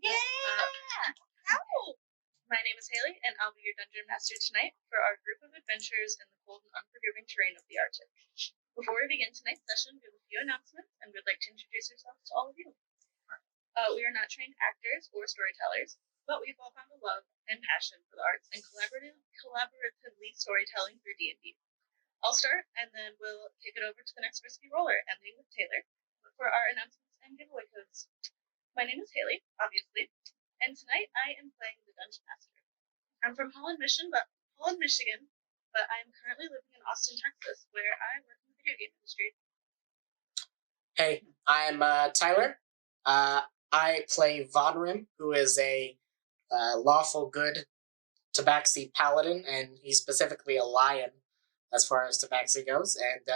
My name is Haley, and I'll be your dungeon master tonight for our group of adventurers in the cold and unforgiving terrain of the Arctic. Before we begin tonight's session, we have a few announcements, and we'd like to introduce ourselves to all of you. We are not trained actors or storytellers, but we've all found a love and passion for the arts and collaboratively storytelling through D&D. I'll start, and then we'll kick it over to the next risky roller, ending with Taylor, for our announcements and giveaway codes. My name is Haley, obviously, and tonight I am playing the Dungeon Master. I'm from Holland, Michigan, but I am currently living in Austin, Texas, where I work in the video game industry. Hey, I'm Tyler. I play Vonrim, who is a lawful good Tabaxi paladin, and he's specifically a lion as far as Tabaxi goes. And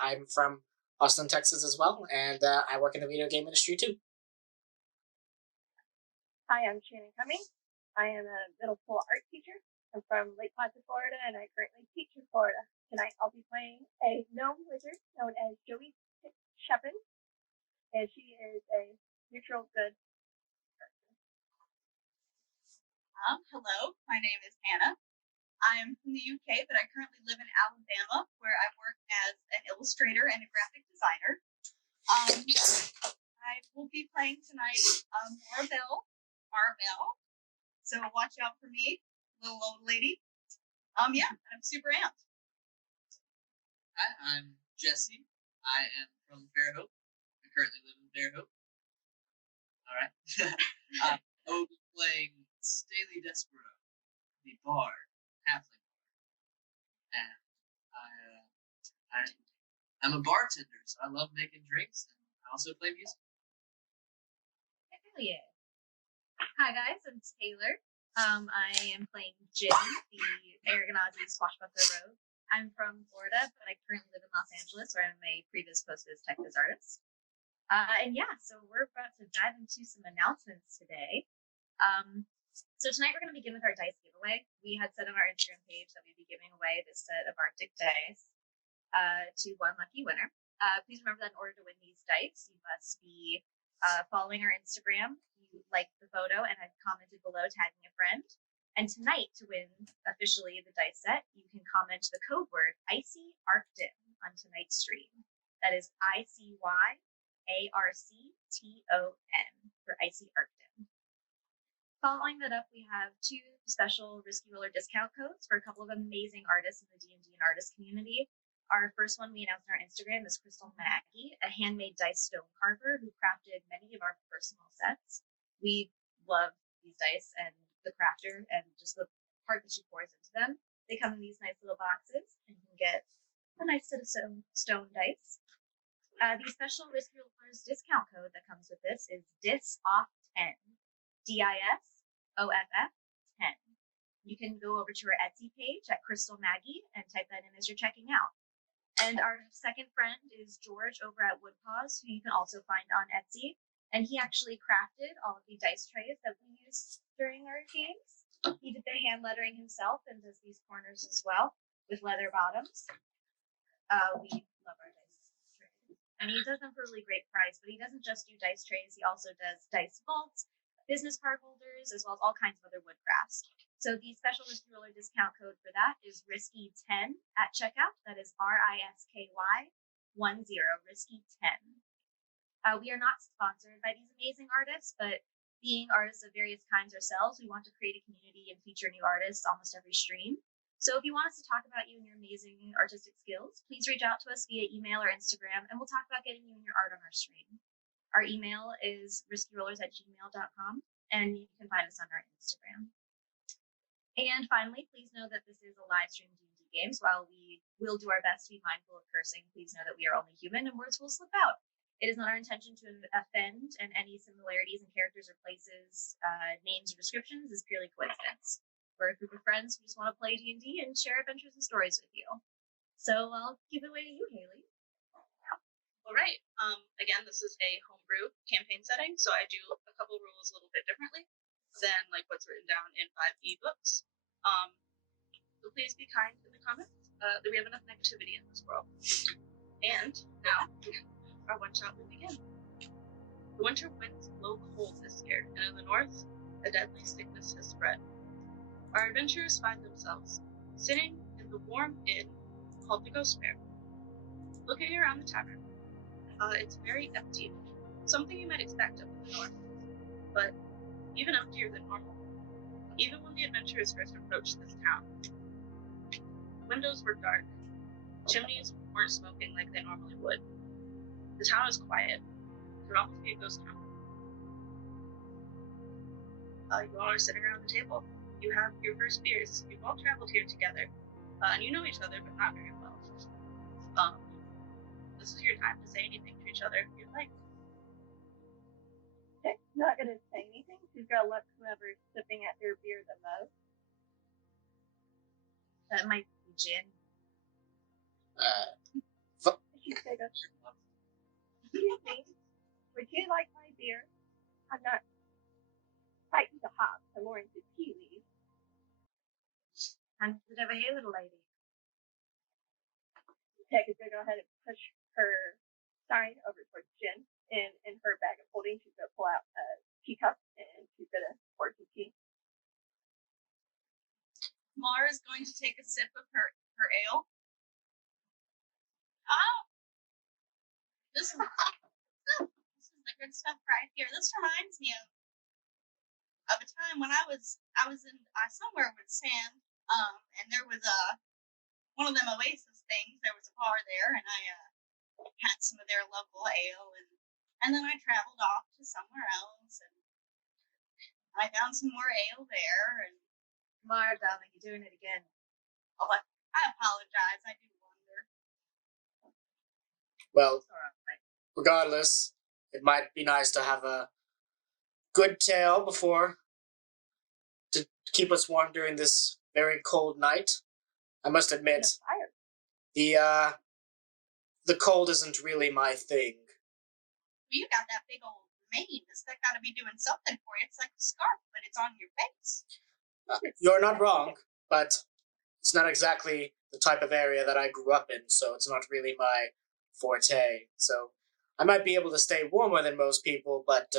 I'm from Austin, Texas as well, and I work in the video game industry too. Hi, I'm Shannon Cummings. I am a middle school art teacher. I'm from Lake Placid, Florida, and I currently teach in Florida. Tonight I'll be playing a gnome wizard known as Joey Shepin, and she is a neutral good person. Hello, my name is Hannah. I am from the UK, but I currently live in Alabama, where I work as an illustrator and a graphic designer. I will be playing tonight Marvel. So watch out for me, little old lady. I'm super amped. Hi, I'm Jesse. I am from Fairhope. I currently live in Fairhope. All right. I will be playing Staley Despero, the bard, halfling bard, and I'm a bartender, so I love making drinks, and I also play music. Hell yeah! Hi guys, I'm Taylor. I am playing Jim, the Aragonazi swashbuckler rogue. I'm from Florida, but I currently live in Los Angeles, where I'm a previs post-viz tech viz artist. So we're about to dive into some announcements today. So tonight we're going to begin with our dice giveaway. We had said on our Instagram page that we'd be giving away this set of Arctic dice to one lucky winner. Please remember that in order to win these dice, you must be following our Instagram. You liked the photo and had commented below tagging a friend. And tonight, to win officially the dice set, you can comment the code word Icy Arcton on tonight's stream. That is ICYARCTON for Icy Arcton. Following that up, we have two special Risky Roller discount codes for a couple of amazing artists in the D&D and artist community. Our first one we announced on our Instagram is Crystal Maggie, a handmade dice stone carver who crafted many of our personal sets. We love these dice and the crafter and just the heart that she pours into them. They come in these nice little boxes, and you can get a nice set of stone dice. The special Risky Rollers discount code that comes with this is DISOFF10. DISOFF 10. You can go over to her Etsy page at Crystal Maggie and type that in as you're checking out. And our second friend is George over at Woodpaws, who you can also find on Etsy. And he actually crafted all of the dice trays that we use during our games. He did the hand lettering himself and does these corners as well with leather bottoms. We love our dice trays. And he does them for a really great price, but he doesn't just do dice trays. He also does dice vaults, business card holders, as well as all kinds of other wood crafts. So the special Risky Roller discount code for that is Risky10 at checkout. That is RISKY10, Risky10. We are not sponsored by these amazing artists, but being artists of various kinds ourselves, we want to create a community and feature new artists almost every stream. So if you want us to talk about you and your amazing artistic skills, please reach out to us via email or Instagram, and we'll talk about getting you and your art on our stream. Our email is riskyrollers@gmail.com, and you can find us on our Instagram. And finally, please know that this is a live stream D&D game, so while we will do our best to be mindful of cursing, please know that we are only human and words will slip out. It is not our intention to offend, and any similarities in characters or places, names or descriptions is purely coincidence. We're a group of friends who just want to play D&D and share adventures and stories with you. So I'll give it away to you, Haley. All right. Again, this is a homebrew campaign setting, so I do a couple rules a little bit differently than like what's written down in 5e books. So please be kind in the comments. That we have enough negativity in this world. And now, our one shot will begin. The winter winds blow cold this here, and in the north, a deadly sickness has spread. Our adventurers find themselves sitting in the warm inn called the Ghost Bear. Looking around the tavern, it's very empty, something you might expect up in the north, but even emptier than normal. Even when the adventurers first approached this town, windows were dark, chimneys weren't smoking like they normally would. The town is quiet. It could almost be a ghost town. You all are sitting around the table. You have your first beers. You've all traveled here together, and you know each other, but not very well. This is your time to say anything to each other if you'd like. Dick's not gonna say anything. She's gonna look whoever's sipping at their beer the most. That might be Jin. She's gonna go, excuse me, would you like my beer? I'm not fighting the hops. I'm more into tea leaves. Hand it over here, little lady. Tech is gonna go ahead and push her sign over towards Jen, and in her bag of holding, she's gonna pull out a teacup and she's gonna pour some tea. Mara is going to take a sip of her ale. Oh, this is the good stuff right here. This reminds me of a time when I was in somewhere with Sand, and there was one of them Oasis things. There was a bar there, and I had some of their local ale, and then I traveled off to somewhere else, and I found some more ale there, and Mara, darling, you're doing it again. oh, I apologize. I do wonder. Well, It's alright. regardless, it might be nice to have a good tale before to keep us warm during this very cold night. I must admit, Fire. the cold isn't really my thing. You got that big old mane. That got to be doing something for you. It's like a scarf, but it's on your face. You're not wrong, but it's not exactly the type of area that I grew up in, so it's not really my forte. So I might be able to stay warmer than most people, but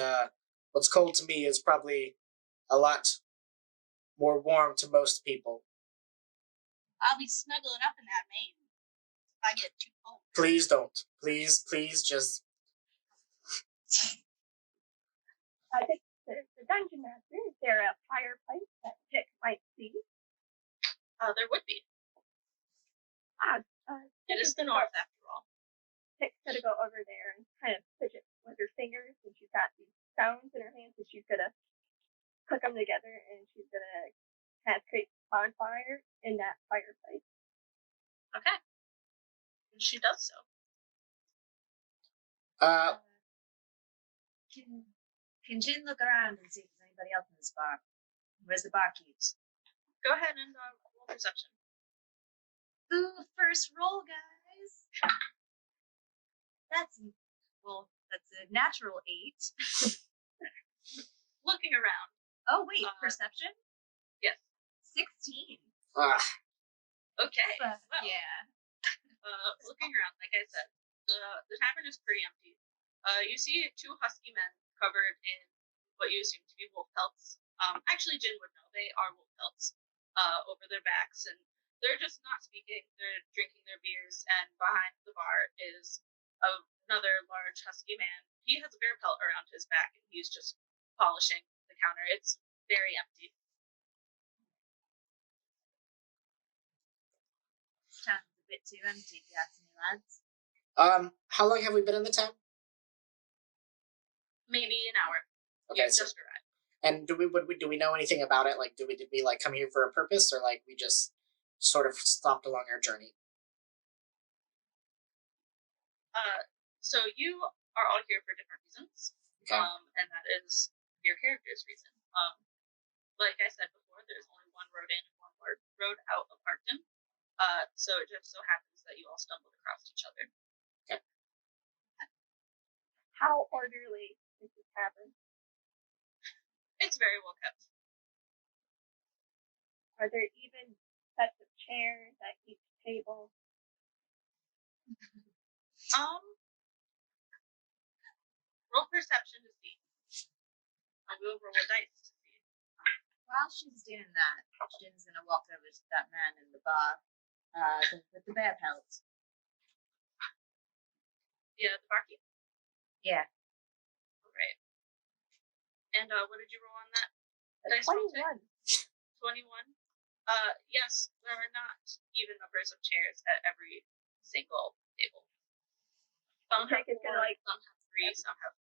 what's cold to me is probably a lot more warm to most people. I'll be snuggling up in that mane if I get too cold. Please don't. Please, just... The dungeon master, is there a fireplace that Dick might see? There would be. It is the Dick's north, after all. Dick's gonna go over there and kind of fidget with her fingers, and she's got these stones in her hands, and she's gonna click them together, and she's gonna kind of create a bonfire in that fireplace. Okay. And she does so. Can Jin look around and see if there's anybody else in this bar? Where's the barkeeps? Go ahead and roll perception. Ooh, first roll, guys. That's a natural 8. Looking around. Oh wait, perception? Yes. 16. Okay. But, Well, yeah. looking around, like I said, the tavern is pretty empty. You see two husky men covered in what you assume to be wolf pelts. Actually, Jin would know they are wolf pelts over their backs, and they're just not speaking. They're drinking their beers, and behind the bar is another large husky man. He has a bear pelt around his back, and he's just polishing the counter. It's very empty. Sounds a bit too empty, if you ask me, lads. How long have we been in the town? Maybe an hour. Okay, You so, just arrived. and do we know anything about it? Like, did we like come here for a purpose, or like we just sort of stopped along our journey? So you are all here for different reasons. Okay. And that is your character's reason. Like I said before, there's only one road in and one road out of Arcton. So it just so happens that you all stumbled across each other. Okay. How orderly is this tavern? It's very well kept. Are there even sets of chairs at each table? Roll perception to see. we'll roll a dice to see. While she's doing that, Jin's gonna walk over to that man in the bar with the bear pelt. Yeah, the barkeep. Yeah. Alright. And what did you roll on that? That's Dice roll check? 21. 21. Yes, there are not even numbers of chairs at every single table. Some have Chick is 4, gonna, like, some have 3, some have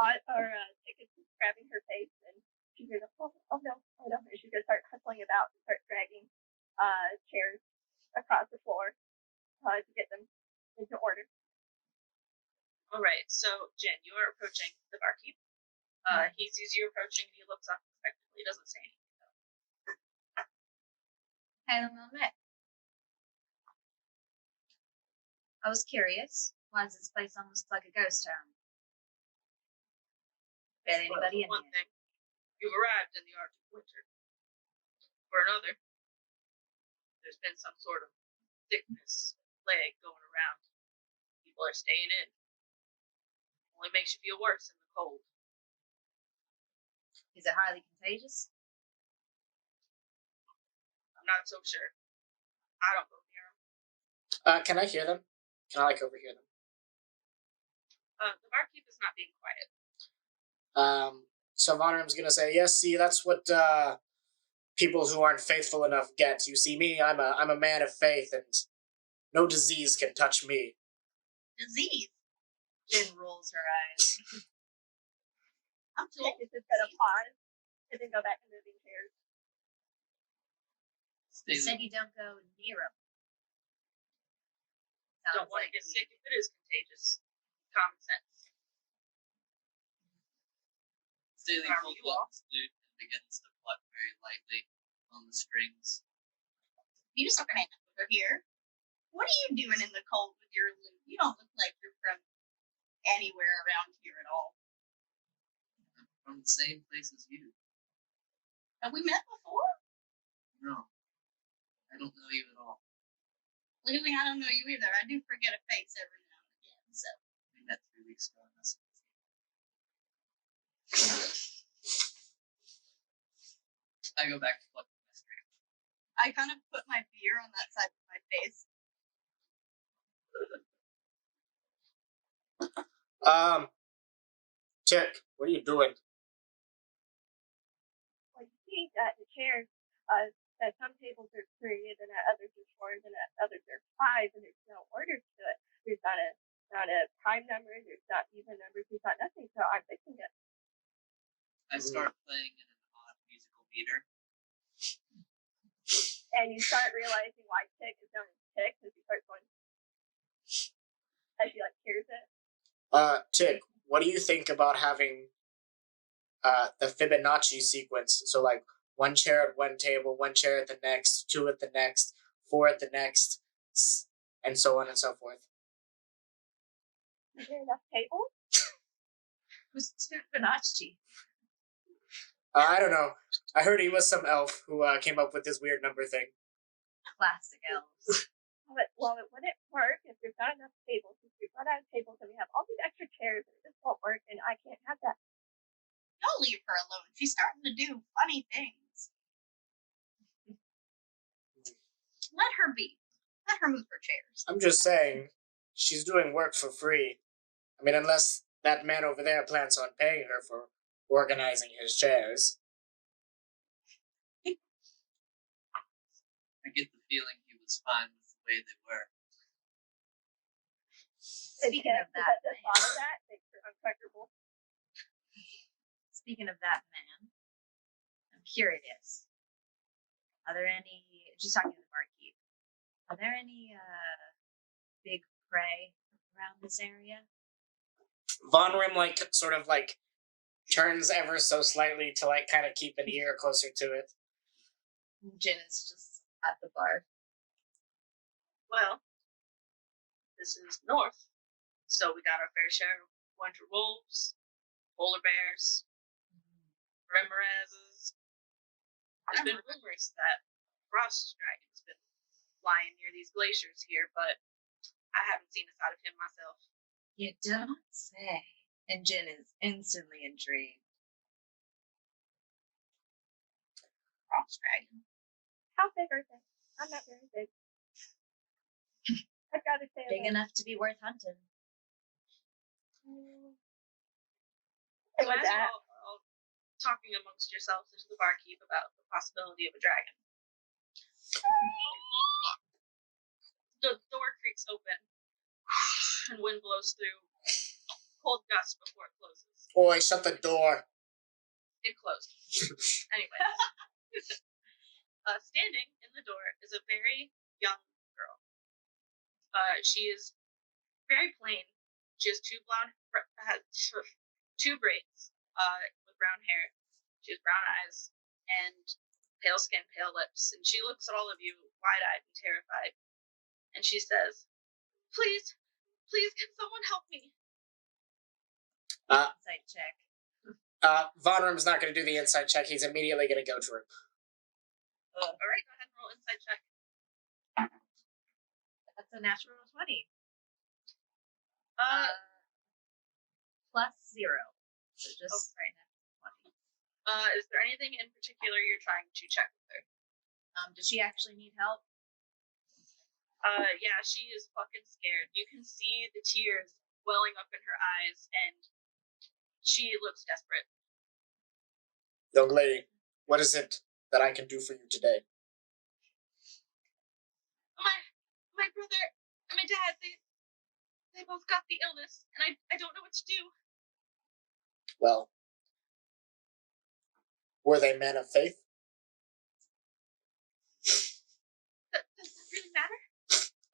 5. Chick is just grabbing her face and she's gonna, oh no. And she's gonna start hustling about and start dragging chairs across the floor to get them into order. Alright, so Jen, you are approaching the barkeep. He sees you approaching and he looks up respectfully, doesn't say anything though. Hello, Mick. I was curious. Why does this place almost look like a ghost town? Barely anybody in For one here. thing, you've arrived in the Arctic winter. For another, there's been some sort of sickness, plague going around. People are staying in. Only makes you feel worse in the cold. Is it highly contagious? I'm not so sure. I don't go near them. Can I hear them? Can I overhear them? The barkeep is not being quiet. So Von Rim's gonna say, yes, see, that's what people who aren't faithful enough get. You see me, I'm a man of faith, and no disease can touch me. Disease. Jin rolls her eyes. I'm too Chick old. is just gonna pause and then go back to moving chairs. You Staley, said you don't go near them. Don't want to get sick if it is contagious. Common sense. Staley How are pulls you out all? his flute and begins to pluck very lightly on the strings. Music man over here. What are you doing in the cold with your lute? You don't look like you're from anywhere around here at all. I'm from the same place as you. Have we met before? No, I don't know you at all. Clearly, I don't know you either. I do forget a face every now and again, so. We met 3 weeks ago in this. I go back to plucking my string. I kind of put my fear on that side of my face. Chick, what are you doing? Well, you see that the chairs, at some tables are 3, and then at others are 4, and then at others are 5, and there's no order to it. There's not a prime number, there's not even numbers, there's not nothing, so I'm fixing it. I start playing in an odd musical meter. And you start realizing why Chick is known as Chick, because you start going, as she like hears it. Chick, what do you think about having the Fibonacci sequence? So like 1 chair at one table, 1 chair at the next, 2 at the next, 4 at the next, and so on and so forth. Is there enough tables? Who's Fibonacci? I don't know. I heard he was some elf who came up with this weird number thing. Classic elves. Well, it wouldn't work if there's not enough tables. If we run out of tables and we have all these extra chairs, and it just won't work, and I can't have that. Don't leave her alone. She's starting to do funny things. Let her be. Let her move her chairs. I'm just saying, she's doing work for free. I mean, unless that man over there plans on paying her for organizing his chairs. I get the feeling he was fine with the way they were. Speaking of that the thought of that makes her uncomfortable. Speaking of that man, I'm curious. Are there any, just talking to the barkeep, are there any big prey around this area? Von Rim, sort of turns ever so slightly to, kind of keep an ear closer to it. Jin is just at the bar. Well, this is north, so we got our fair share of winter wolves, polar bears, remorazes. There's been rumors that frost dragon's been flying near these glaciers here, but I haven't seen a sight of him myself. You don't say. And Jin is instantly intrigued. frost dragon. How big are they? I'm not very big. I've got to say, Big enough to be worth hunting. And So with as that, you're all talking amongst yourselves into the barkeep about the possibility of a dragon, the door creaks open and wind blows through. Cold gust before it closes. Boy, shut the door. It closed. Anyway. Standing in the door is a very young girl. She is very plain. She has two braids with brown hair. She has brown eyes and pale skin, pale lips. And she looks at all of you wide-eyed and terrified. And she says, please, can someone help me? Insight check. Von Rim's not going to do the inside check. He's immediately going to go to her. All right, go ahead and roll inside check. That's a natural 20. Plus 0. So just right. 20. Is there anything in particular you're trying to check with her? Does she actually need help? Yeah, she is fucking scared. You can see the tears welling up in her eyes, and she looks desperate. Young lady, what is it that I can do for you today? My brother and my dad, they both got the illness, and I don't know what to do. Well, were they men of faith? Does that really matter?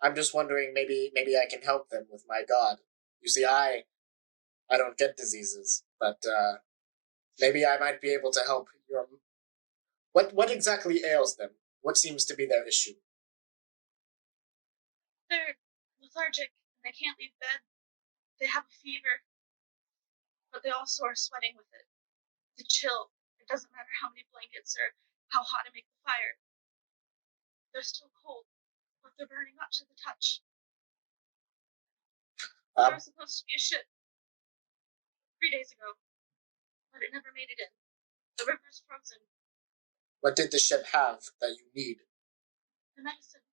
I'm just wondering, maybe I can help them with my god. You see, I don't get diseases, but maybe I might be able to help your... What exactly ails them? What seems to be their issue? They're lethargic, and they can't leave bed. They have a fever, but they also are sweating with it. The chill. It doesn't matter how many blankets or how hot I make the fire. They're still cold, but they're burning up to the touch. There was supposed to be a ship 3 days ago, but it never made it in. The river's frozen. What did the ship have that you need? The medicine.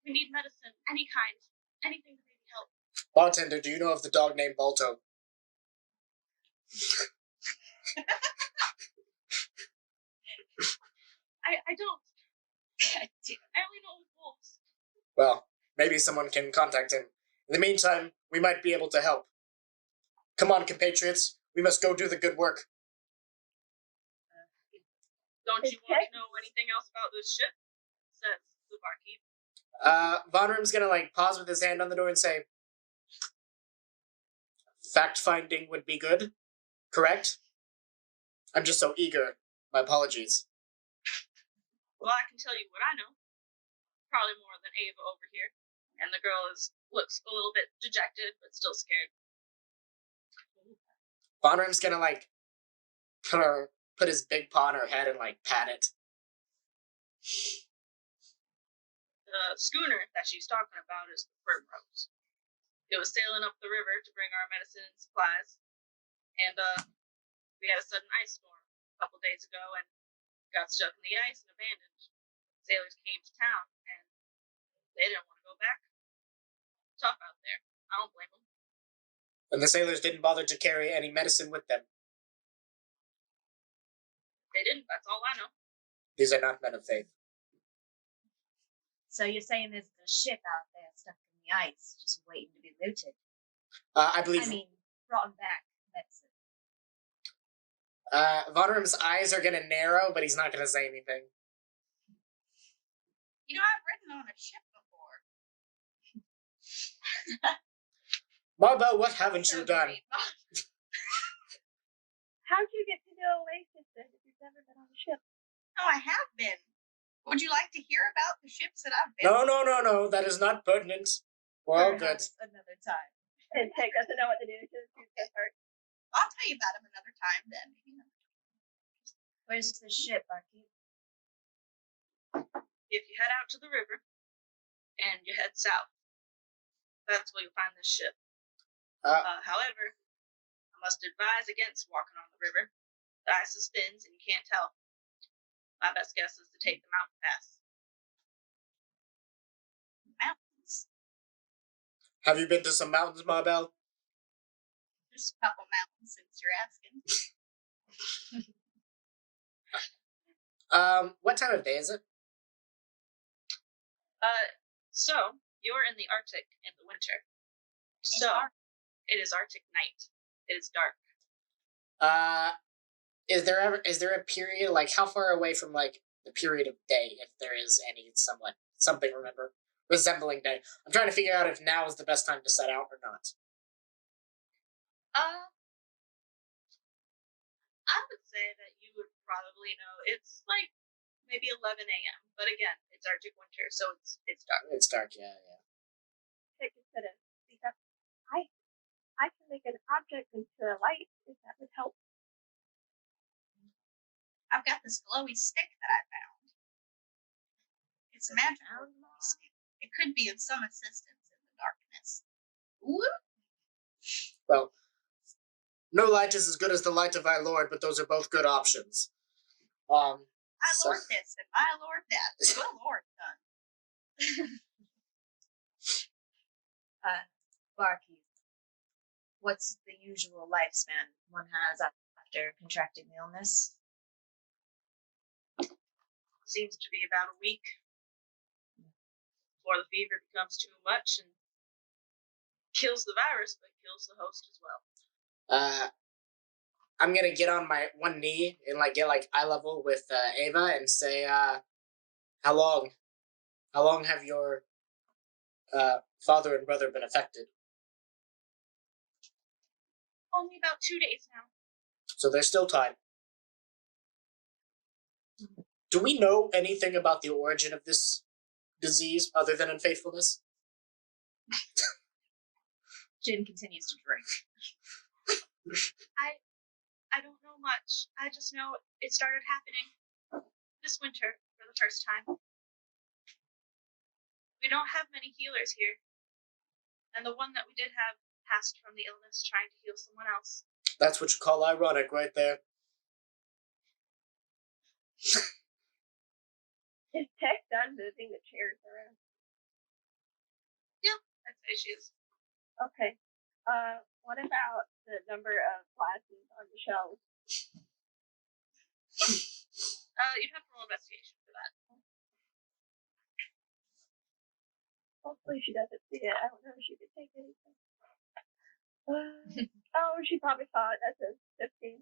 We need medicine, any kind, anything to maybe help. Bartender, do you know of the dog named Balto? I don't. I only know wolves. Well, maybe someone can contact him. In the meantime, we might be able to help. Come on, compatriots. We must go do the good work. Don't you want to know anything else about this ship? Says the barkeep. Von Rim's gonna, pause with his hand on the door and say, fact-finding would be good, correct? I'm just so eager. My apologies. Well, I can tell you what I know. Probably more than Ava over here. And the girl looks a little bit dejected, but still scared. Von Rim's gonna, put his big paw on her head and, pat it. The schooner that she's talking about is the Primrose. It was sailing up the river to bring our medicine and supplies. And, we had a sudden ice storm a couple days ago and got stuck in the ice and abandoned. Sailors came to town, and they didn't want to go back. Tough out there. I don't blame them. And the sailors didn't bother to carry any medicine with them. They didn't, that's all I know. These are not men of faith. So you're saying there's a ship out there stuck in the ice, just waiting to be looted? I believe... brought back medicine. Von Rim's eyes are gonna narrow, but he's not gonna say anything. You know, I've ridden on a ship before. Marbo, what haven't you done? how'd you get to know Oasis then if you've never been on a ship? Oh, I have been. Would you like to hear about the ships that I've been No. That is not pertinent. We're all good. Perhaps another time. And Tank doesn't know what to do because he's so hurt. I'll tell you about them another time then. Where's the ship, barkeep? If you head out to the river, and you head south, that's where you'll find this ship. However, I must advise against walking on the river. The ice is thin and you can't tell. my best guess is to take the mountain pass. Mountains. Have you been to some mountains, Marbell? There's a couple mountains since you're asking. What time of day is it? So you're in the Arctic in the winter. So it is Arctic night. It is dark. Is there a period, like, how far away from, like, the period of day, if there is any something resembling day? I'm trying to figure out if now is the best time to set out or not. I would say that you would probably know. It's like maybe 11 a.m. But again, it's Arctic winter, so it's dark. It's dark, yeah. Take it to speak up. I can make an object into a light if that would help. I've got this glowy stick that I found. It's a magical stick. It could be of some assistance in the darkness. Ooh. Well, no light is as good as the light of our Lord, but those are both good options. My lord this and my lord that. Good lord, son. Barkeep, what's the usual lifespan one has after contracting the illness? Seems to be about a week before the fever becomes too much and kills the virus, but kills the host as well. I'm gonna get on my one knee and get eye level with Ava and say, how long have your father and brother been affected? Only about 2 days now. So there's still time. Do we know anything about the origin of this disease other than unfaithfulness? Jin continues to drink. I don't know much. I just know it started happening this winter for the first time. We don't have many healers here. And the one that we did have passed from the illness trying to heal someone else. That's what you call ironic right there. Is Tech done moving the chairs around? Yeah, I'd say she is. Okay. What about the number of glasses on the shelves? You'd have to roll investigation for that. Hopefully she doesn't see it. I don't know if she could take anything. She probably saw it. That says 15.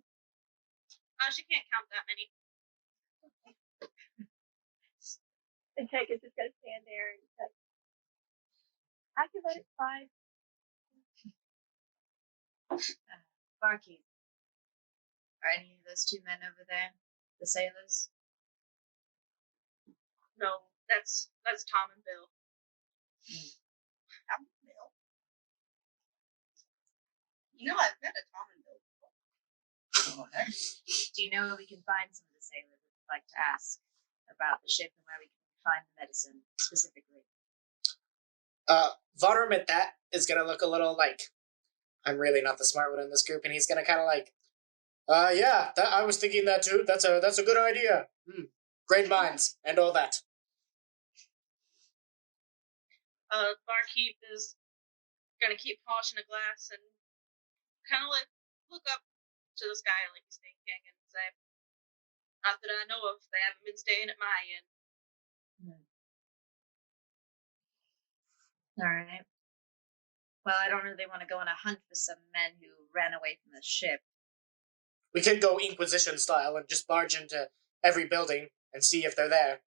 She can't count that many. And Tech is just going to stand there and say, I can let it slide. Barkeep, are any of those two men over there the sailors? No, that's Tom and Bill. Tom and Bill. You know, I've met a Tom and Bill before. Oh, heck. Do you know where we can find some of the sailors? I'd like to ask about the ship and where we can find the medicine specifically. Vonrum at that is gonna look a little like, I'm really not the smart one in this group, and he's gonna kind of yeah, I was thinking that too. That's a good idea. Great minds and all that. Barkeep is gonna keep polishing a glass and kind of look up to the sky like he's thinking and say, not that I know of, they haven't been staying at my inn. Alright. Well, I don't really want to go on a hunt for some men who ran away from the ship. We could go Inquisition style and just barge into every building and see if they're there.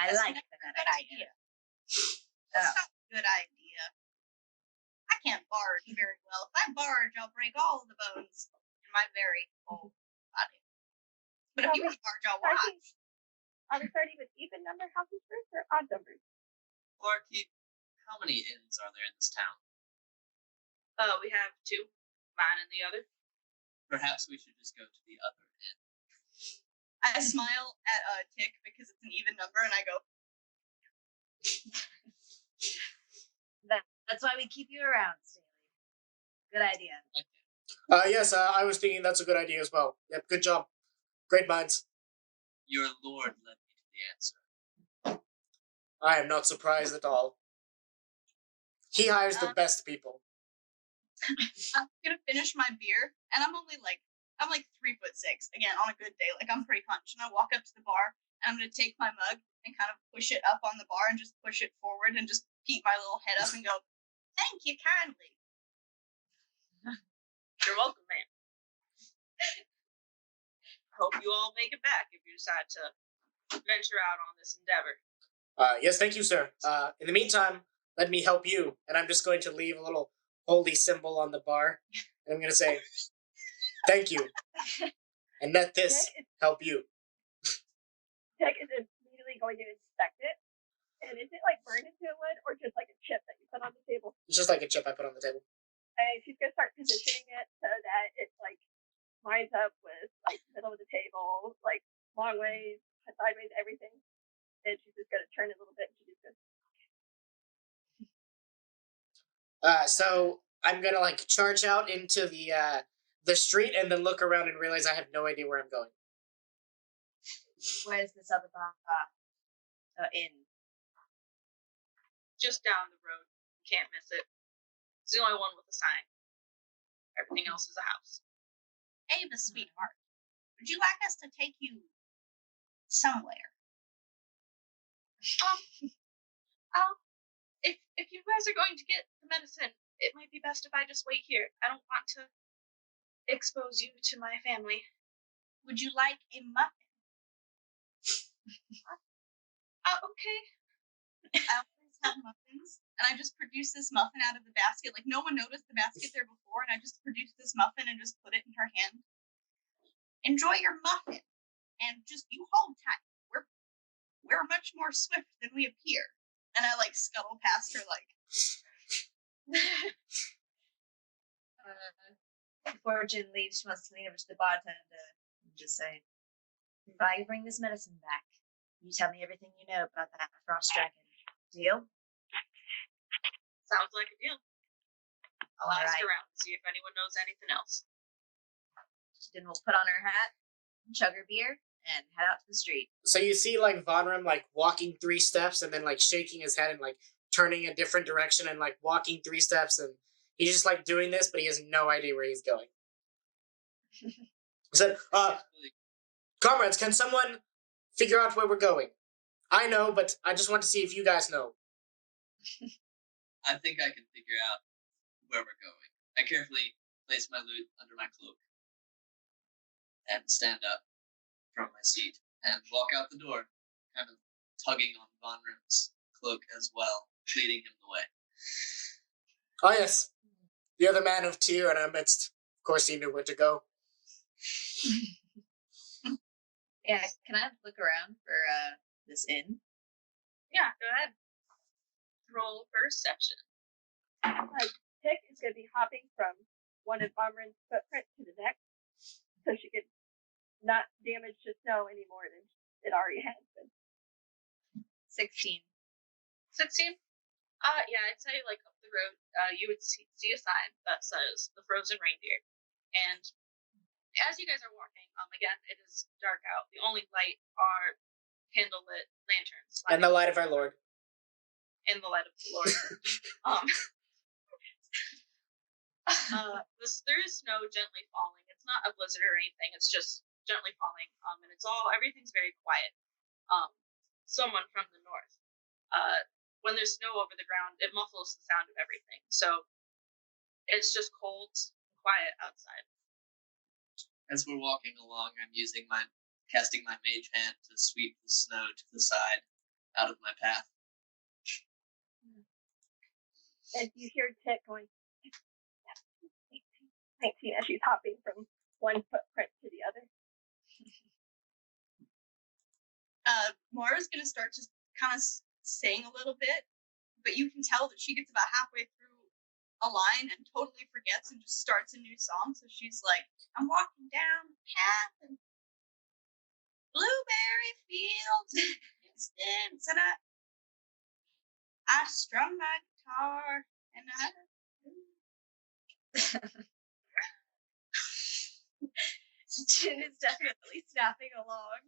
I That's like not that a good idea. That's not a good idea. I can't barge very well. If I barge, I'll break all of the bones in my very old body. But if you want to barge, I'll watch. Are we starting with even number houses first or odd numbers? Barkeep, how many inns are there in this town? We have two, mine and the other. Perhaps we should just go to the other inn. I smile at Tick because it's an even number, and I go, That's why we keep you around, Staley. Good idea. Yes, I was thinking that's a good idea as well. Yep, good job. Great minds. your lord led me to the answer. I am not surprised at all. He hires the best people. I'm gonna finish my beer, and I'm like 3'6". Again, on a good day, like I'm pretty hunched. And I walk up to the bar, and I'm gonna take my mug and kind of push it up on the bar and just push it forward and just peek my little head up and go, "Thank you kindly." You're welcome, ma'am. I hope you all make it back if you decide to venture out on this endeavor. Yes, thank you, sir. In the meantime, let me help you. And I'm just going to leave a little holy symbol on the bar. And I'm going to say, thank you. And let this help you. Tech is immediately going to inspect it. And is it like burned into wood or just like a chip that you put on the table? It's just like a chip I put on the table. And she's going to start positioning it so that it like lines up with like middle of the table, like long ways, sideways, everything. And she's just going to turn it a little bit. And she's just So I'm going to like charge out into the street and then look around and realize I have no idea where I'm going. Where's this other bar? Inn. Just down the road. You can't miss it. It's the only one with a sign. Everything else is a house. Ava, sweetheart, would you like us to take you somewhere? If you guys are going to get the medicine, it might be best if I just wait here. I don't want to expose you to my family. Would you like a muffin? Okay. I always have muffins, and I just produce this muffin out of the basket. Like, no one noticed the basket there before, and I just produced this muffin and just put it in her hand. Enjoy your muffin, and just, you hold tight. We're much more swift than we appear. And I, like, scuttle past her, like... Before Jen leaves, she wants to lean over to the bartender and just say, if I bring this medicine back, you tell me everything you know about that frost dragon. Deal? Sounds like a deal. I'll ask Alright. around and see if anyone knows anything else. Then we'll put on her hat, chug her beer, and head out to the street. So you see like Vonram like walking 3 steps and then like shaking his head and like turning a different direction and like walking 3 steps, and he's just like doing this, but he has no idea where he's going. He said, comrades, can someone figure out where we're going? I know, but I just want to see if you guys know. I think I can figure out where we're going. I carefully place my loot under my cloak and stand up from my seat and walk out the door, kind of tugging on Vonram's cloak as well, leading him the way. Oh yes, the other man of tier in our midst. Of course he knew where to go. Yeah, can I look around for this inn? Yeah, go ahead. Roll perception. Tick is going to be hopping from one of Bomber's footprint to the next, so she could not damage the snow any more than it already has been. 16. 16? Yeah, I'd say, like, up the road, you would see a sign that says the Frozen Reindeer. And as you guys are walking, again, it is dark out. The only light are candlelit lanterns. And the light of our Lord. And the light of the Lord. There is snow gently falling. It's not a blizzard or anything. It's just gently falling. And everything's very quiet. Someone from the north. When there's snow over the ground, it muffles the sound of everything. So it's just cold, quiet outside. As we're walking along, I'm casting my mage hand to sweep the snow to the side out of my path. And you hear Tick going, 19, as she's hopping from one footprint to the other. Mara's gonna start just kind of saying a little bit, but you can tell that she gets about halfway through a line and totally forgets and just starts a new song. So she's like, I'm walking down the path and blueberry fields distance, and I strum my guitar and Jin is definitely snapping along.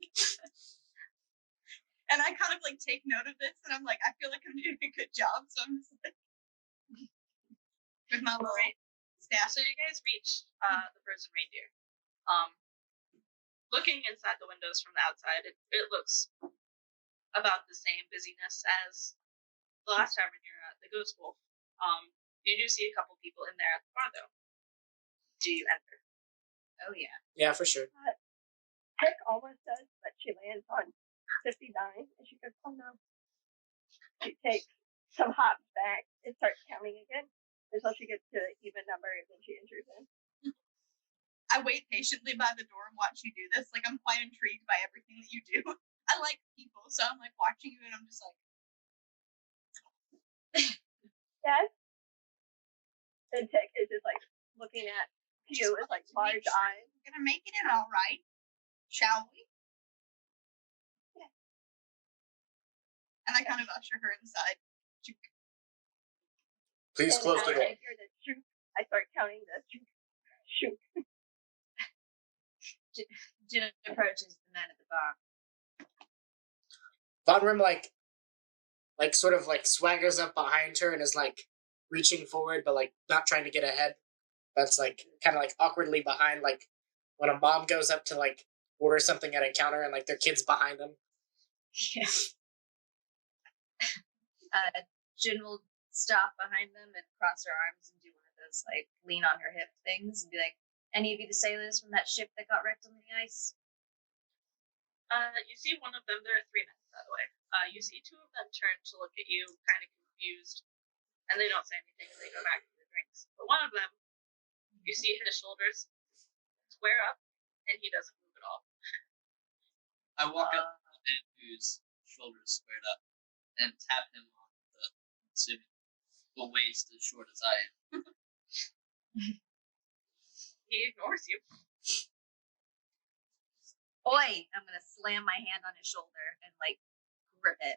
And I kind of like take note of this, and I'm like, I feel like I'm doing a good job, so I'm just like with my little staff. So you guys reach the frozen reindeer. Looking inside the windows from the outside, it looks about the same busyness as the last tavern you're at, the Ghost Wolf. You do see a couple people in there at the bar, though. Do you enter? Oh yeah. Yeah, for sure. Tick almost does, but she lands on 59, and she goes, oh no. She takes some hops back and starts counting again until she gets to an even number, and then she enters in. I wait patiently by the door and watch you do this. Like, I'm quite intrigued by everything that you do. I like people, so I'm like watching you, and I'm just like, Yes. And Tick is just like looking at you with like large eyes. we're gonna make it in all right, shall we? Yeah. And I kind of usher her inside. Please And close the as door. I hear the shoot, I start counting the shoot. Jin approaches the man at the bar. Von Rim like sort of like swaggers up behind her and is like reaching forward, but like not trying to get ahead. That's like kind of like awkwardly behind, like when a mom goes up to like order something at a counter and like their kids behind them. Yeah. Jin will stop behind them and cross her arms and do one of those like lean on her hip things and be like, "Any of you the sailors from that ship that got wrecked on the ice?" You see one of them. There are 3 men, by the way. You see 2 of them turn to look at you, kind of confused, and they don't say anything. They go back to their drinks. But one of them, you see his shoulders square up, and he doesn't move at all. I walk up to the man whose shoulders squared up and tap him on the waist as short as I am. He ignores you. Oi! I'm gonna slam my hand on his shoulder and like grip it.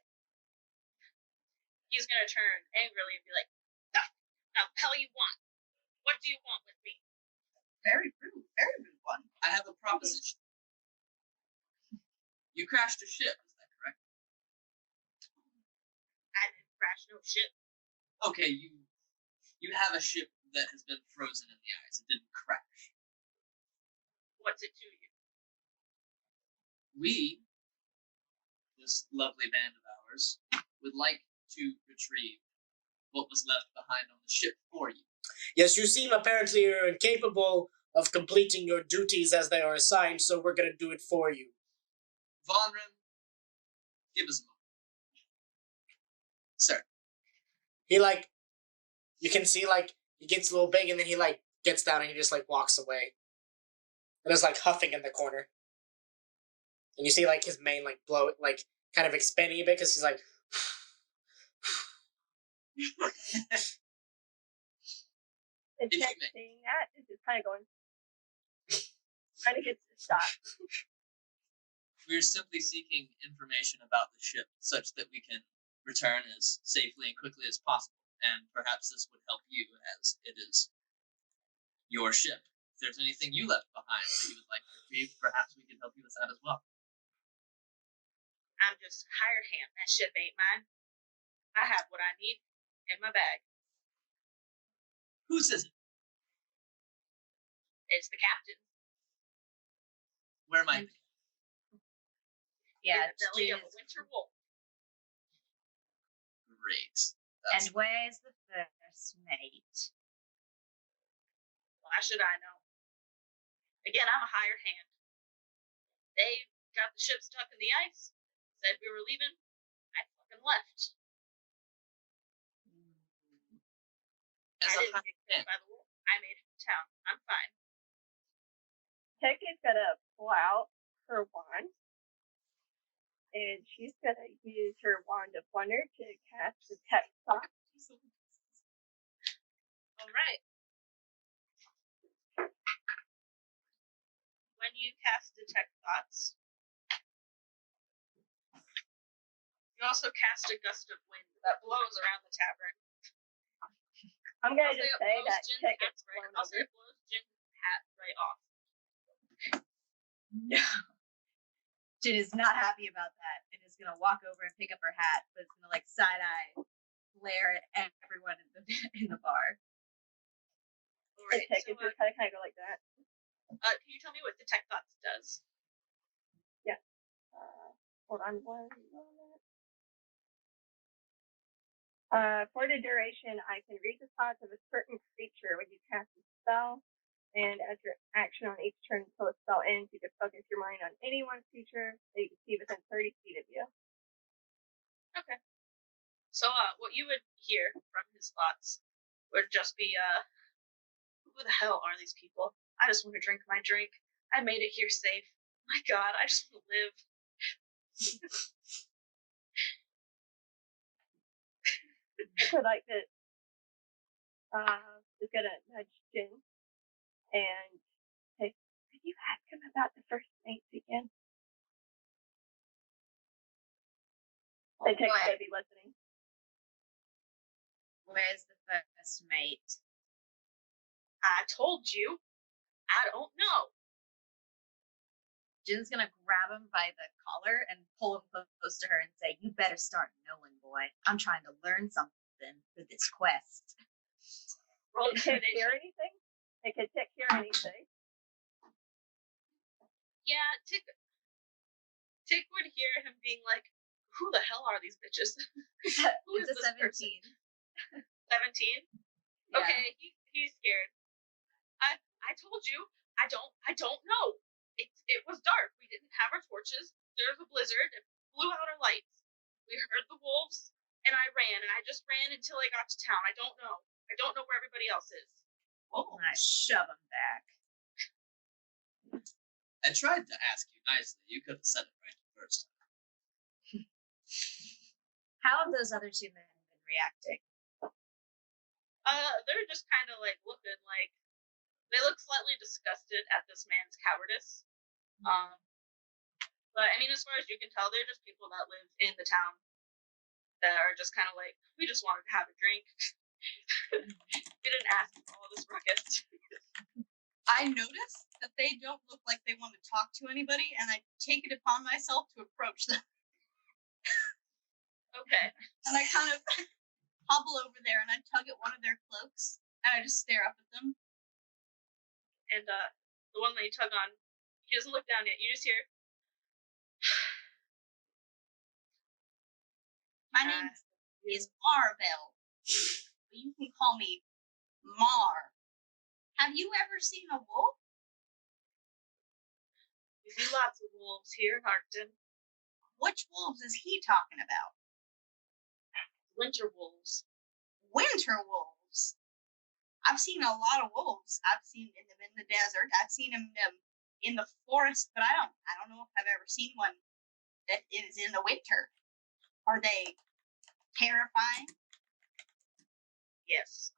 He's gonna turn angrily and be like, "Now, hell you want? What do you want with me?" Very rude one. I have a proposition. You crashed a ship, is that correct? I didn't crash no ship. Okay, you have a ship that has been frozen in the ice. It didn't crash. What's it to you? We, this lovely band of ours, would like to retrieve what was left behind on the ship for you. Yes, you seem apparently you're incapable of completing your duties as they are assigned, so we're gonna do it for you. Von Rim, give us a moment. Sir. He like, you can see like he gets a little big and then he like gets down and he just like walks away. And is like huffing in the corner. And you see like his mane like blow, like kind of expanding a bit because he's like. And If you Tick, may. seeing that, is just kind of going, trying to get to stop. We're simply seeking information about the ship such that we can return as safely and quickly as possible. And perhaps this would help you as it is your ship. If there's anything you left behind that you would like to retrieve, perhaps we can help you with that as well. I'm just a hired hand. That ship ain't mine. I have what I need in my bag. Whose is it? It's the captain. Where might it be? Yeah, in the belly Jin of a is- winter wolf. Great. And where's the first mate? Why should I know? Again, I'm a hired hand. They got the ship stuck in the ice, said we were leaving. I fucking left. As I a didn't get hired killed by the wolf. I made it to town. I'm fine. Tick is gonna pull out her wand, and she's gonna use her wand of wonder to cast detect thoughts. All right. When you cast detect thoughts, you also cast a gust of wind that blows around the tavern. I'm gonna I'll say just it say blows that Jin's Tick hat is right. blown I'll say over. it blows Jin's hat right off. No. Jin is not happy about that and is gonna walk over and pick up her hat, but it's gonna like side eye glare at everyone in the bar. Alright, Detect so is just kind of go like that. can you tell me what Detect Thoughts does? Hold on one moment. For the duration, I can read the thoughts of a certain creature when you cast a spell, and as your action on each turn until the spell ends, you can focus your mind on any one creature that you can see within 30 feet of you. Okay. So, what you would hear from his thoughts would just be, who the hell are these people? I just want to drink my drink. I made it here safe. My God, I just want to live. So like this, is gonna nudge Jin and say, "Could you ask him about the first mates again?" And Tick's gonna be listening. Where's the first mate? I told you. I don't know. Jin's gonna grab him by the collar and pull him close to her and say, "You better start knowing, boy. I'm trying to learn something for this quest." Roll Did Tick intimidation. hear anything? Hey, could Tick hear anything? Yeah, Tick would hear him being like, who the hell are these bitches? Who is It's a this 17. 17? Yeah. Okay, he's scared. I told you, I don't know. It was dark. We didn't have our torches. There was a blizzard. It blew out our lights. We heard the wolves, and I ran, and I just ran until I got to town. I don't know. I don't know where everybody else is. Oh, I shove him back. I tried to ask you nicely. You could have said it right the first time. How have those other two men been reacting? They're just kind of like looking like they look slightly disgusted at this man's cowardice. But I mean, as far as you can tell, they're just people that live in the town that are just kind of like, we just wanted to have a drink. We didn't ask for all this ruckus. I notice that they don't look like they want to talk to anybody, and I take it upon myself to approach them. Okay. And I kind of hobble over there and I tug at one of their cloaks and I just stare up at them. And the one that you tug on, he doesn't look down yet. You just hear, My name is Marvel. You can call me Mar. Have you ever seen a wolf? we see lots of wolves here in Arcton. Which wolves is he talking about? Winter wolves. Winter wolves. I've seen a lot of wolves. I've seen them in the desert. I've seen them in the forest, but I don't know if I've ever seen one that is in the winter. Are they terrifying? Yes.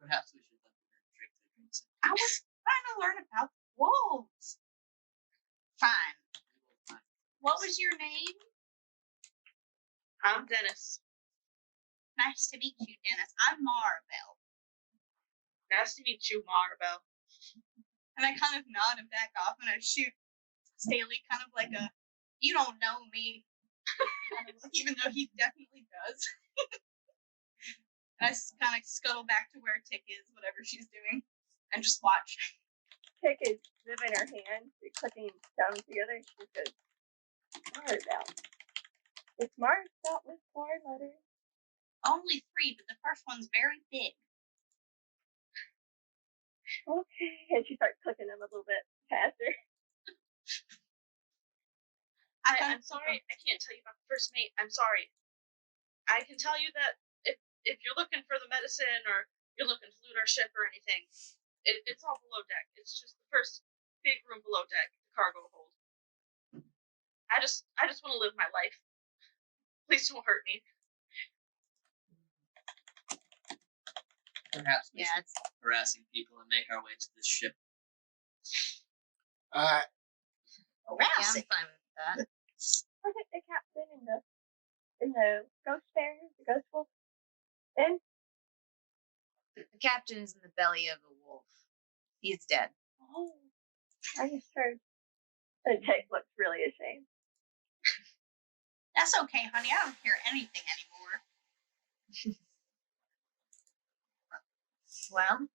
Perhaps we should let them drink their drinks. I was trying to learn about wolves. Fine. What was your name? I'm Dennis. Nice to meet you, Dennis. I'm Marvel. Nice to meet you, Marvel. And I kind of nod and back off and I shoot Staley kind of like a, you don't know me. Kind of look, even though he definitely does. And I kind of scuttle back to where Tick is, whatever she's doing, and just watch. Tick is moving her hands, clicking stones together. She goes, Marvel. It's Mars spelled with 4 letters. Only 3, but the first one's very big. Okay. And she starts clicking them a little bit faster. I'm sorry, I can't tell you about the first mate. I'm sorry. I can tell you that if you're looking for the medicine or you're looking to loot our ship or anything, it's all below deck. It's just the first big room below deck, the cargo hold. I just want to live my life. Please don't hurt me. Perhaps we Yeah, should stop harassing people and make our way to this ship. yeah, I'm fine with that. Was it the captain in the ghost bear, the ghost wolf? Then The captain is in the belly of a wolf. He's dead. oh, I just heard And Jake looks really ashamed. That's okay, honey. I don't hear anything anymore. Well,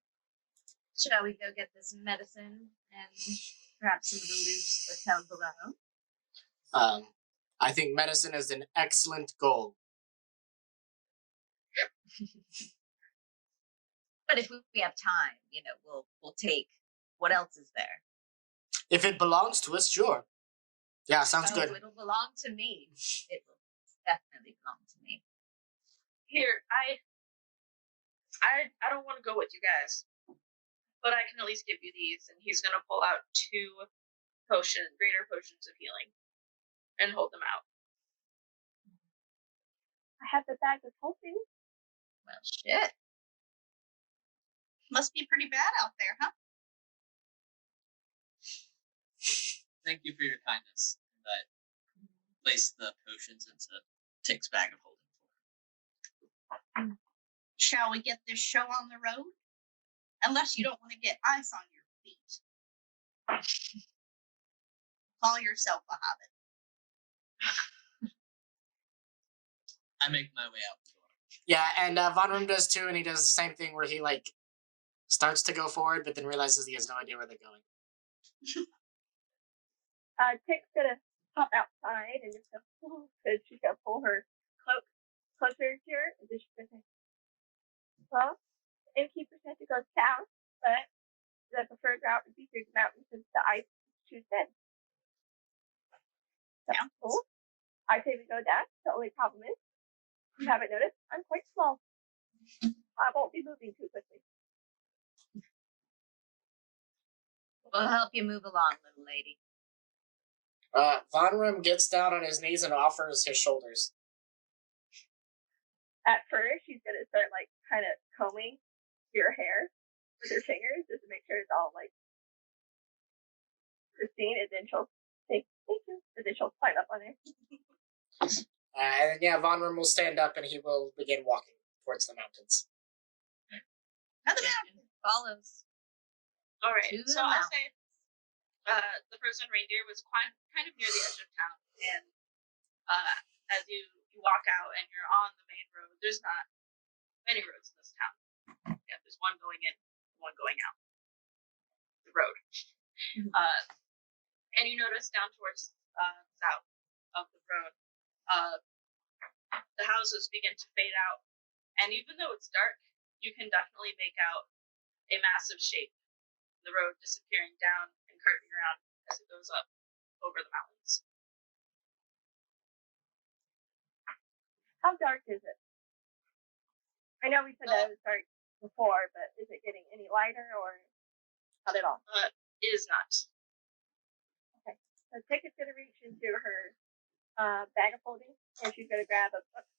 shall we go get this medicine and perhaps some of the loot hotel below? I think medicine is an excellent goal. But if we have time, we'll take what else is there. If it belongs to us, sure. Yeah, sounds good. It'll belong to me. It will definitely belong to me. Here, I don't want to go with you guys, but I can at least give you these. And he's gonna pull out 2 greater potions of healing, and hold them out. I have the bag of holding. Well, shit. Must be pretty bad out there, huh? Thank you for your kindness. And I place the potions into Tick's bag of holding. Shall we get this show on the road? Unless you don't want to get ice on your feet. Call yourself a hobbit. I make my way out the door. Yeah, and Von Rim does too, and he does the same thing where he starts to go forward, but then realizes he has no idea where they're going. Tick's gonna hop outside and just go, because she's gonna pull her cloak closer to her, and then she's gonna say, well, the innkeeper said to go south, but the preferred route would be through the mountains since the ice is too thin. Sounds cool. I say we go down. The only problem is, you haven't noticed, I'm quite small. I won't be moving too quickly. We'll help you move along, little lady. Von Rim gets down on his knees and offers his shoulders. At first, she's gonna start kind of combing your hair with her fingers just to make sure it's all pristine, and then she'll say thank you, and then she'll climb up on it. And then Von Rim will stand up and he will begin walking towards the mountains. Another mountain. Follows. All right, To so the I'll mountain. say the frozen reindeer was kind of near the edge of town, and as you walk out and you're on the main road, there's not many roads in this town. Yeah, there's one going in, one going out. The road. And you notice down towards south of the road, the houses begin to fade out, and even though it's dark, you can definitely make out a massive shape. The road disappearing down and curving around as it goes up over the mountains. How dark is it? I know we said that it was dark before, but is it getting any lighter or not at all? It is not. So Tick is going to reach into her bag of holding, and she's going to grab a book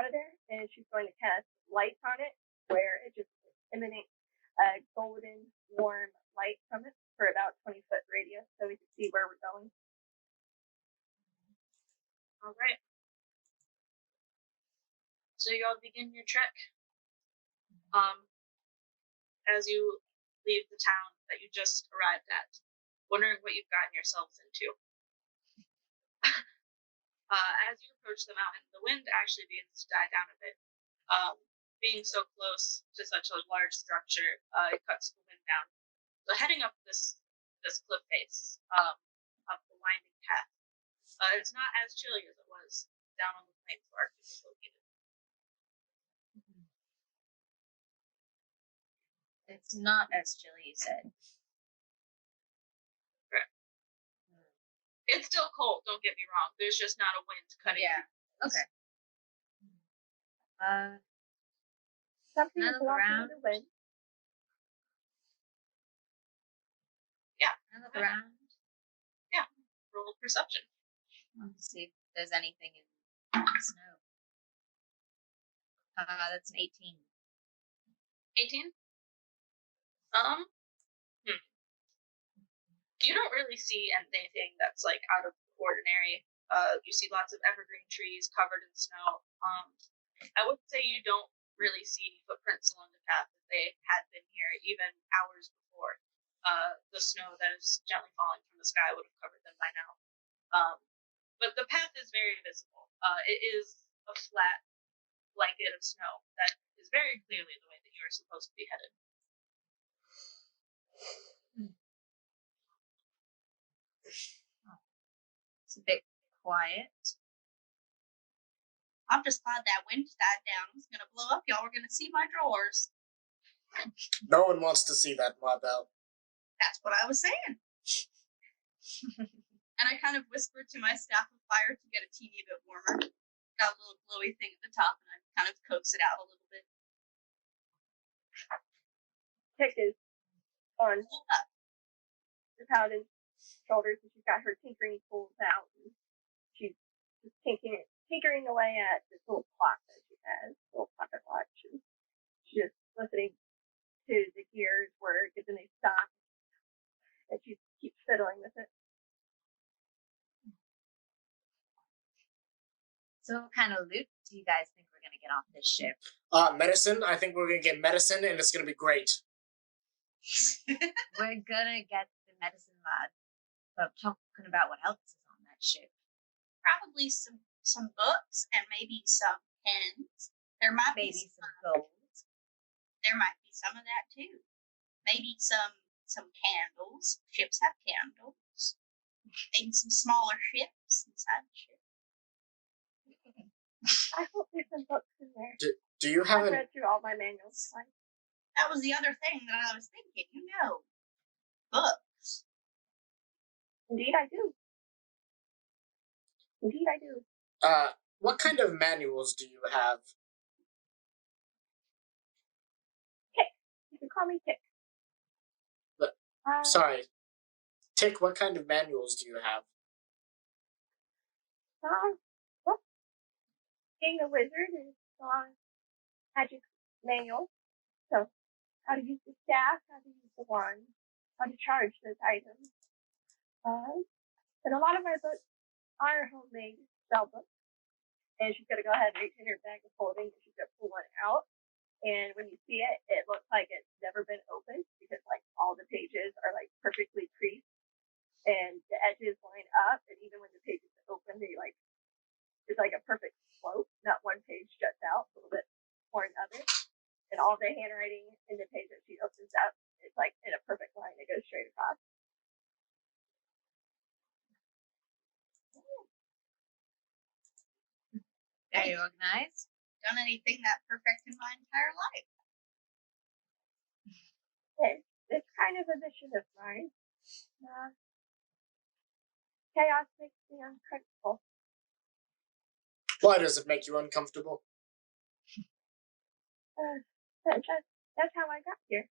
out of there, and she's going to cast light on it, where it just emanates a golden, warm light from it for about 20-foot radius, so we can see where we're going. All right. So you all begin your trek. As you leave the town that you just arrived at, wondering what you've gotten yourselves into. As you approach the mountain, the wind actually begins to die down a bit. Being so close to such a large structure, it cuts the wind down. So heading up this cliff face, up the winding path, it's not as chilly as it was down on the plains where Arcton is located. It's not as chilly, you said. It's still cold, don't get me wrong. There's just not a wind cutting. Yeah. Okay. Something I is look blocking around. the wind. I look around. Roll perception. Let's see if there's anything in the snow. That's an 18. 18? You don't really see anything that's out of the ordinary. You see lots of evergreen trees covered in snow. I would say you don't really see any footprints along the path that they had been here even hours before. the snow that is gently falling from the sky would have covered them by now. But the path is very visible. It is a flat blanket of snow that is very clearly the way that you are supposed to be headed. It's a bit quiet. I'm just glad that wind died down. It was gonna blow up. Y'all were gonna see my drawers. No one wants to see that, Marbell. That's what I was saying. And I kind of whispered to my staff of fire to get a teeny bit warmer. Got a little glowy thing at the top, and I kind of coax it out a little bit. Tick is on Hold up. the paladin's shoulders, and she's got her tinkering tools out, and she's just tinkering away at this little clock that she has, little pocket watch, and she's just listening to the gears work, and then they stop, and she keeps fiddling with it. So what kind of loot do you guys think we're going to get off this ship? Medicine. I think we're gonna get medicine, and it's gonna be great. We're going to get the medicine lad. But I'm talking about what else is on that ship. Probably some books and maybe some pens. There might be Maybe some gold. There might be some of that too. Maybe some candles. Ships have candles. Maybe some smaller ships inside the ship. I hope there's some books in there. Do you have I've an? read through all my manuals. That was the other thing that I was thinking. Books. Indeed, I do. Indeed, I do. What kind of manuals do you have? You can call me Tick. But- Sorry, Tick. What kind of manuals do you have? Well, being a wizard is magic manual. So, how to use the staff, how to use the wand, how to charge those items. And a lot of my books are homemade spell books. And she's going to go ahead and reach in her bag of holding, and she's going to pull one out. And when you see it, it looks like it's never been opened because, like, all the pages are, like, perfectly creased. And the edges line up. And even when the pages open, they, like, it's like a perfect slope. Not one page juts out a little bit more than other. And all the handwriting in the page that she opens up is, like, in a perfect line that goes straight across. Very organized. Done anything that perfect in my entire life. It's kind of a mission of mine. Chaos makes me uncomfortable. Why does it make you uncomfortable? That's how I got here.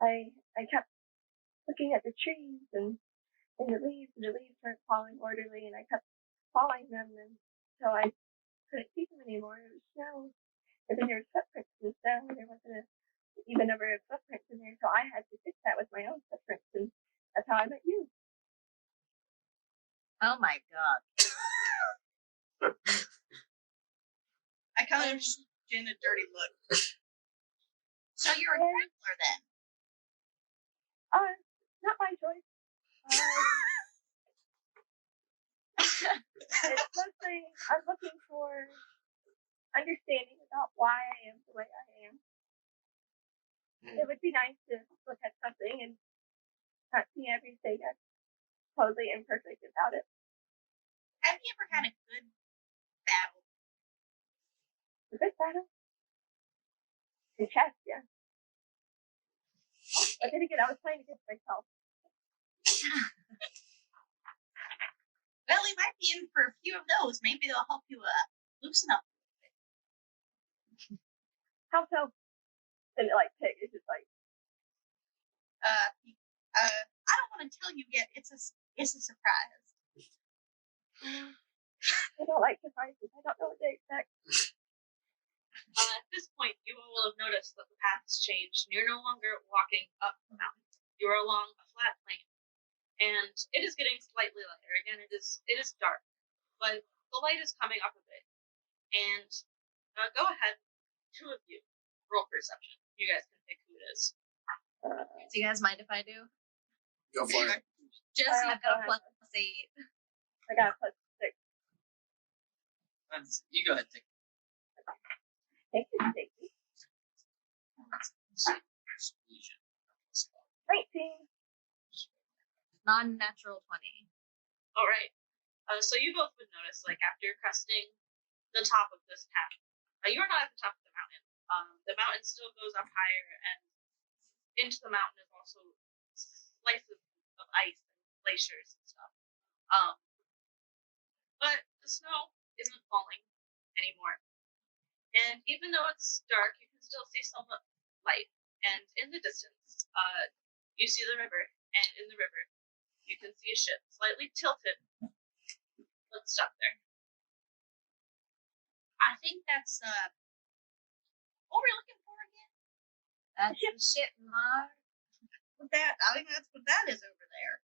I kept looking at the trees and the leaves weren't falling orderly, and I kept falling them, and so I couldn't see them anymore. It was snow, and then there were footprints in snow, and there wasn't an even number of footprints in there, so I had to fix that with my own footprints, and that's how I met you. Oh my god. I kind of shoot Jen a dirty look. So you're a traveler then? Not my choice. It's mostly I'm looking for understanding about why I am the way I am. It would be nice to look at something and not see everything that's totally imperfect about it. Have you ever had a good battle? A good battle? In chess, yeah. But then again, I was playing against myself. Well, we might be in for a few of those. Maybe they'll help you loosen up a little bit. How so? And Pig is just like, I don't want to tell you yet. It's a surprise. I don't like surprises. I don't know what they expect. At this point, you will have noticed that the path has changed, and you're no longer walking up the mountain. You're along a flat plain, and it is getting slightly lighter. Again, it is dark, but the light is coming up a bit. And go ahead, two of you, roll perception. You guys can pick who it is. Do you guys mind if I do? Go for it. Jesse, I I've got a also +8. I got a +6. You go ahead, take Thank you, Stacy. Persuasion. 19. Non-natural 20. All right. So you both would notice, like after cresting the top of this path, you are not at the top of the mountain. The mountain still goes up higher, and into the mountain is also slices of ice and glaciers and stuff. But the snow isn't falling anymore. And even though it's dark, you can still see somewhat light. And in the distance, you see the river, and in the river, you can see a ship slightly tilted. Let's stop there. I think that's what we're looking for again. That's the ship, Mar. I think that's what that is over there.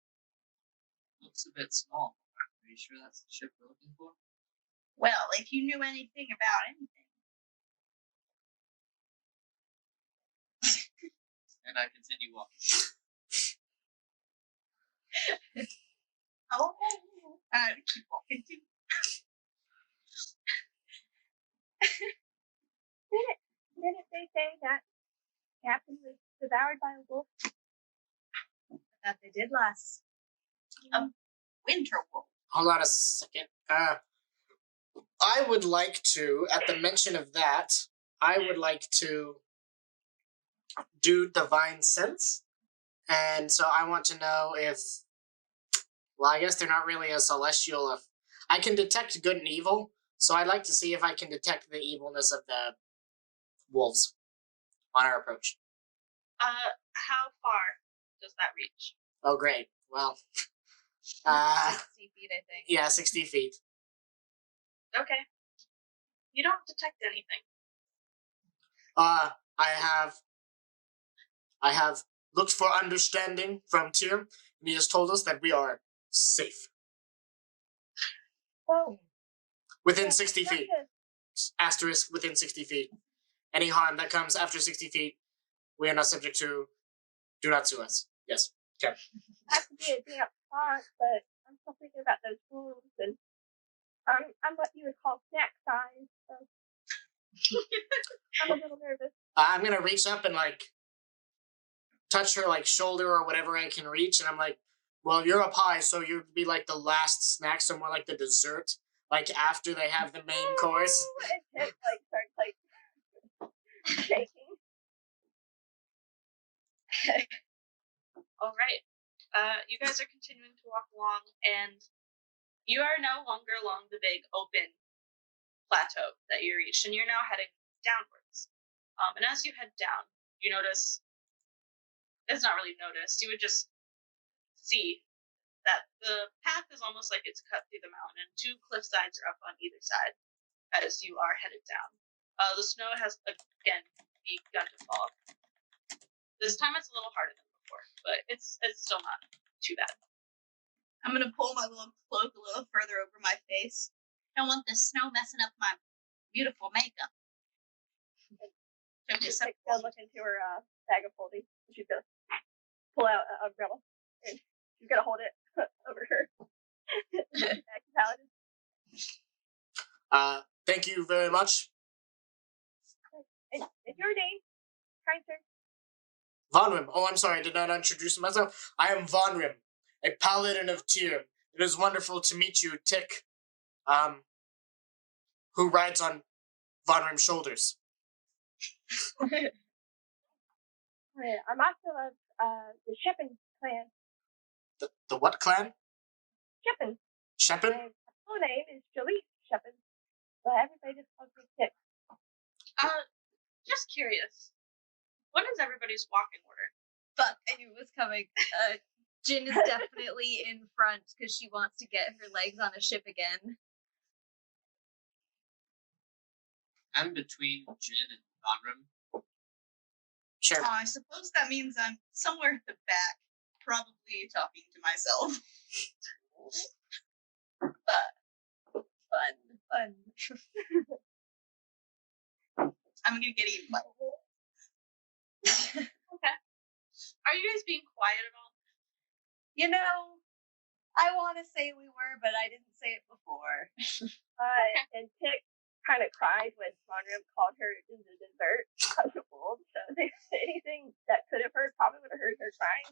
Looks a bit small. Are you sure that's the ship we're looking for? Well, if you knew anything about anything. And I continue walking. Keep walking too. Didn't they say that captain was devoured by a wolf? That they did last. Winter wolf. Hold on a second. I would like to, at the mention of that, I would like to do divine sense. And so I want to know if, well, I guess they're not really a celestial. If I can detect good and evil, so I'd like to see if I can detect the evilness of the wolves on our approach. How far does that reach? Oh, great. Well, 60 feet, I think. yeah, 60 feet. Okay. You don't detect anything. I have looked for understanding from Tyr, and he has told us that we are safe. Well, Within 60 feet. Asterisk within 60 feet. Any harm that comes after 60 feet, we are not subject to. Do not sue us. Yes. Okay. Not to be a damn spot, but I'm still thinking about those wolves, and I'm what you would call snack size, so I'm a little nervous. I'm gonna reach up and touch her shoulder or whatever I can reach, and I'm like, well, you're up high, so you'd be like the last snack, so more like the dessert, after they have the main course. And it starts shaking. All right. You guys are continuing to walk along, and you are no longer along the big open plateau that you reached, and you're now heading downwards. And as you head down, you notice, it's not really noticed, you would just see that the path is almost like it's cut through the mountain, and two cliff sides are up on either side as you are headed down. The snow has again begun to fall. This time it's a little harder than before, but it's still not too bad. I'm gonna pull my little cloak a little further over my face. Don't want the snow messing up my beautiful makeup. She's gonna look into her bag of holding. She's gonna pull out an umbrella, and she's gonna hold it over her back to Paladin. Thank you very much. And your name, kind sir? Vonrim. Oh, I'm sorry, I did not introduce myself. I am Vonrim, a paladin of Tyr. It is wonderful to meet you, Tick, who rides on Vonrim's shoulders. I'm also of the Sheppin clan. The what clan? Sheppin. Sheppin? My full name is Jolie Sheppin, but everybody just calls me Tick. Just curious. What is everybody's walking order? Fuck, I knew it was coming. Jin is definitely in front because she wants to get her legs on a ship again. I'm between Jin and Vonrim. Sure. I suppose that means I'm somewhere at the back, probably talking to myself. Fun. I'm gonna get eaten by a wolf. Okay. Are you guys being quiet at all? You know, I want to say we were, but I didn't say it before. And Tick kind of cried when Monrim called her in the dessert of the wolves. So anything that could have hurt probably would have heard her crying.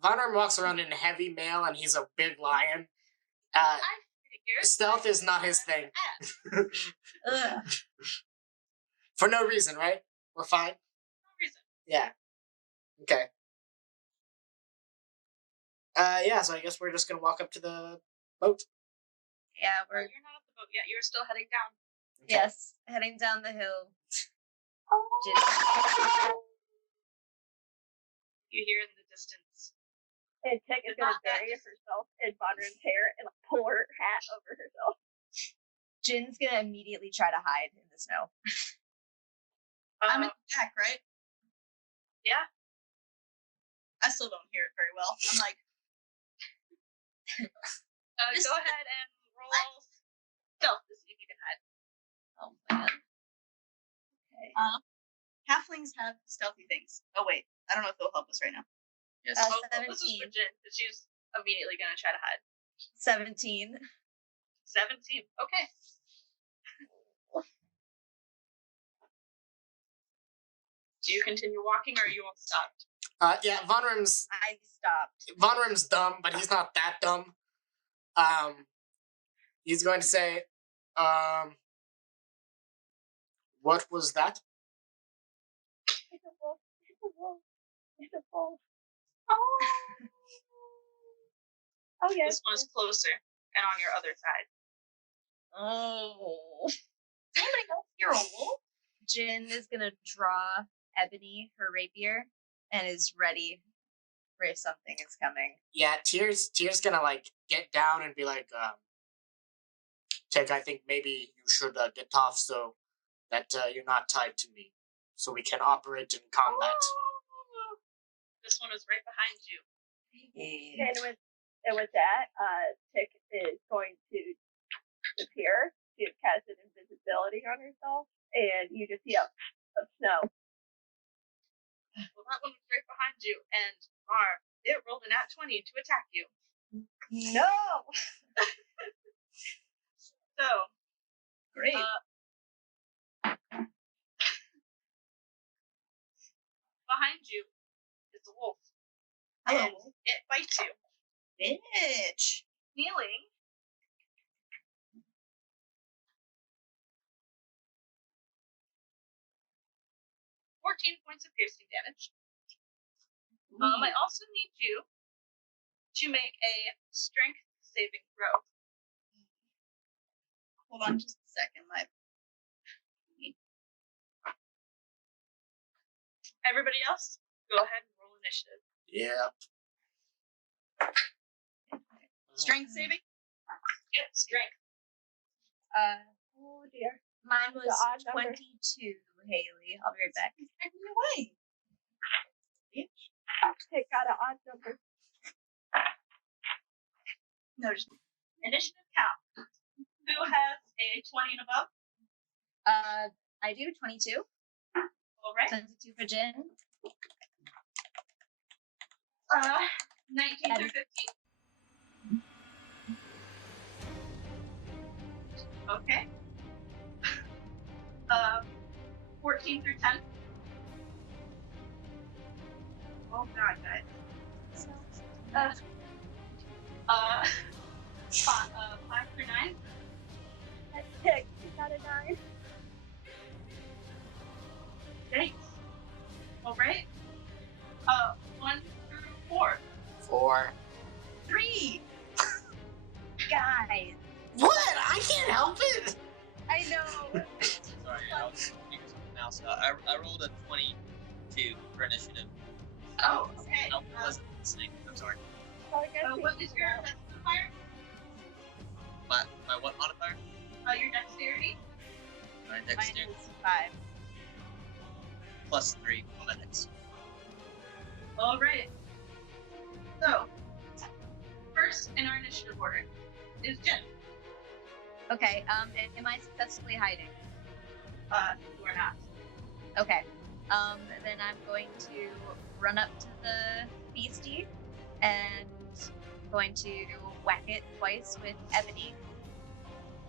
Vonarm walks around in heavy mail, and he's a big lion. I figured. Stealth is not his thing. Ugh. For no reason, right? We're fine? No reason. Yeah. Okay. Yeah, so I guess we're just gonna walk up to the boat. Yeah, Or you're not at the boat yet. You're still heading down. Okay. yes, heading down the hill. You hear in the distance. And Tick is going to bury herself in Monrim's hair and pull her hat over herself. Jin's gonna immediately try to hide in the snow. I'm in the back, right? Yeah. I still don't hear it very well. I'm like, Go ahead and roll stealth to see if you can hide. Oh man. Okay. halflings have stealthy things. Oh wait, I don't know if they'll help us right now. Yes. Oh, this is 17. for Jin, because she's immediately going to try to hide. 17. 17. Okay. Do you continue walking, or are you all stopped? Yeah, Vonrim's I stopped. dumb, but he's not that dumb. He's going to say, what was that? It's a wolf. It's a wolf. It's a wolf. Oh, yes. This one's closer and on your other side. Oh. Does anybody else hear a wolf? Jin is gonna draw Ebony, her rapier, and is ready for if something is coming. Yeah, Tears gonna like get down and be like, Tick, I think maybe you should get off so that you're not tied to me, so we can operate in combat. This one is right behind you. And with that, Tick is going to appear to cast an invisibility on herself, and you just see a snow. Well, that one was right behind you, and it rolled an at 20 to attack you. No! So, Great. behind you is the wolf. Hello. And it bites you. Bitch. Healing. Points of piercing damage. I also need you to make a strength saving throw. Hold on just a second. Everybody else, go ahead and roll initiative. Yeah. Strength saving? Get strength. Oh, dear. Mine was The odd number. 22, Haley. I'll be right back. Take me away. Bitch. Tick got an odd number. No, just initiative count. Who has a 20 and above? I do 22. All right. 22 for Jin. 19 through 15. Okay. 14 through 10. Oh god, guys. 5 through 9. That's Tick. She got a 9. Thanks. Alright. 1 through 4. 4. 3. Guys. What? I can't help it. I know. Sorry, I was figuring something else. I rolled a 22 for initiative. Oh, okay. I wasn't listening. I'm sorry. So I guess What is your modifier? My what modifier? Your dexterity? My Mine dexterity is 5. plus 3 on my dex. Alright. So, first in our initiative order is Jen. Okay, am I successfully hiding? You are not. Okay. Then I'm going to run up to the beastie and going to whack it twice with ebony.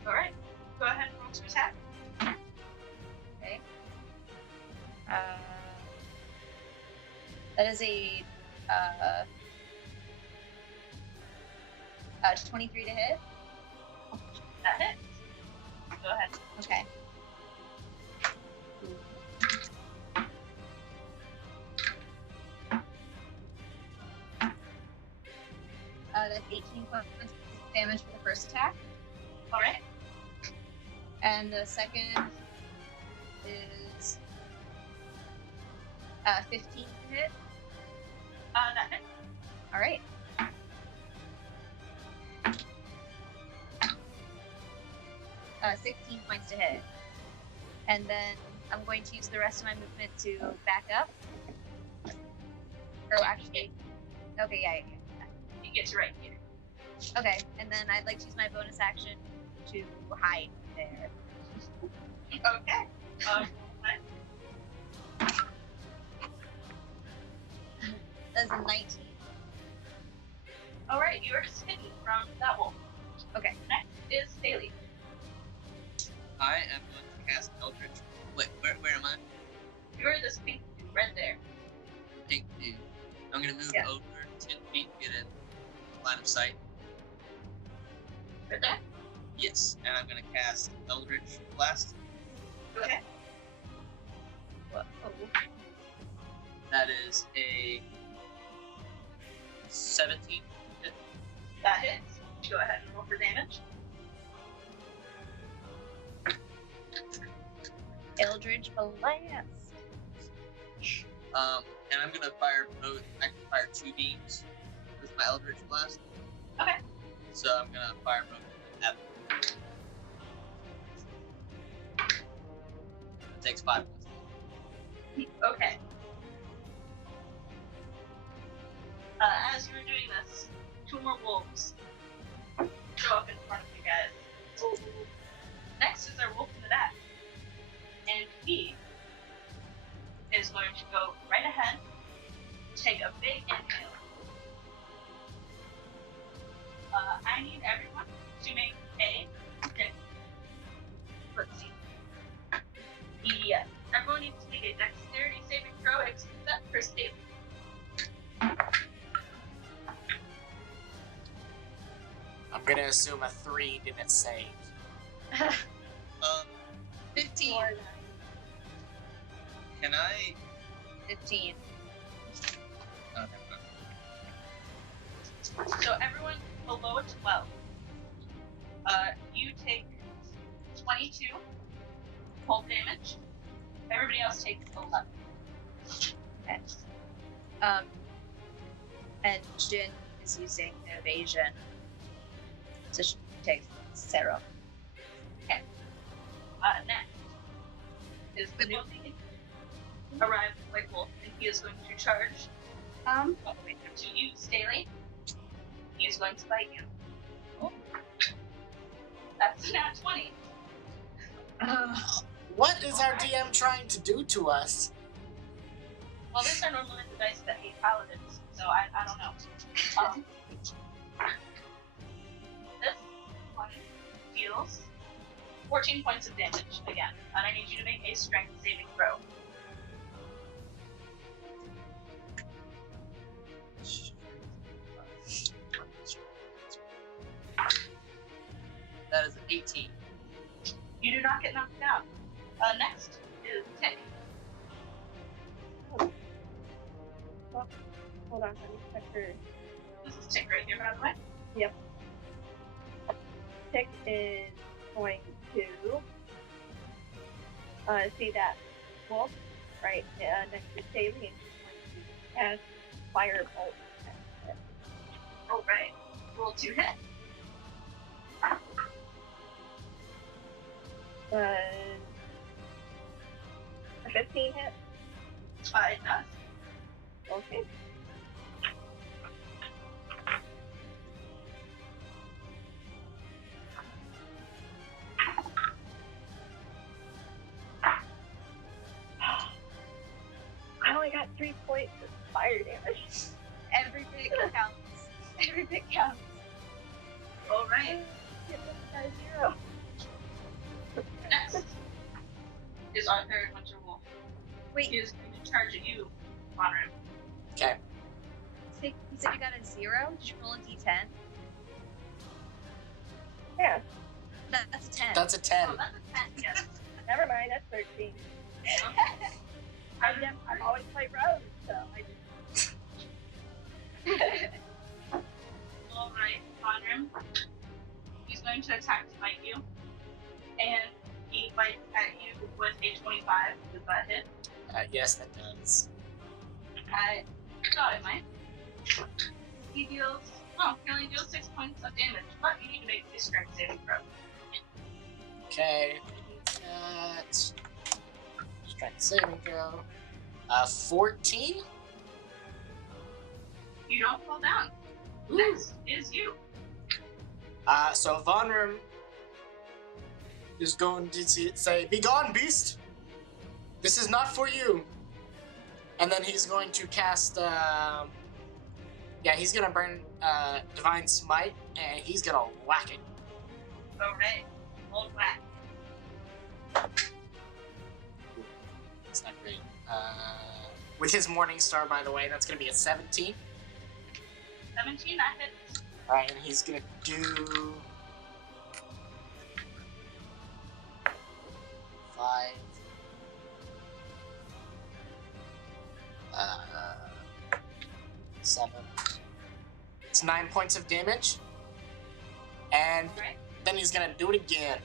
Alright. Go ahead and roll to attack. Okay. That is a 23 to hit. That hits. Go ahead. Okay. That's 18 points of damage for the first attack. Alright. And the second is 15 to hit. That hits. All right. Uh, 16 points to hit. And then I'm going to use the rest of my movement to back up. Or actually, okay, yeah. You get to right here. Okay, and then I'd like to use my bonus action to hide there. Okay. That's a 19. Alright, you are just hidden from that wolf. Okay. Next is Staley. I am going to cast Eldritch. Wait, where am I? You're this pink dude right there. Pink dude. I'm gonna move Yeah. over 10 feet to get in line of sight. Right there. Yes, and I'm gonna cast Eldritch Blast. Go ahead. Whoa. That is a 17. That hits. Go ahead and roll for damage. Eldritch Blast. And I'm gonna fire both. I can fire 2 beams with my Eldritch Blast. Okay. So I'm gonna fire both at them. It takes 5 points. Okay. As you were doing this, 2 more wolves show up in front of you guys. Next is our wolf in the back. And he is going to go right ahead, take a big inhale. I need everyone to make a okay. Let's see. Yes. Everyone needs to make a dexterity saving throw except for Staley. I'm gonna assume a 3 didn't save. 15. Can I? 15. Oh, never mind. So everyone below 12, you take 22 cold damage. Everybody else takes 11. Okay. And Jin is using evasion. So she takes 0. Next is the new arrived White Wolf, and he is going to charge to you, Staley. He is going to bite you. Oh. That's a nat 20. What is our DM trying to do to us? Well, these are normally the dice that hate paladins, so I don't know. This one deals 14 points of damage again, and I need you to make a strength saving throw. That is an 18. You do not get knocked down. Next is Tick. Hold on, let me check her. This is Tick right here, by the way. Yep. Tick is going to see that wolf right next to Staley, and she's going to cast Firebolt. All right. Roll 2 hit. A 15 hit. It does. Okay. I got 3 points of fire damage. Every bit counts. Every bit counts. All right. Give this guy 0. Next is Arthur Hunter Wolf. Wait, He is going to charge at you, Bonner. Okay. you said you got a 0? Did you roll a d10? Yeah, That's a 10. That's a 10. Oh, that's a 10, yes. never mind, that's 13. I'm always play rogue, so I just... All right, Bonner. He's going to attack to bite you. And he bites at you with a 25. Does that hit? Yes, that does. I thought it might. He deals... Oh, he only deals 6 points of damage, but you need to make a strength saving throw. Okay. That. Strength saving throw. 14? You don't fall down. Ooh. Next is you. So Vonrum is going to say, "Begone, beast! This is not for you." And then he's going to cast, he's gonna burn Divine Smite, and he's gonna whack it. Alright. Old whack. It's not great. With his Morning Star, by the way, that's gonna be a 17. 17, that hits. Alright, and he's gonna do 5. 7. It's 9 points of damage. And Alright. then he's gonna do it again.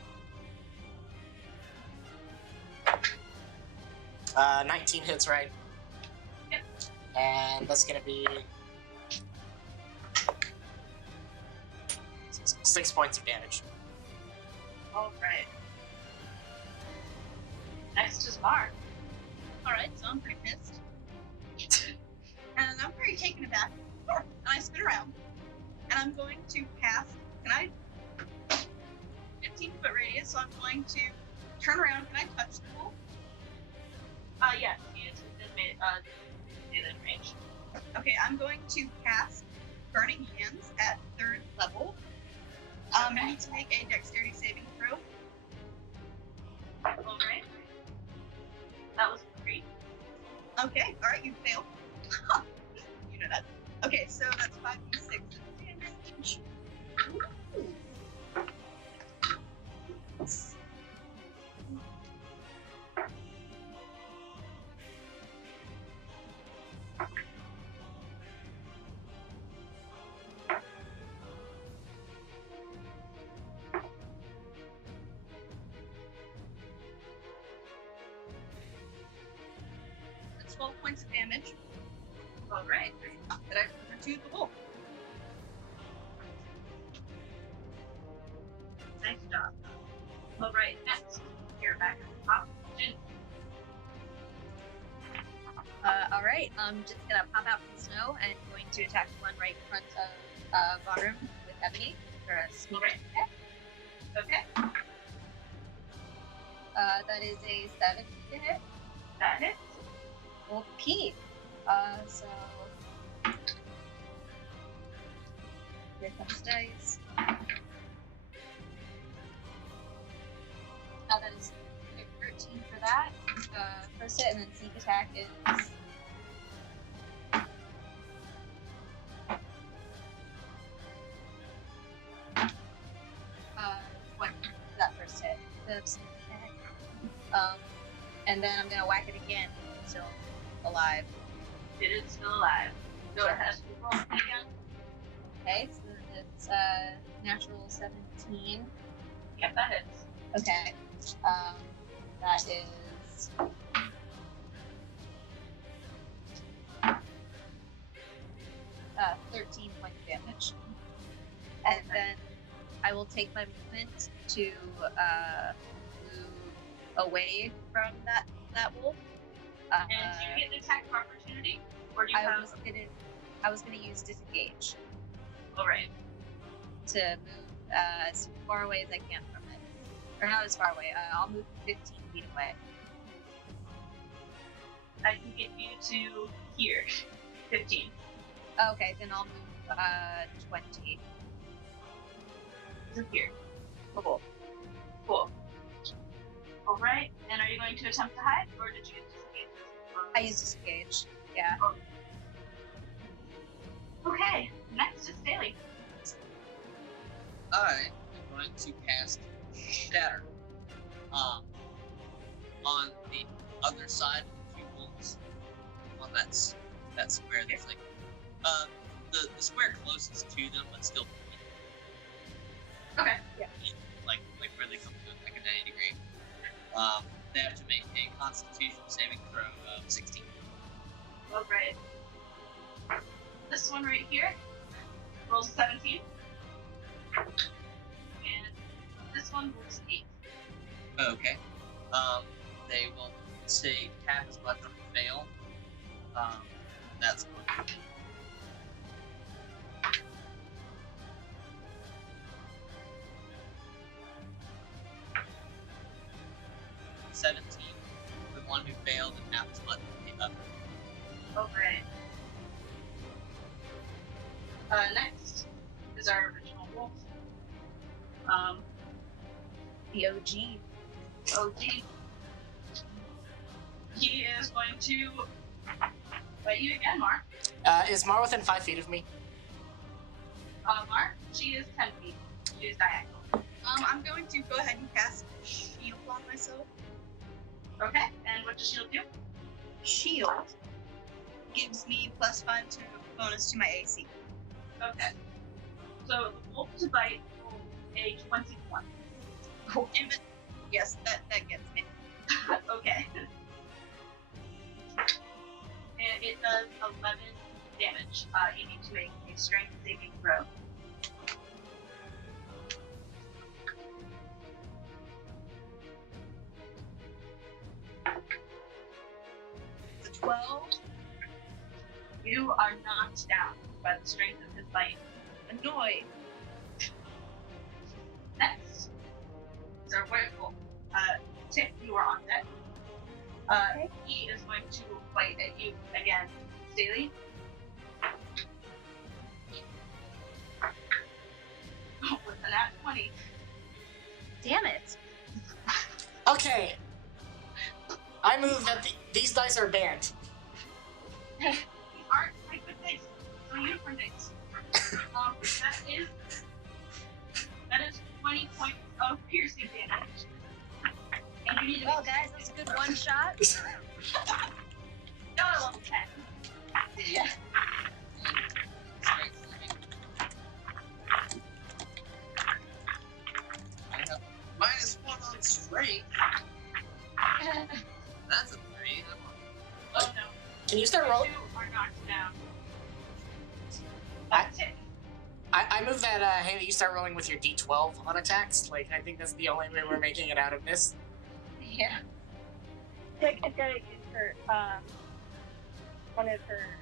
19 hits, right? Yep. And that's gonna be 6 points of damage. Alright. Next is Mar. Alright, so I'm pretty pissed. And I'm pretty taken aback. And I spin around. And I'm going to cast. Can I? 15-foot radius, so I'm going to turn around. Can I touch the wolf? Yes, he is within range. Okay, I'm going to cast Burning Hands at 3rd level. You need to make a dexterity saving throw. Alright. That was a 3. Okay, alright, you failed. You know that. Okay, so that's 5d6 damage. That's 12 points of damage Alright. that I deliver to the wolf. Nice job. Alright, next. You're back at the top. Jin. Alright, I'm just gonna pop out from the snow and going to attack the one right in front of Vonrum with Ebony for a sneak attack. Okay. That is a 7 to hit. That hits. Okay. So here comes dice. That is a 13 for that. First hit, and then sneak attack is what is that first hit? The sneak attack. And then I'm gonna whack it again. It's still alive. It is still alive. Go ahead. Roll it again. Okay, so it's natural 17. Yep, that hits. Okay. That is 13 points of damage. And then I will take my movement to move away from that wolf. And do you get an attack of opportunity? Or do you have... I was gonna use disengage Alright. to move as far away as I can from it. Or not as far away. I'll move 15 feet away. I can get you to here. 15. Okay, then I'll move 20. To here. Cool. Alright, and are you going to attempt to hide, or did you disengage? I used disengage. Yeah. Okay, next is Staley. I am going to cast Shatter. On the other side of the few wolves, on that square that's like, the square closest to them, but still, Okay. like where they come to like a 90 degree. They have to make a Constitution saving throw of 16. Alright. This one right here rolls 17. And this one rolls 8. Okay. They will say half as much on a fail. That's fine. The one who failed and half as much on the other. Alright. Next is our original wolf. The OG. OG. He is going to bite you again, Mar. Is Mar within 5 feet of me? Mar, she is 10 feet. She is diagonal. I'm going to go ahead and cast Shield on myself. Okay, and what does shield do? Shield gives me +5 to bonus to my AC. Okay. So the wolf to bite rolled a 21. Yes, that gets me. Okay. And it does 11 damage. You need to make a strength saving throw. The 12. You are knocked down by the strength of his bite. Annoyed. Next is our werewolf. Tip, you are on deck. He is going to bite at you again. Staley. With an at 20. Damn it. Okay. I move that these dice are banned. These aren't my good dice. So unicorn dice. That is 20 points of piercing damage. And you need to Well, make guys, that's a good one shot. no level 10. Yeah. Strength saving. I have -1 on strength. That's a 3. Oh no. Can you start You rolling? two are knocked down. I- That's it. I move that, Haley, you start rolling with your D12 on attacks. Like, I think that's the only way we're making it out of this. Yeah. Tick is gonna use her, one of her,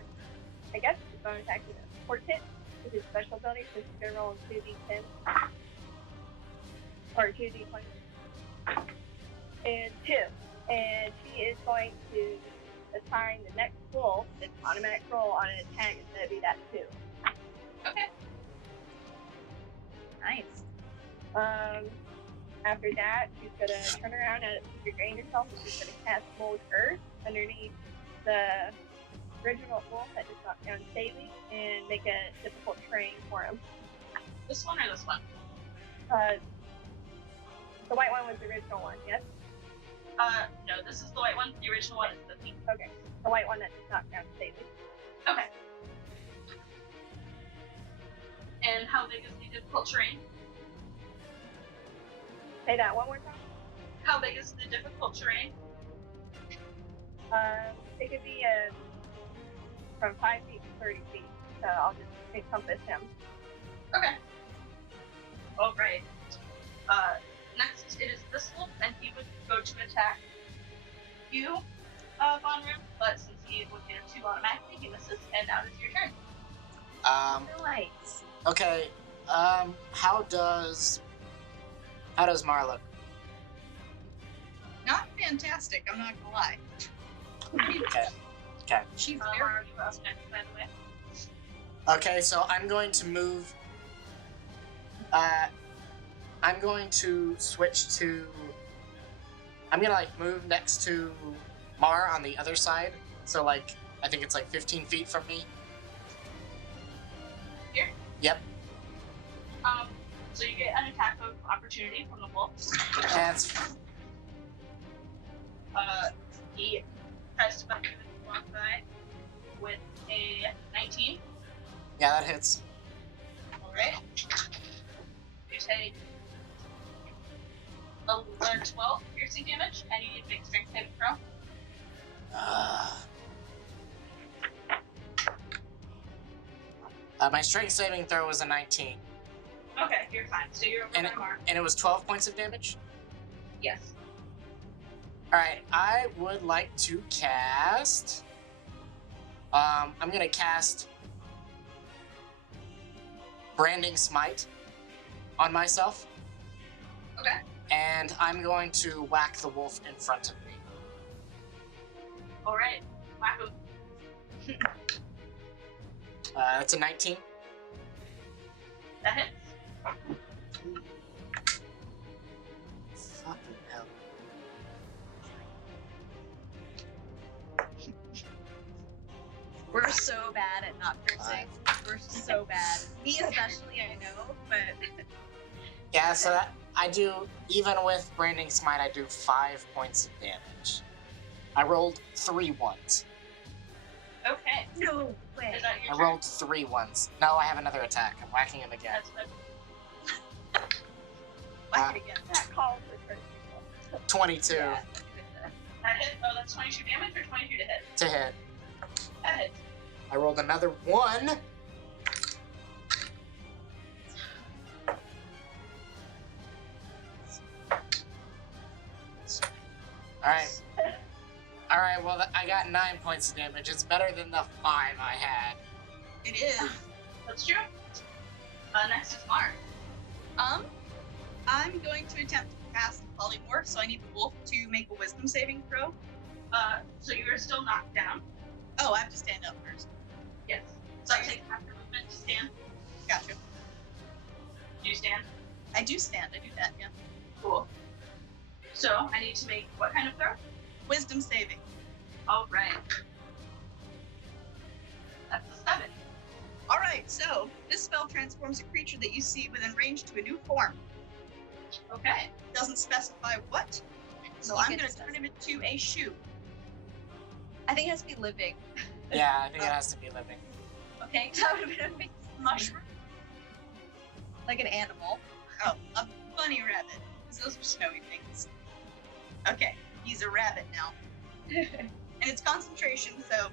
I guess it's bonus action, Portent, which is special ability, so she's gonna roll 2d10. Or 2d20. And 2. And she is going to assign the next roll, its automatic roll on an attack, is gonna be that 2. Okay. Nice. After that, she's gonna turn around and regain herself, and she's gonna cast Mold Earth underneath the original wolf that just knocked down Staley and make a difficult terrain for him. This one or this one? The white one was the original one, yes? No, this is the white one. The original one is the pink. Okay. The white one that just knocked down Staley. Okay. And how big is the difficult terrain? Say that one more time. How big is the difficult terrain? It could be from 5 feet to 30 feet, so I'll just encompass him. Okay. Alright. Next it is this wolf, and he would go to attack you, Von Rim, but since he would get a 2 automatically, he misses, and now it is your turn. Nice. Okay, how does Mar look? Not fantastic, I'm not gonna lie. Okay. Okay. She's Mara, very you were up next, by the way. Okay, so I'm going to move. I'm going to switch to. I'm gonna like move next to Mar on the other side. So like I think it's like 15 feet from me. Here? Yep. So you get an attack of opportunity from the wolf. That's He tries to bite you with the long guy with a 19. yeah, that hits. Alright. You take 12 piercing damage, and you need to make strength saving throw. My strength saving throw was a 19, Okay, you're fine. So you're over by Mark. and it was 12 points of damage. Yes. All right, I would like to cast. I'm gonna cast Branding Smite on myself, Okay. and I'm going to whack the wolf in front of me. Alright. Whack him. That's a 19. That hits. Fucking hell. We're so bad at not cursing. We're so bad. Me especially, I know, but Yeah, so I do, even with Branding Smite, I do 5 points of damage. I rolled 3 ones. Okay. no way. Is that your I turn? rolled 3 ones. No, I have another attack. I'm whacking him again. That's Whack it again. That calls for critical. 22 Yeah. that hit. Oh, that's 22 damage or 22 to hit? to hit. That hits. I rolled another 1. Alright. Alright, well, I got 9 points of damage. It's better than the 5 I had. It is. That's true. Next is Mark. I'm going to attempt to cast polymorph, so I need the wolf to make a wisdom saving throw. So you are still knocked down. Oh, I have to stand up first. Yes. So I take half your movement to stand. Gotcha. Do you stand? I do stand. I do that. Yeah. Cool. So I need to make what kind of throw? Wisdom saving. All right. That's a 7. All right. So this spell transforms a creature that you see within range to a new form. Okay. Doesn't specify what. So You I'm can going to turn him into a shoe. I think it has to be living. Yeah, I think it has to be living. Okay. That would have been a big Mushroom. like an animal. Oh, a bunny rabbit. Because those are snowy things. Okay, he's a rabbit now. And it's concentration, so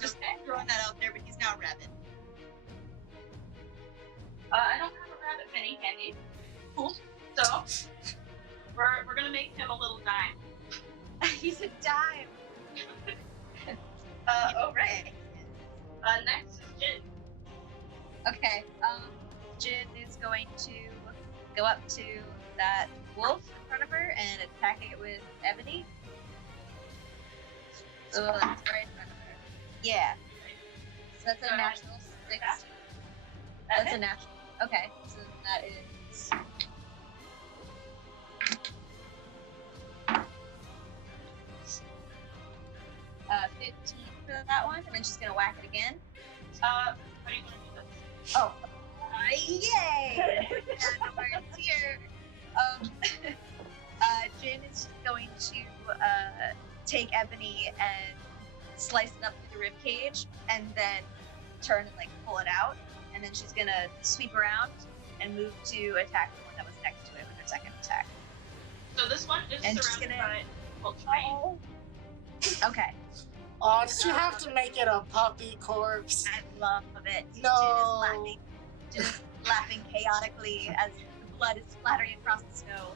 just throwing that out there, but he's now a rabbit. I don't have a rabbit penny handy. Cool. So we're gonna make him a little dime. He's a dime. Alright. Next is Jin. Okay. Jin is going to go up to that wolf in front of her and attack it with ebony. So that's right in front of her. Yeah. So that's a natural 6. That's a natural. Okay. So that is. 15 for that one, and then she's gonna whack it again. How do you want to do this? Oh, yay! And we're here. Jin is going to take Ebony and slice it up through the rib cage, and then turn and like pull it out, and then she's gonna sweep around and move to attack the one that was next to it with her second attack. So this one is And she's surrounded gonna- by well, terrain. Okay, Oh, did you have to make it a puppy corpse? I love it. No. Jin is laughing chaotically as the blood is splattering across the snow.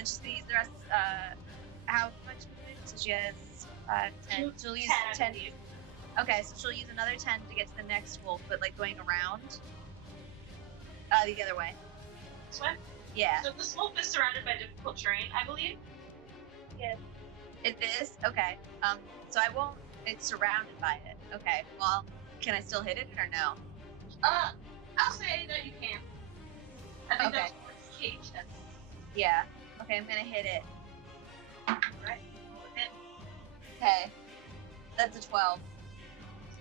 She's gonna use the rest. How much movement? So she has 10. She'll use 10, I 10. believe. Okay, so she'll use another 10 to get to the next wolf, but like going around. The other way. This way. Yeah. So this wolf is surrounded by difficult terrain, I believe. Yes. It is? Okay. So I won't, it's surrounded by it. Okay. Well, can I still hit it or no? I'll say that you can. I think Okay. that's more cage than Yeah. Okay, I'm gonna hit it. right. Roll a hit. Okay. That's a 12.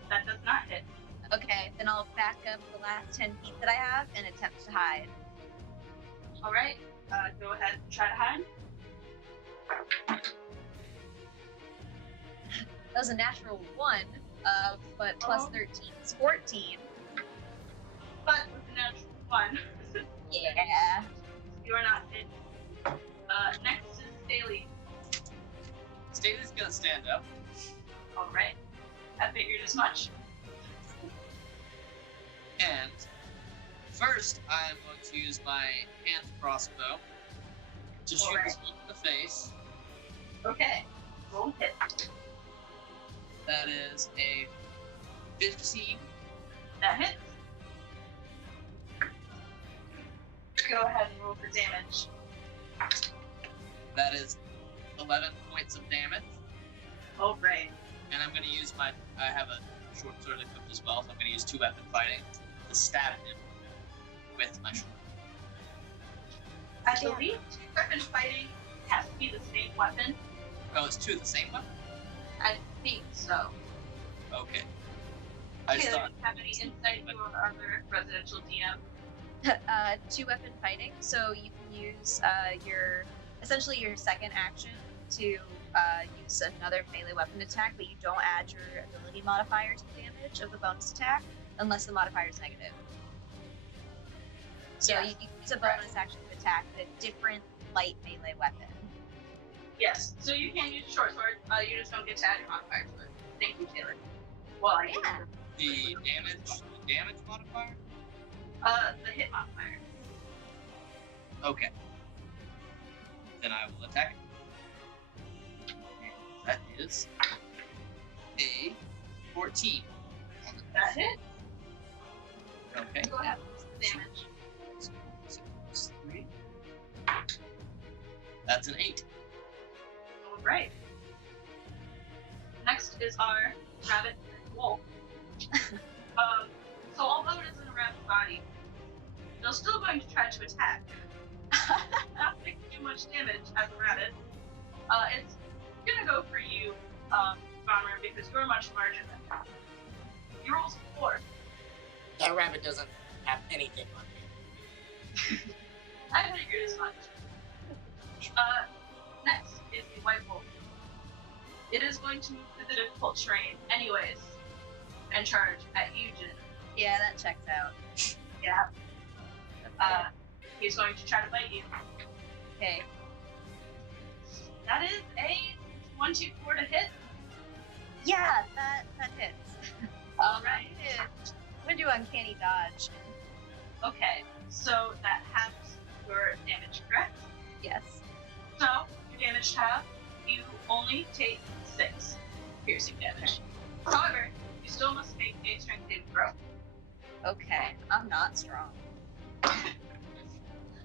That does not hit. Okay, then I'll back up the last 10 feet that I have and attempt to hide. All right. Go ahead and try to hide. That was a natural 1, but plus 13 is 14. But with the natural 1, Yeah. you are not hit. Next is Staley. Staley's gonna stand up. All right. I figured as much. And first, I'm going to use my hand crossbow to shoot Alright. this one in the face. Okay. Roll a hit. That is a 15. That hits. Go ahead and roll for damage. That is 11 points of damage. All right. And I'm going to use I have a short sword equipped as well, so I'm going to use 2-weapon fighting to stab him with my sword. I believe two-weapon fighting has to be the same weapon. Oh, it's 2 of the same one? I think so. Okay. I just Taylor, thought, do you have any insight into our other residential DM? 2-weapon fighting, so you can use essentially your second action to use another melee weapon attack, but you don't add your ability modifier to the damage of the bonus attack unless the modifier is negative. So Yes. you use a bonus action to attack with a different light melee weapon. Yes. So you can use short sword. You just don't get to add your modifier to it. Thank you, Taylor. Well, I Yeah. the damage modifier? The hit modifier. Okay. Then I will attack it. And that is a 14. That hit. Okay. Go ahead. Damage. 6 + 3. That's an 8. All right. Next is our rabbit wolf. So although it is in a rabbit body, they're still going to try to attack. Not taking too much damage as a rabbit. It's gonna go for you, Bomber, because you're much larger than that. You rolls a 4. That rabbit doesn't have anything on me. I figured as much. Next is the white wolf. It is going to move through the difficult terrain anyways, and charge at you, Jin. Yeah, that checks out. Yeah. He's going to try to bite you. Okay. That is a 1-2-4 to hit. Yeah, that hits. Alright. I'm gonna do uncanny dodge. Okay, so that halves your damage, correct? Yes. So, your damage half, you only take 6 piercing damage. However, you still must make a strength saving throw. Okay, I'm not strong.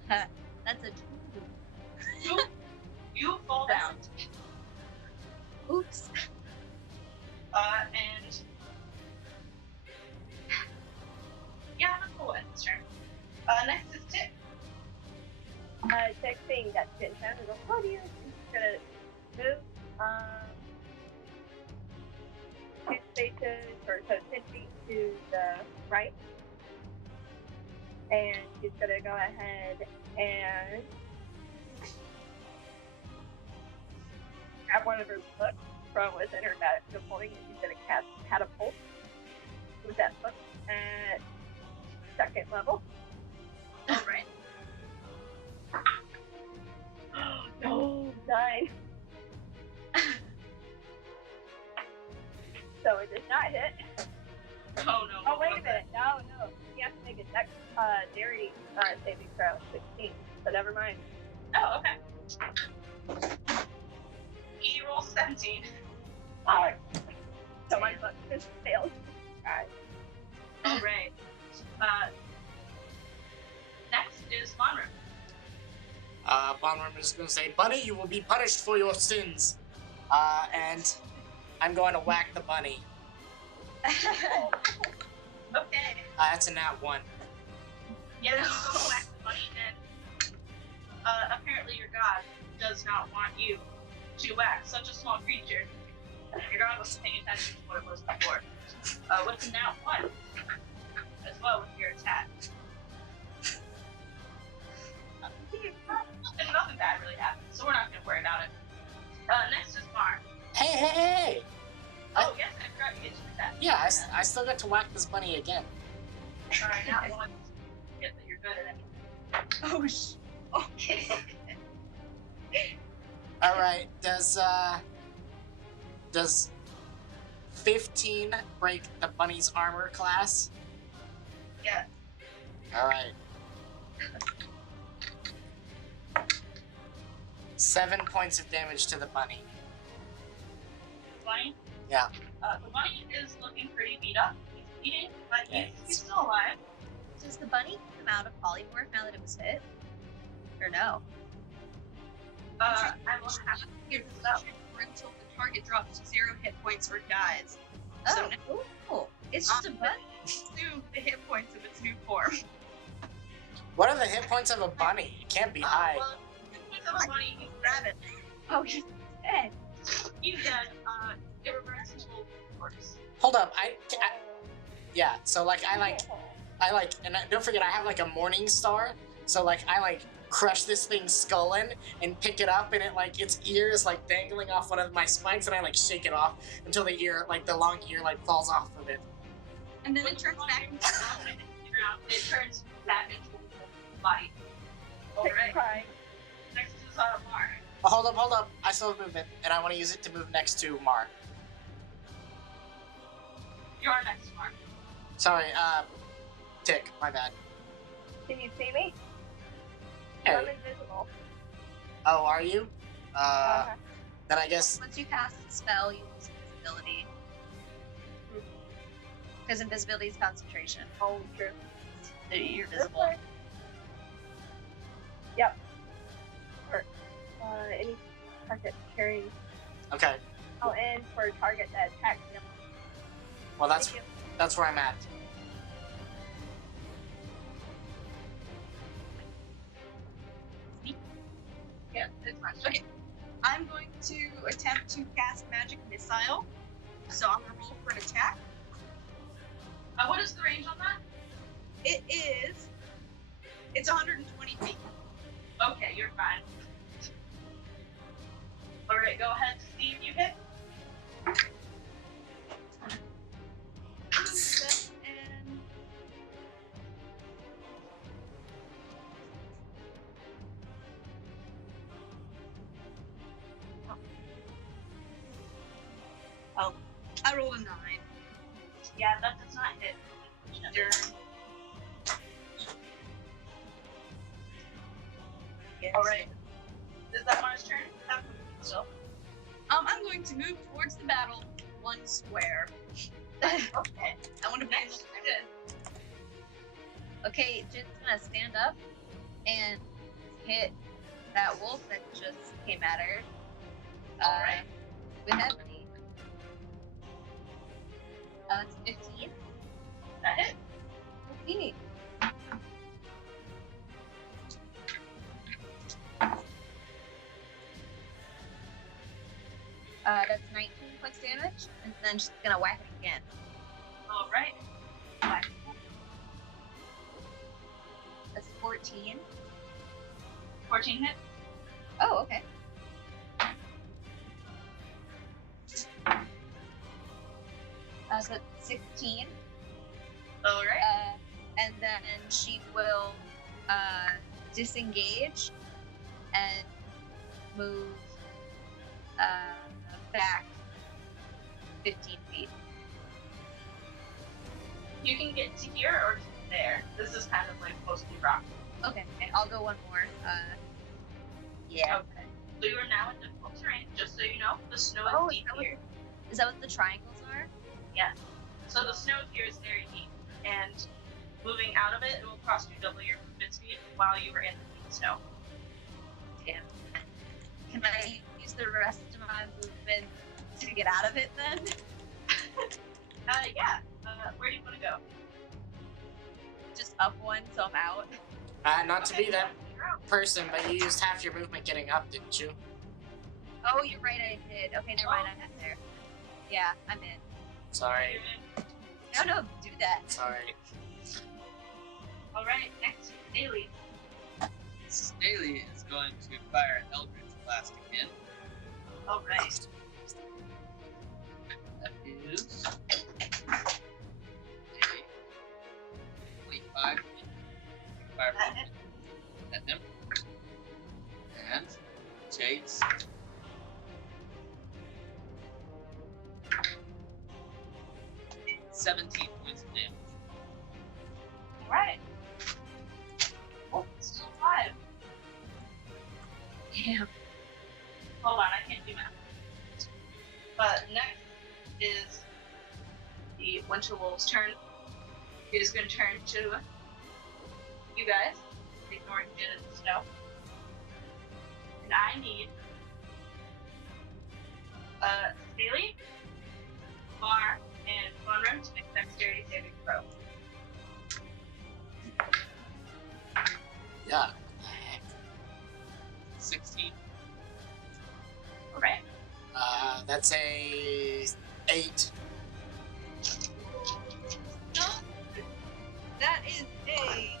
That's a 2. You fall down. Oops. And yeah, that's cool. End this turn. Next is Tick. Tick seeing that Jin found is a you. He's gonna move 2 spaces or so 10 feet to the right. And she's gonna go ahead and grab one of her books from within her bag of holding, and she's gonna cast catapult with that book at 2nd level. Alright. No, 9. So it does not hit. Oh no. Oh, wait a minute. No. You have to make a dex dexterity saving throw. 16. So never mind. Oh, okay. He rolls 17. Alright. So my book just failed. Alright. Alright. Next is Monroe. Bonram is going to say, "Buddy, you will be punished for your sins." And I'm going to whack the bunny. Okay. That's a nat 1. Yeah, you go whack the bunny, and apparently your god does not want you to whack such a small creature. Your god wasn't paying attention to what it was before. With a nat 1 as well with your attack. And nothing bad really happened, so we're not going to worry about it. Next is Mar. Hey! Oh, yes, I forgot you get your attack. Yeah, I still get to whack this bunny again. Alright, now I want to get that you're good at it. Oh, okay. Alright, does 15 break the bunny's armor class? Yeah. Alright. 7 points of damage to the bunny. Bunny? Yeah. The bunny is looking pretty beat up. He's bleeding, but Yeah, he's still alive. Does the bunny come out of polymorph now that it was hit? Or no? I will have to figure this out. Until the target drops to 0 hit points or dies. So Oh, now cool. It's just a bunny. assume the hit points of its new form. What are the hit points of a bunny? It can't be high. Well, if a bunny, you Grab it. Oh, he's dead. you get irreversible force. Hold up, yeah. So like I like, and don't forget I have like a morning star. So like I crush this thing's skull in and pick it up, and it like its ear is like dangling off one of my spikes, and I like shake it off until the ear, like the long ear, like falls off of it. And then it turns back into It turns back into a body. Alright, Crying. next is Mar. Oh, hold up. I still have movement, and I want to use it to move next to Mar. You're next, Mar. Sorry, Tick, my bad. Can you see me? Hey. I'm invisible. Oh, are you? Uh-huh. Then I guess, Once you cast the spell, you lose invisibility. Because invisibility is concentration. Oh, true. You're This visible. way. Yep. Or, any target carrying. okay. Oh, and for a target that attacks them. Well, Thank you. that's where I'm at. Yeah, it's fine. Okay. I'm going to attempt to cast Magic Missile. So I'm gonna roll for an attack. What is the range on that? It's 120 feet. Okay, you're fine. Alright, go ahead, Steve, you hit. And oh, I rolled a 9. Yeah, that does not hit. Alright. Is that Mars' turn? So. I'm going to move towards the battle 1 square. Okay. I want to be in Next, the good. Okay, Jin's gonna stand up and hit that wolf that just came at her. Alright. With Ebony. It's 15. That hit. Okay. That's 19 points damage, and then she's gonna whack it again. Alright. Whack. That's 14. 14 hit. Oh, okay. So that's 16. Alright. And then she will disengage and move back 15 feet. You can get to here or to there. This is kind of like mostly rock. Okay, I'll go one more. Yeah. Okay. So you are now in difficult terrain. Just so you know, the snow is Oh, deep is that what- here. Is that what the triangles are? Yeah. So the snow here is very deep, and moving out of it, it will cost you double your movement speed while you are in the deep snow. Damn. Can I use use the rest of my movement to get out of it then? Yeah. Where do you want to go? Just up one, so I'm out. Not to be that You're out. person, but you used half your movement getting up, didn't you? Oh, you're right, I did. Okay, never mind, I'm there. Yeah, I'm in. Sorry. No, do that. Sorry. All right. Next, Haley. Staley is going to fire Eldritch Blast again. All right. That is a 25. 25 at him. And takes 17 points of damage. All right. Oh, still alive. Damn. Hold on, I can't do math. Next is the Winter Wolf's turn. It is going to turn to you guys, ignoring Jin and Snow. And I need Staley, Mar, and Funrum to make dexterity saving throw. Yeah. What the heck? 16. Alright. That's a 8. No. That is a.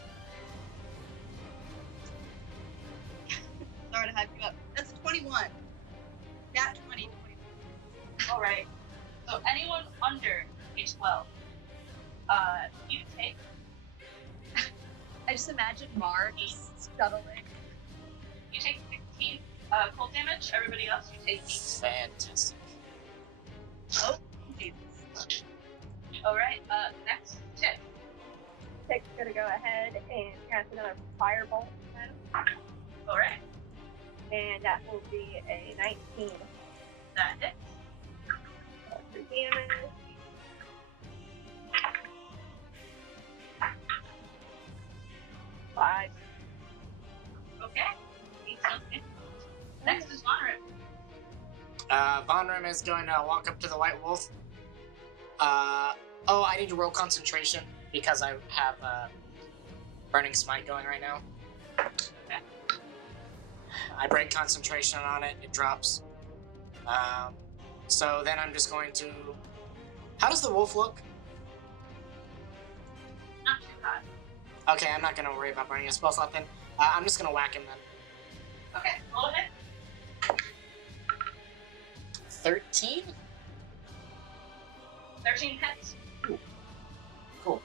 Sorry to hype you up. That's a 21. Nat 20. Alright. So anyone under age 12, you take I just imagine Mar just scuttling. 16 cold damage. Everybody else, you take 8. Fantastic. Oh, Jesus. Alright, next, Tip. Tick's gonna go ahead and cast another firebolt at him, Alright, and that will be a 19 that hits. for damage. Five. Okay. 8 sounds good. Next is Vonrim. Von Rim is going to walk up to the White Wolf. I need to roll concentration because I have Burning Smite going right now. Okay. I break concentration on it, it drops. So then I'm just going to... How does the wolf look? Not too hot. Okay, I'm not going to worry about burning a spell slot then. I'm just going to whack him then. Okay, roll a hit. 13? 13 hits. Cool.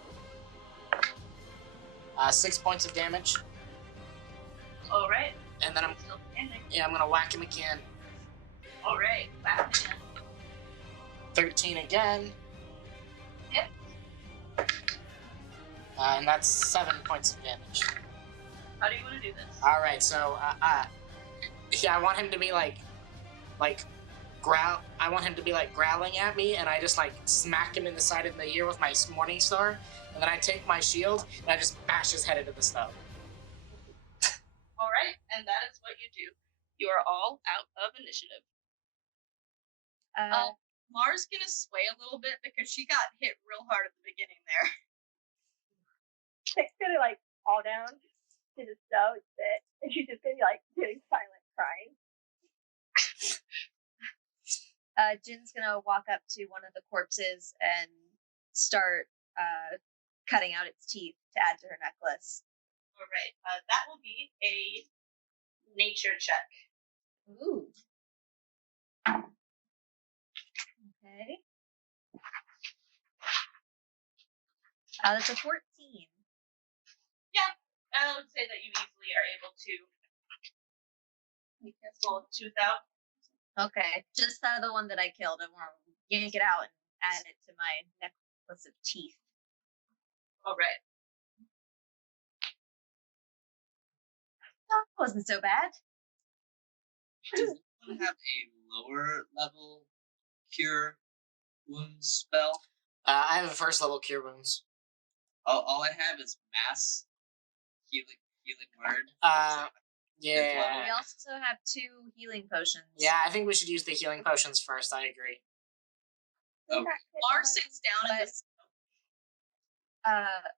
6 points of damage. Alright, And then I'm still standing. going to whack him again. Alright, back again. 13 again. Hit. And that's 7 points of damage. How do you want to do this? Alright, so, I want him to be I want him to be growling at me, and I just smack him in the side of the ear with my Morning Star, and then I take my shield and I just bash his head into the snow. Alright, and that is what you do. You are all out of initiative. Mars gonna sway a little bit because she got hit real hard at the beginning there. Tick's gonna fall down to the snow and sit, and she's just gonna be doing silent crying. Jin's gonna walk up to one of the corpses and start cutting out its teeth to add to her necklace. Alright, that will be a nature check. Ooh. Okay. That's a 14. I would say that you easily are able to pull a tooth out. Okay, just the one that I killed. I want to yank it out and add it to my necklace of teeth. Alright. That wasn't so bad. Does anyone have a lower level cure wounds spell? I have a first level cure wounds. All I have is mass healing word. Yeah. We also have 2 healing potions. Yeah, I think we should use the healing potions first. I agree. Okay. Lar sits down in the snow.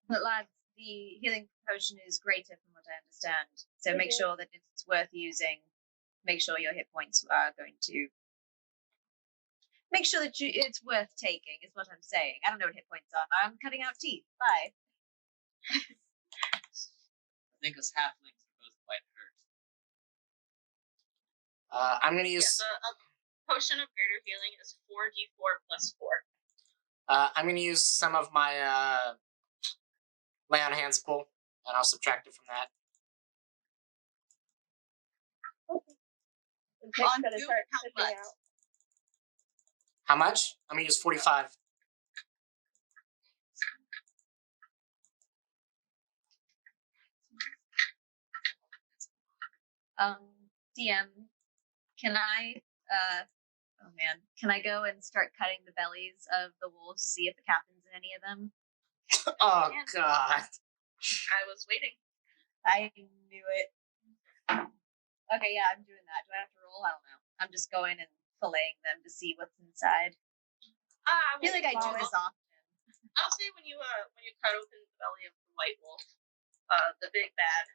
But lads, the healing potion is greater from what I understand. So make sure that it's worth using. Make sure your hit points are going to. Make sure that it's worth taking, is what I'm saying. I don't know what hit points are. I'm cutting out teeth. Bye. I think us halflings are both quite hurt. I'm gonna use. Potion of greater healing is 4d4 plus 4. I'm gonna use some of my lay on hands pool, and I'll subtract it from that. And Tick's On gonna you, start how fishing much? out. How much? I'm gonna use 45. DM, can I oh man, can I go and start cutting the bellies of the wolves to see if the captain's in any of them? Oh Yeah. God. I was waiting. I knew it. Okay, yeah, I'm doing that. Do I have to roll? I don't know. I'm just going and filleting them to see what's inside. I feel like I do this often. I'll say when you cut open the belly of the white wolf, the big bad,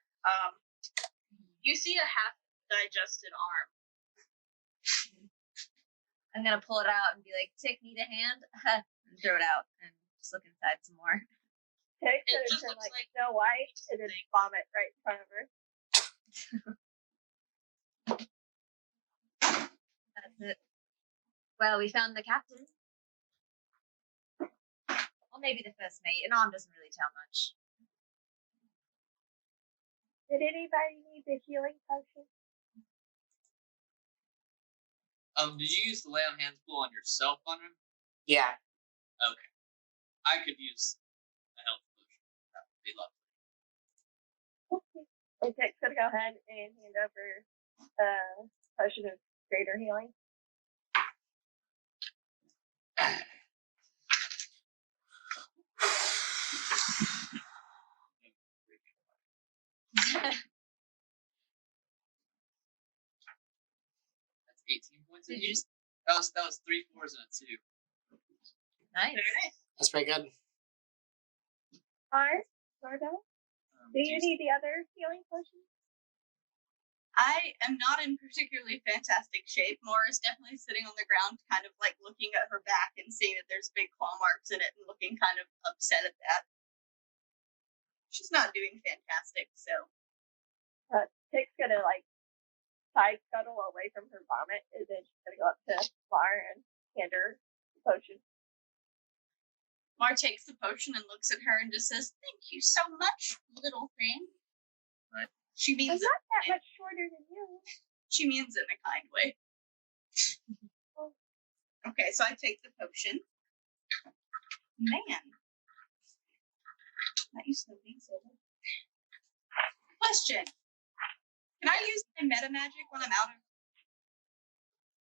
you see a half digested arm. I'm gonna pull it out and be like, Tick, need a hand? And throw it out and just look inside some more. Tick's It gonna just turn looks like like Snow White and then vomit right in front of her. That's it. Well, we found the captain. Well, maybe the first mate. An arm doesn't really tell much. Did anybody need the healing potion? Did you use the lay on hands pool on yourself, Honor? Yeah. Okay. I could use a health potion. That would be lovely. Okay. And Tick's gonna go ahead and hand over the potion of greater healing. That's 18 points. Did you just That was 3 4s and a 2. nice? Very nice. That's pretty good. Alright, Nordell, do you need the other healing potion? I am not in particularly fantastic shape. Mora is definitely sitting on the ground, kind of like looking at her back and seeing that there's big claw marks in it and looking kind of upset at that. She's not doing fantastic, so. Tick's gonna like side scuttle away from her vomit, and then she's gonna go up to Lar and hand her the potion. Mar takes the potion and looks at her and just says, "Thank you so much, little thing." Right. She I'm means it. not that much shorter than you. She means it in a kind way. Okay, so I take the potion. Man. Not used to being so good. Question. Can I use my meta magic when I'm out of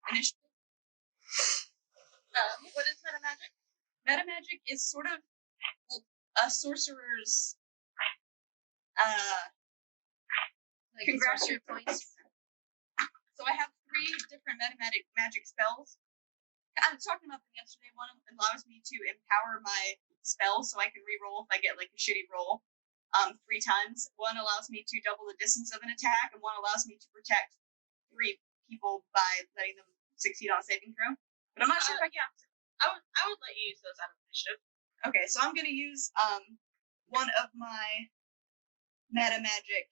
initiative? What is meta magic? Meta magic is sort of a sorcerer's Like sorcery points. So I have 3 different meta magic spells. I was talking about them yesterday. One allows me to empower my spell so I can reroll if I get like a shitty roll 3 times. One allows me to double the distance of an attack, and one allows me to protect 3 people by letting them succeed on a saving throw. But I'm not sure if I can. I would let you use those out of initiative. Okay, so I'm gonna use one of my meta magic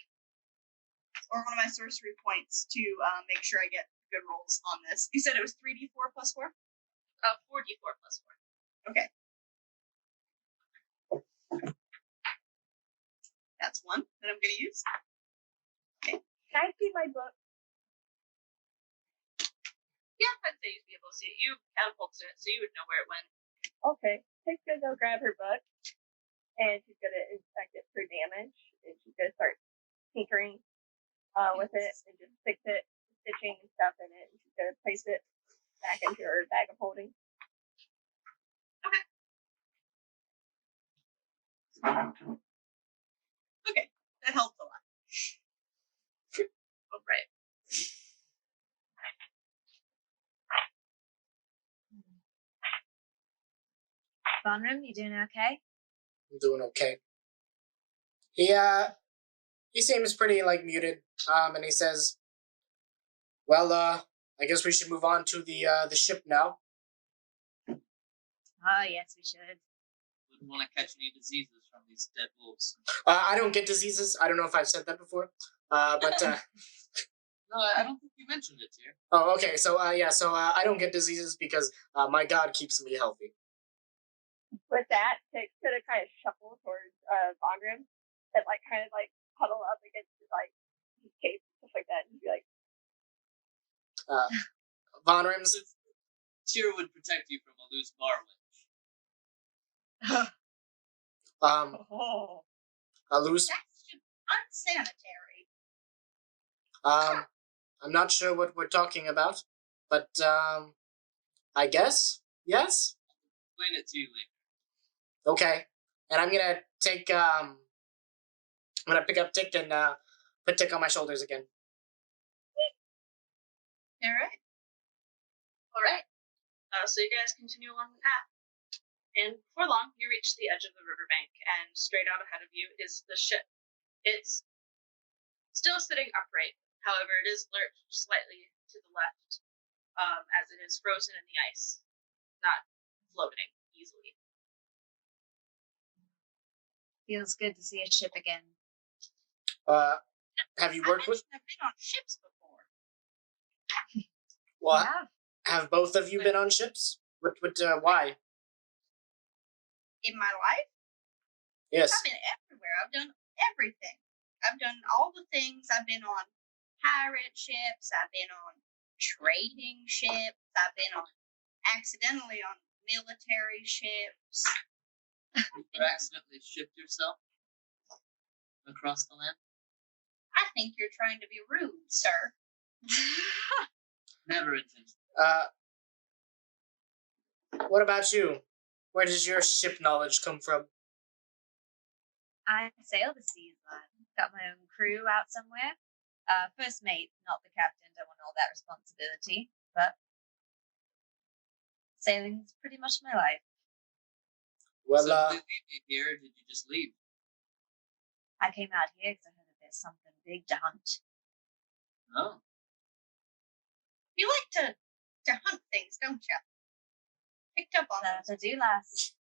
or one of my sorcery points to make sure I get good rolls on this. You said it was 3d4 plus 4? 4d4 plus 4. Okay. That's one that I'm gonna use. Can I see my book? Yeah, I'd say you'd be able to see it. You catapulted it, so you would know where it went. Okay. Tick's gonna go grab her book, and she's gonna inspect it for damage, and she's gonna start tinkering with it and just fix it, stitching and stuff in it, and she's gonna place it back into her bag of holding. Okay, that helps a lot. Bonram, you doing okay? I'm doing okay. He seems pretty like muted. And he says, "Well, I guess we should move on to the ship now." Oh, yes, we should. Wouldn't want to catch any diseases from these dead wolves. I don't get diseases. I don't know if I've said that before. But No, I don't think you mentioned it here. oh, okay. So I don't get diseases because my God keeps me healthy. With that, Tix gonna kind of shuffle towards Bonram and like kind of like huddle up against like his cape and stuff like that, and be like, Von Rims. Cheer would protect you from a loose bar winch. oh. A loose. That's just unsanitary. I'm not sure what we're talking about, but I guess yes. Explain it to you later. Okay, and I'm gonna take I'm gonna pick up Tick and put Tick on my shoulders again. All right. So you guys continue along the path. And before long, you reach the edge of the riverbank, and straight out ahead of you is the ship. It's still sitting upright. However, it is lurched slightly to the left, as it is frozen in the ice, not floating easily. Feels good to see a ship again. Have you I worked with? mentioned I've been on ships before. Well, Yeah. have both of you been on ships? Why? In my life, Yes. I've been everywhere. I've done everything. I've done all the things. I've been on pirate ships. I've been on trading ships. I've been on accidentally on military ships. You accidentally shipped yourself across the land? I think you're trying to be rude, sir. Never intentionally. What about you? Where does your ship knowledge come from? I sail the seas, lad. Got my own crew out somewhere. First mate, not the captain. Don't want all that responsibility. But sailing's pretty much my life. Well, So did you leave me here, or did you just leave? I came out here because I heard that there's something big to hunt. Oh. You like to hunt things, don't you? Picked up on That those. I do, lass.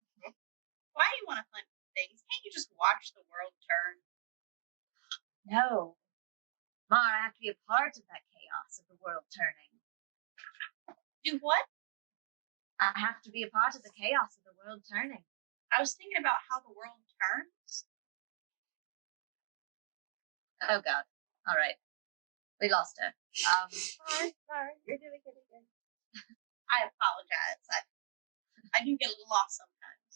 Why do you want to hunt things? Can't you just watch the world turn? No. Mar, I have to be a part of that chaos of the world turning. Do what? I have to be a part of the chaos of the world turning. I was thinking about how the world turns. Oh God. All right. We lost her. Sorry, you're doing it again. I apologize. I do get a little lost sometimes.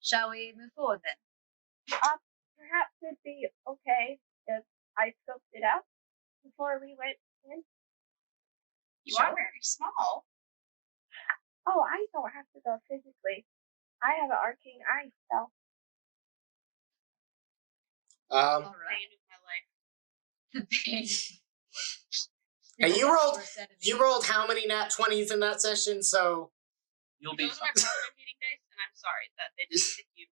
Shall we move forward then? Perhaps it'd be okay if I scoped it out before we went in. You are very small. Oh, I don't have to go physically. I have an arcane eye spell. All Pain right. of my life. The pain. And you rolled how many nat 20s in that session? So You'll be Those are my paladin beating dice, and I'm sorry that they didn't hit you.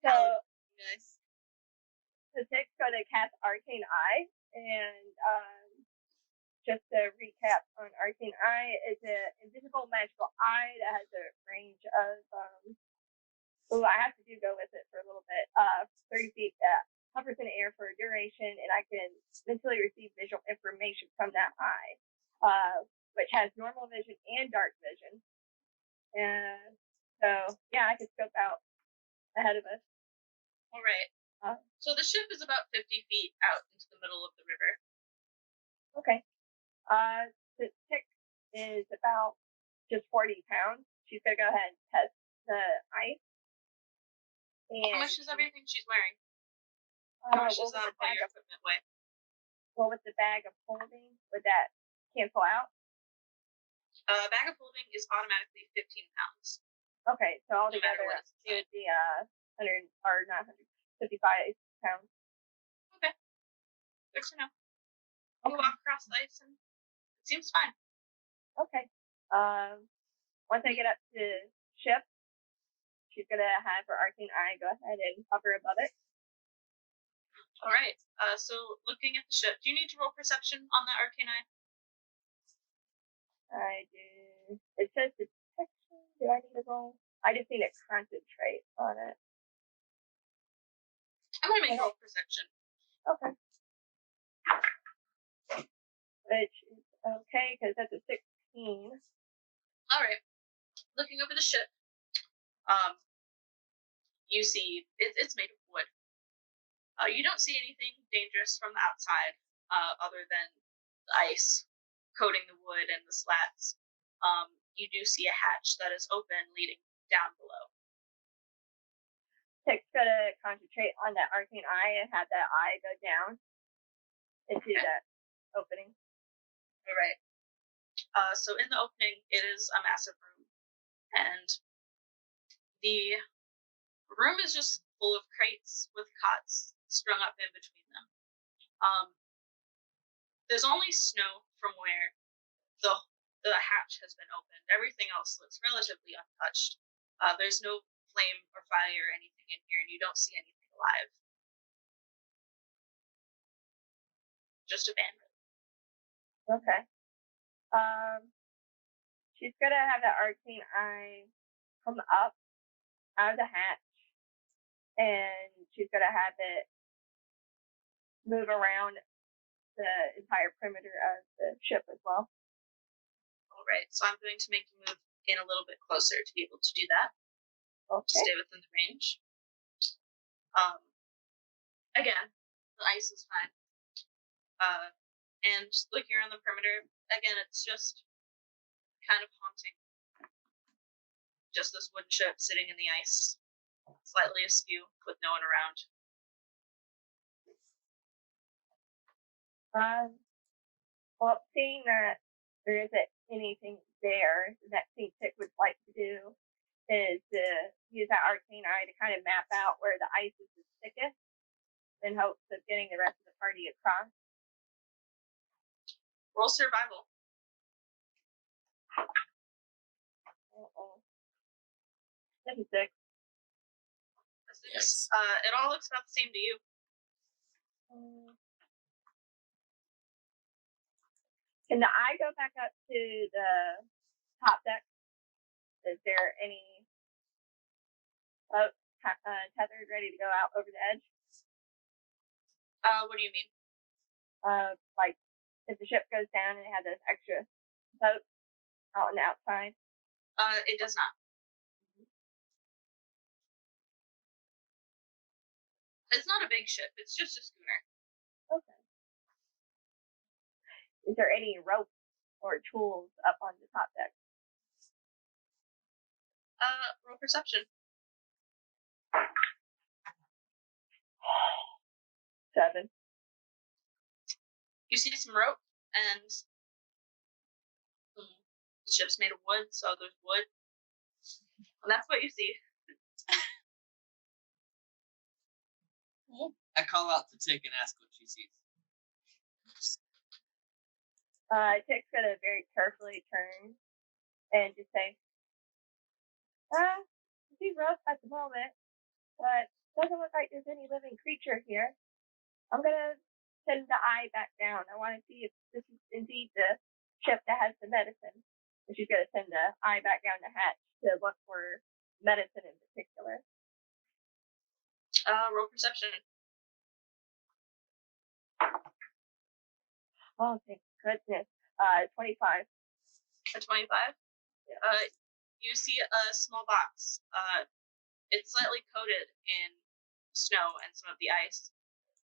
So Nice. the Tick's gonna cast Arcane Eye, and just to recap on Arcane Eye, it's an invisible magical eye that has a range of I have to go with it for a little bit. 30 feet that hovers in the air for a duration, and I can mentally receive visual information from that eye, which has normal vision and dark vision. And so yeah, I can scope out ahead of us. All right. So the ship is about 50 feet out into the middle of the river. Okay. The Tick is about just 40 pounds. She's gonna go ahead and test the ice. And How much is everything she's wearing? what How much does would that the play bag your of equipment weigh? what would the bag of holding, would that cancel out? A bag of holding is automatically 15 pounds. Okay, so altogether what it's it would be 100 or not 155 pounds. Okay. Good to know. You walk across the ice and it seems fine. Okay. once I get up to ship, she's gonna have her arcane eye go ahead and hover above it. All right. So looking at the ship, do you need to roll perception on that arcane eye? I do. It says detection. Do I need to roll? I just need to concentrate on it. I'm gonna make roll perception. Okay. Which is okay because that's a 16. All right. Looking over the ship, you see it's made of wood. You don't see anything dangerous from the outside, other than the ice coating the wood and the slats. You do see a hatch that is open leading down below. Tick's gonna concentrate on that arcane eye and have that eye go down into that opening. All right. So in the opening, it is a massive room, and the room is just full of crates with cots strung up in between them. There's only snow from where the hatch has been opened. Everything else looks relatively untouched. There's no flame or fire or anything in here, and you don't see anything alive. Just abandoned. Okay. She's gonna have that arcane eye come up out of the hatch, and she's gonna have it move around the entire perimeter of the ship as well. All right, so I'm going to make you move in a little bit closer to be able to do that. Okay. Stay within the range. Again, the ice is fine. And looking around the perimeter, again, it's just kind of haunting. Just this wooden ship sitting in the ice, slightly askew, with no one around. Well, seeing that there isn't anything there, the next thing Tick would like to do is to use that arcane eye to kind of map out where the ice is the thickest in hopes of getting the rest of the party across. Roll survival. This is 6. Yes. It all looks about the same to you. Can the eye go back up to the top deck? Is there any boat tethered, ready to go out over the edge? What do you mean? Like if the ship goes down and it had those extra boats out on the outside? It does not. It's not a big ship. It's just a schooner. Okay. Is there any rope or tools up on the top deck? Roll perception. 7. You see some rope, and the ship's made of wood, so there's wood. And that's what you see. I call out to Tick and ask what she sees. Tick's gonna very carefully turn and just say, it'd be rough at the moment, but doesn't look like there's any living creature here. I'm gonna send the eye back down. I want to see if this is indeed the ship that has the medicine. And she's gonna send the eye back down the hatch to look for medicine in particular. Roll perception. Oh, thank goodness. 25. A 25? Yeah. You see a small box. It's slightly coated in snow and some of the ice,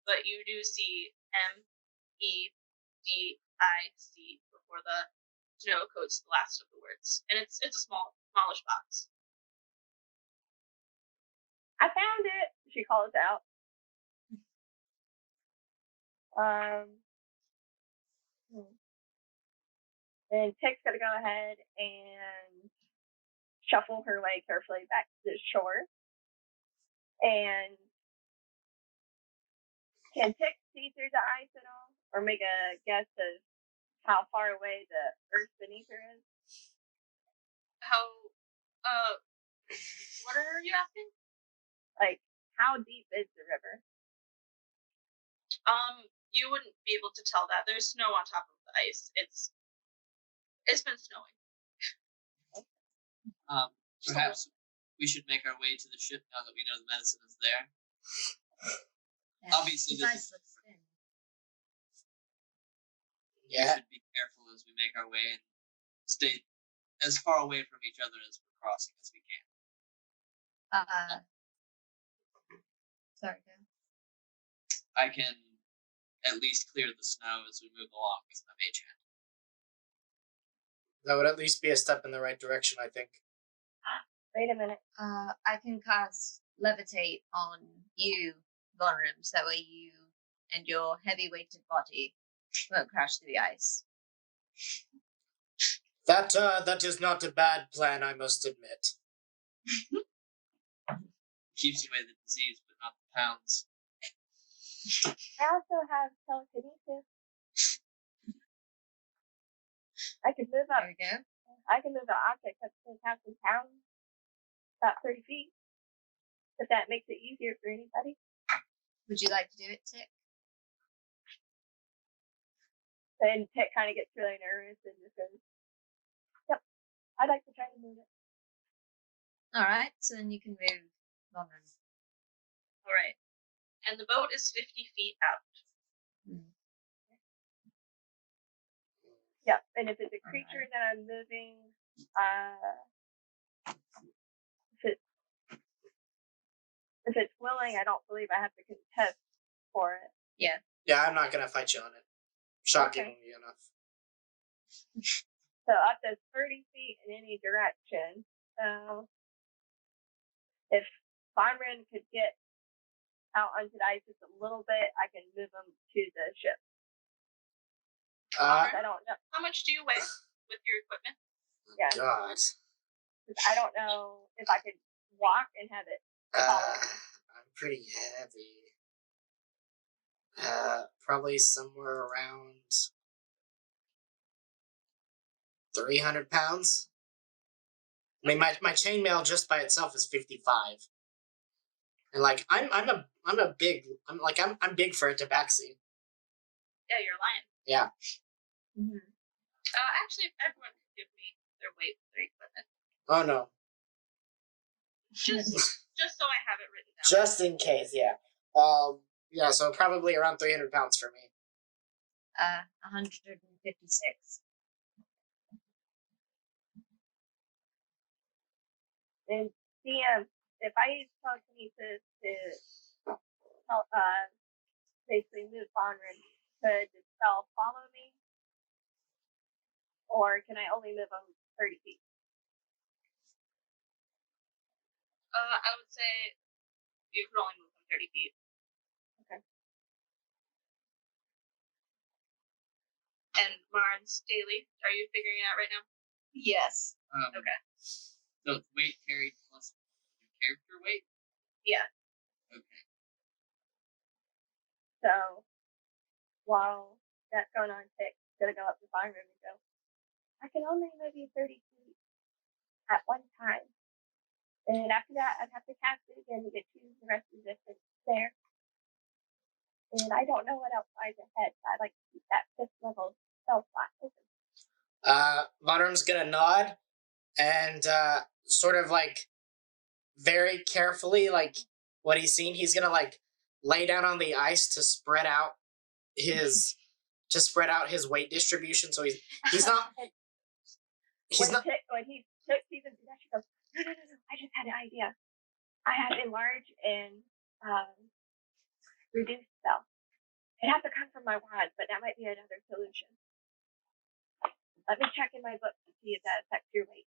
but you do see MEDIC before the snow coats the last of the words, and it's a smallish box. I found it, she calls out. And Tick's gonna go ahead and shuffle her way carefully back to the shore. And can Tick see through the ice at all? Or make a guess of how far away the earth beneath her is? How, what are you asking? Like, how deep is the river? You wouldn't be able to tell that. There's snow on top of the ice. It's been snowing. Perhaps we should make our way to the ship now that we know the medicine is there. Yeah. Obviously, This this ice looks thin. we Yeah. should be careful as we make our way and stay as far away from each other as we're crossing as we can. Sorry, go. I can at least clear the snow as we move along with my mage hand. That would at least be a step in the right direction, I think. Wait a minute. I can cast levitate on you, Vonrim, so that way you and your heavy-weighted body won't crash through the ice. That is not a bad plan, I must admit. Keeps away the disease, but not the pounds. I also have telekinesis. I could move up. There we go. I can move an object up to 1,000 pounds, about 30 feet. If that makes it easier for anybody. Would you like to do it, Tick? Then Tick kind of gets really nervous and just goes, "Yep, I'd like to try to move it." All right, so then you can move Vonrim. All right. And the boat is 50 feet out. Yep, and if it's a creature that I'm moving, if it's willing, I don't believe I have to contest for it. Yeah. Yeah, I'm not gonna fight you on it. Shockingly enough. So up to 30 feet in any direction. So if Bonren could get out onto the ice just a little bit, I can move him to the ship. I don't know. How much do you weigh with your equipment? Yeah. God. 'Cause I don't know if I could walk and have it. I'm pretty heavy. Probably somewhere around 300 pounds. I mean, my chainmail just by itself is 55. And like, I'm big for a tabaxi. Yeah, you're lying. Yeah. Mm-hmm. Actually, if everyone could give me their weight for their equipment. Oh no. Just so I have it written down. Just in case, yeah. Yeah, so probably around 300 pounds for me. 156. And DM, if I use telekinesis to basically move Bonren, could the spell follow me? Or can I only move him 30 feet? I would say you could only move them 30 feet. Okay. And Marnes, Daily, are you figuring it out right now? Yes. Okay. So it's weight carried plus your character weight? Yeah. Okay. So while that's going on, Tick's gonna go up to Bonren and go, I can only move you 30 feet at one time. And after that, I'd have to cast it again to get you the rest of the distance there. And I don't know what else lies ahead. I'd like to keep that 5th level spell slot open. Vonrum's gonna nod and sort of like very carefully, like what he's seen, he's gonna like lay down on the ice to spread out his weight distribution. So he's not. When he took season 2, she goes, no, I just had an idea. I have enlarge and reduce spell. It has to come from my wand, but that might be another solution. Let me check in my book to see if that affects your weight.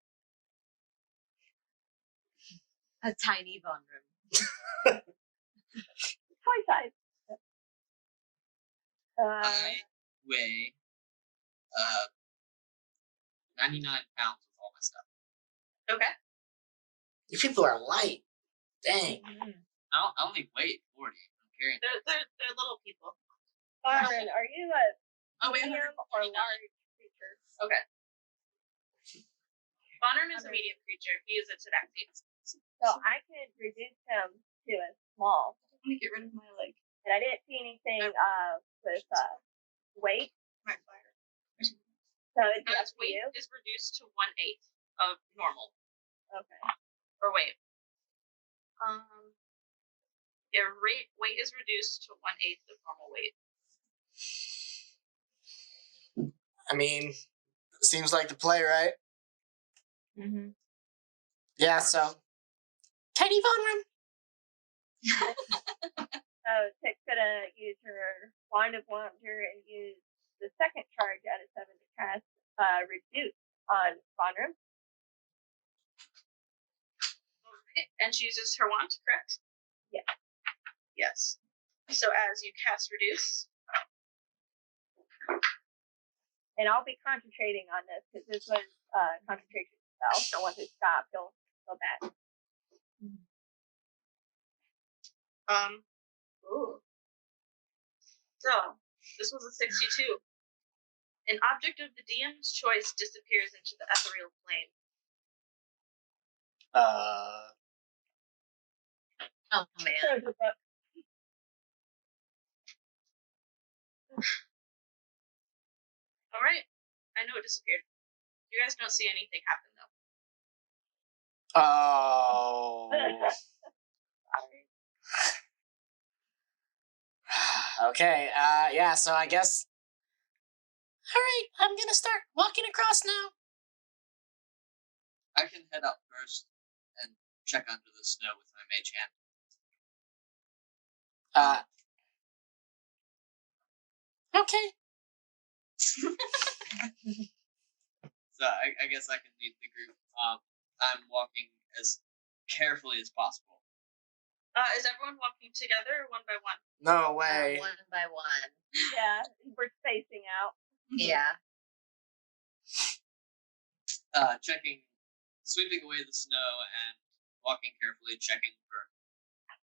A tiny Vonrim. Toy size. I weigh 99 pounds with all my stuff. Okay. You people are light. Dang. I only weigh 40. I'm carrying. They're little people. Byron, are you a Oh, wait, medium or large creature? Okay. Bonner is a medium creature. He is a tabaxi. So I could reduce him to a small. I'm gonna get rid of my leg. And I didn't see anything with weight. My fire. So it'd be up His to weight you. is reduced to 1/8 of normal. Okay. Or weight. Yeah, weight is reduced to 1/8 of normal weight. I mean, seems like the play, right? Mm-hmm. Yeah, so. Tiny Von So Tick's gonna use her Wand of Wonder and use the second charge out of 7 to cast Reduce on Bonner. Alright, and she uses her wand, correct? Yeah. Yes. So as you cast Reduce, And I'll be concentrating on this because this was concentration spell. So once it stops, he'll go back. Ooh. So, this was a 62. An object of the DM's choice disappears into the ethereal plane. Oh man. So the book. Alright, I know it disappeared. You guys don't see anything happen though. Oh. Okay, yeah, so I guess. Alright, I'm gonna start walking across now. I can head up first and check under the snow with my mage hand. Okay. So I guess I can lead the group. I'm walking as carefully as possible. Is everyone walking together or one by one? No way. One by one. Yeah, we're spacing out. Yeah. Sweeping away the snow and walking carefully, checking for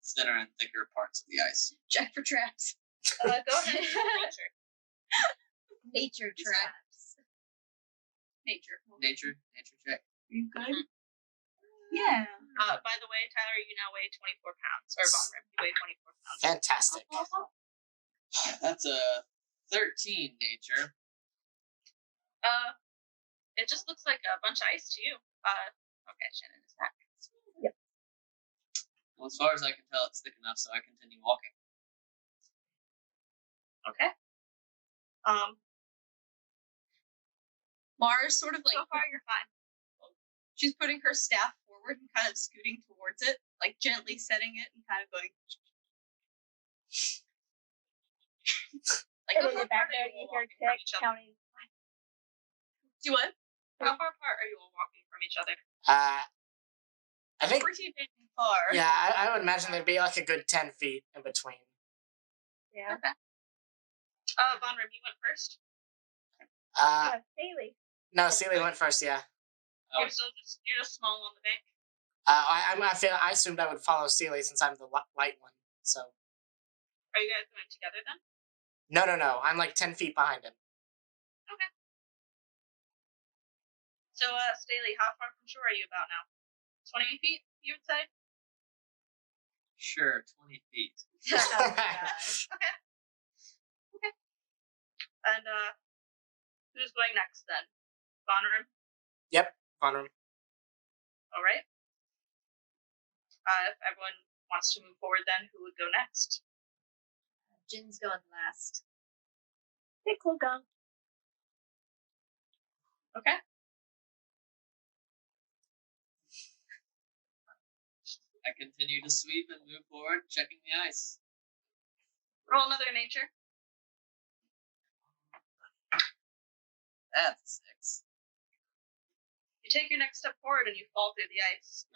thinner and thicker parts of the ice. Check for traps. Go ahead and roll nature. Nature Is traps. Nature. Nature check. You good? Yeah. By the way, Tyler, you now weigh 24 pounds. Or Von Rim, you weigh 24 pounds. Fantastic. That's a 13 nature. It just looks like a bunch of ice to you. Okay, Shannon is back. Well, as far as I can tell, it's thick enough, so I continue walking. Okay. Mara's sort of like, So far, you're fine. she's putting her staff forward and kind of scooting towards it, like gently setting it and kind of going. Like, And how in the far apart are background, you you all hear walking from Tick each other? counting. do what? How far apart are you all walking from each other? I think. Pretty big and far. Yeah, I would imagine there'd be like a good 10 feet in between. Yeah. Okay. Von Rim, you went first. Haley. No, Celia went first. Yeah. You're just small on the bank. I assumed I would follow Celia since I'm the light one. So. Are you guys going together then? No. I'm like 10 feet behind him. Okay. So, Staley, how far from shore are you about now? 20 feet, you would say? Sure, 20 feet. Oh my gosh. Okay. And, who's going next then? Bonner? Yep, on him. Alright. If everyone wants to move forward then, who would go next? Jin's going last. Tick will go. Okay. I continue to sweep and move forward, checking the ice. Roll another nature. That's 6. You take your next step forward and you fall through the ice.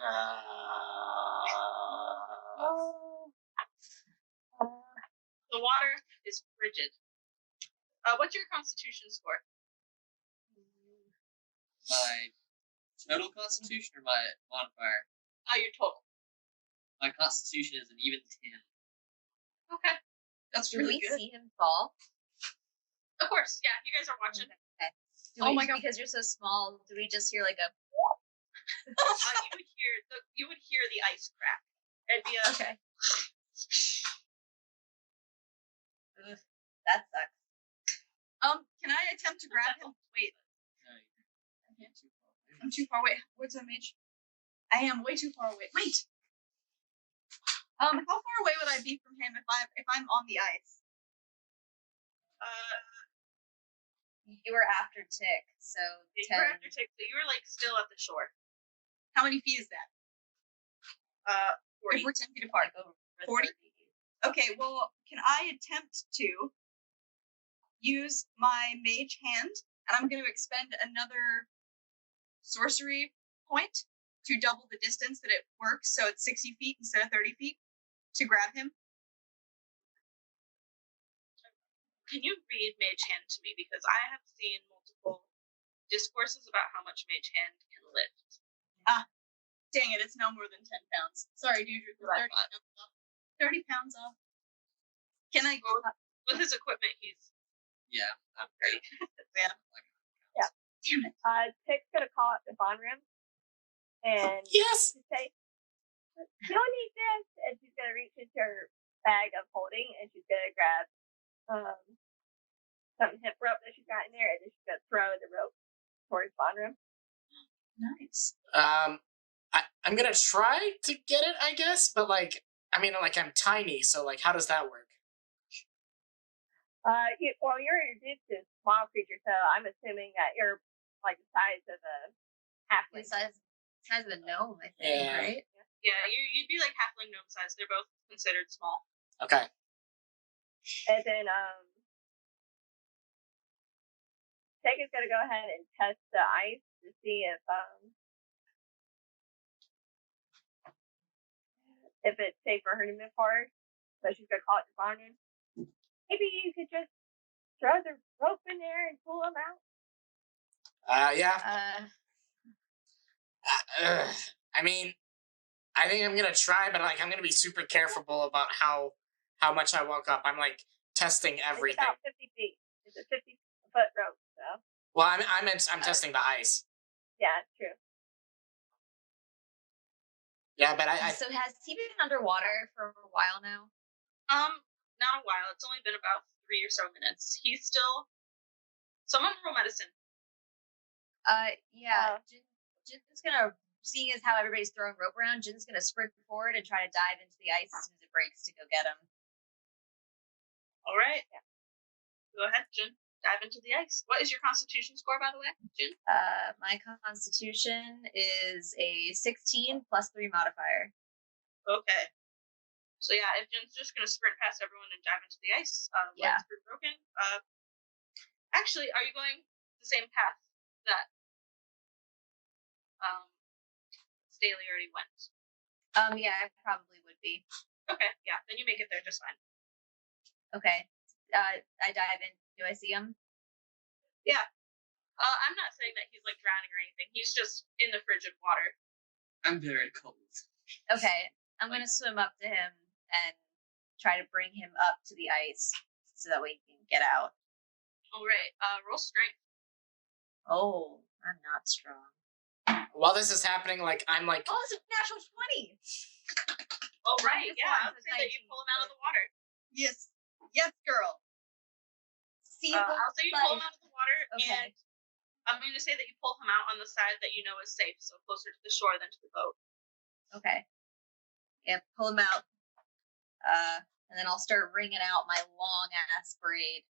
The water is frigid. What's your constitution score? My total constitution or my modifier? Your total. My constitution is an even 10. Okay. That's Can really we good. see him fall? Of course, yeah, you guys are watching. Do Oh we, my God. Because you're so small, do we just hear like a you would hear the ice crack. It'd be a Okay. Ugh, that sucks. Can I attempt to grab him? Wait, No, you can't too far away. I'm too far away. Where's the mage? I am way too far away. Wait. How far away would I be from him if I'm on the ice? You were after Tick, so you 10. were after Tick, so you were like still at the shore. How many feet is that? 40. If we're 10 feet apart. Like over 40? 30. Okay, well, can I attempt to use my mage hand, and I'm going to expend another sorcery point to double the distance that it works, so it's 60 feet instead of 30 feet, to grab him? Can you read Mage Hand to me? Because I have seen multiple discourses about how much Mage Hand can lift. Dang it, it's no more than 10 pounds. Sorry, dude, you're 30 pounds off. 30 pounds off. Can I go? With his equipment, he's Yeah. I'm pretty. Yeah. Yeah. Damn it. Tick's gonna call out to Bonrim and Yes. say, "You'll need this," and she's gonna reach into her bag of holding and she's gonna grab some hip rope that she's got in there, and then she's gonna throw the rope towards Bonrim. Nice. I'm gonna try to get it, I guess, but like, I mean, like I'm tiny, so like, how does that work? You're introduced to small creatures, so I'm assuming that you're like the size of a halfling. The size of a gnome, I think, Yeah. right? Yeah, you'd be like halfling gnome size. They're both considered small. Okay. And then Teg is gonna go ahead and test the ice to see if it's safe for her to move forward. So she's gonna call it to Bonrim. Maybe you could just throw the rope in there and pull him out. Yeah. Uh, I mean, I think I'm gonna try, but like, I'm gonna be super careful about how much I walk up. I'm like testing everything. It's about 50 feet. It's a 50-foot rope, so Well, I'm testing the ice. yeah, it's true. Yeah, but I so has he been underwater for a while now? Not a while. It's only been about 3 or so minutes. He's still. Someone roll medicine. Yeah. Jin's gonna, seeing as how everybody's throwing rope around, Jin's gonna sprint forward and try to dive into the ice as soon as it breaks to go get him. All right. Yeah. Go ahead, Jin. Dive into the ice. What is your Constitution score, by the way, Jin? My Constitution is a 16 plus 3 modifier. Okay. So yeah, if Jin's just gonna sprint past everyone and dive into the ice, Yeah. legs are broken. Actually, are you going the same path that Staley already went? Yeah, I probably would be. Okay, yeah, then you make it there just fine. Okay. I dive in. Do I see him? Yeah. I'm not saying that he's like drowning or anything. He's just in the frigid water. I'm very cold. Okay. I'm gonna swim up to him and try to bring him up to the ice so that we can get out. All right. Roll strength. Oh, I'm not strong. while this is happening, like I'm like, Oh, it's a natural 20. Oh right, This yeah. I one's would a say that you 19, pull him out of the water. Yes. Yes, girl. See, I'll say you pull him out of the water, Okay. and I'm going to say that you pull him out on the side that you know is safe, so closer to the shore than to the boat. Okay. Yeah, pull him out. And then I'll start wringing out my long ass braid.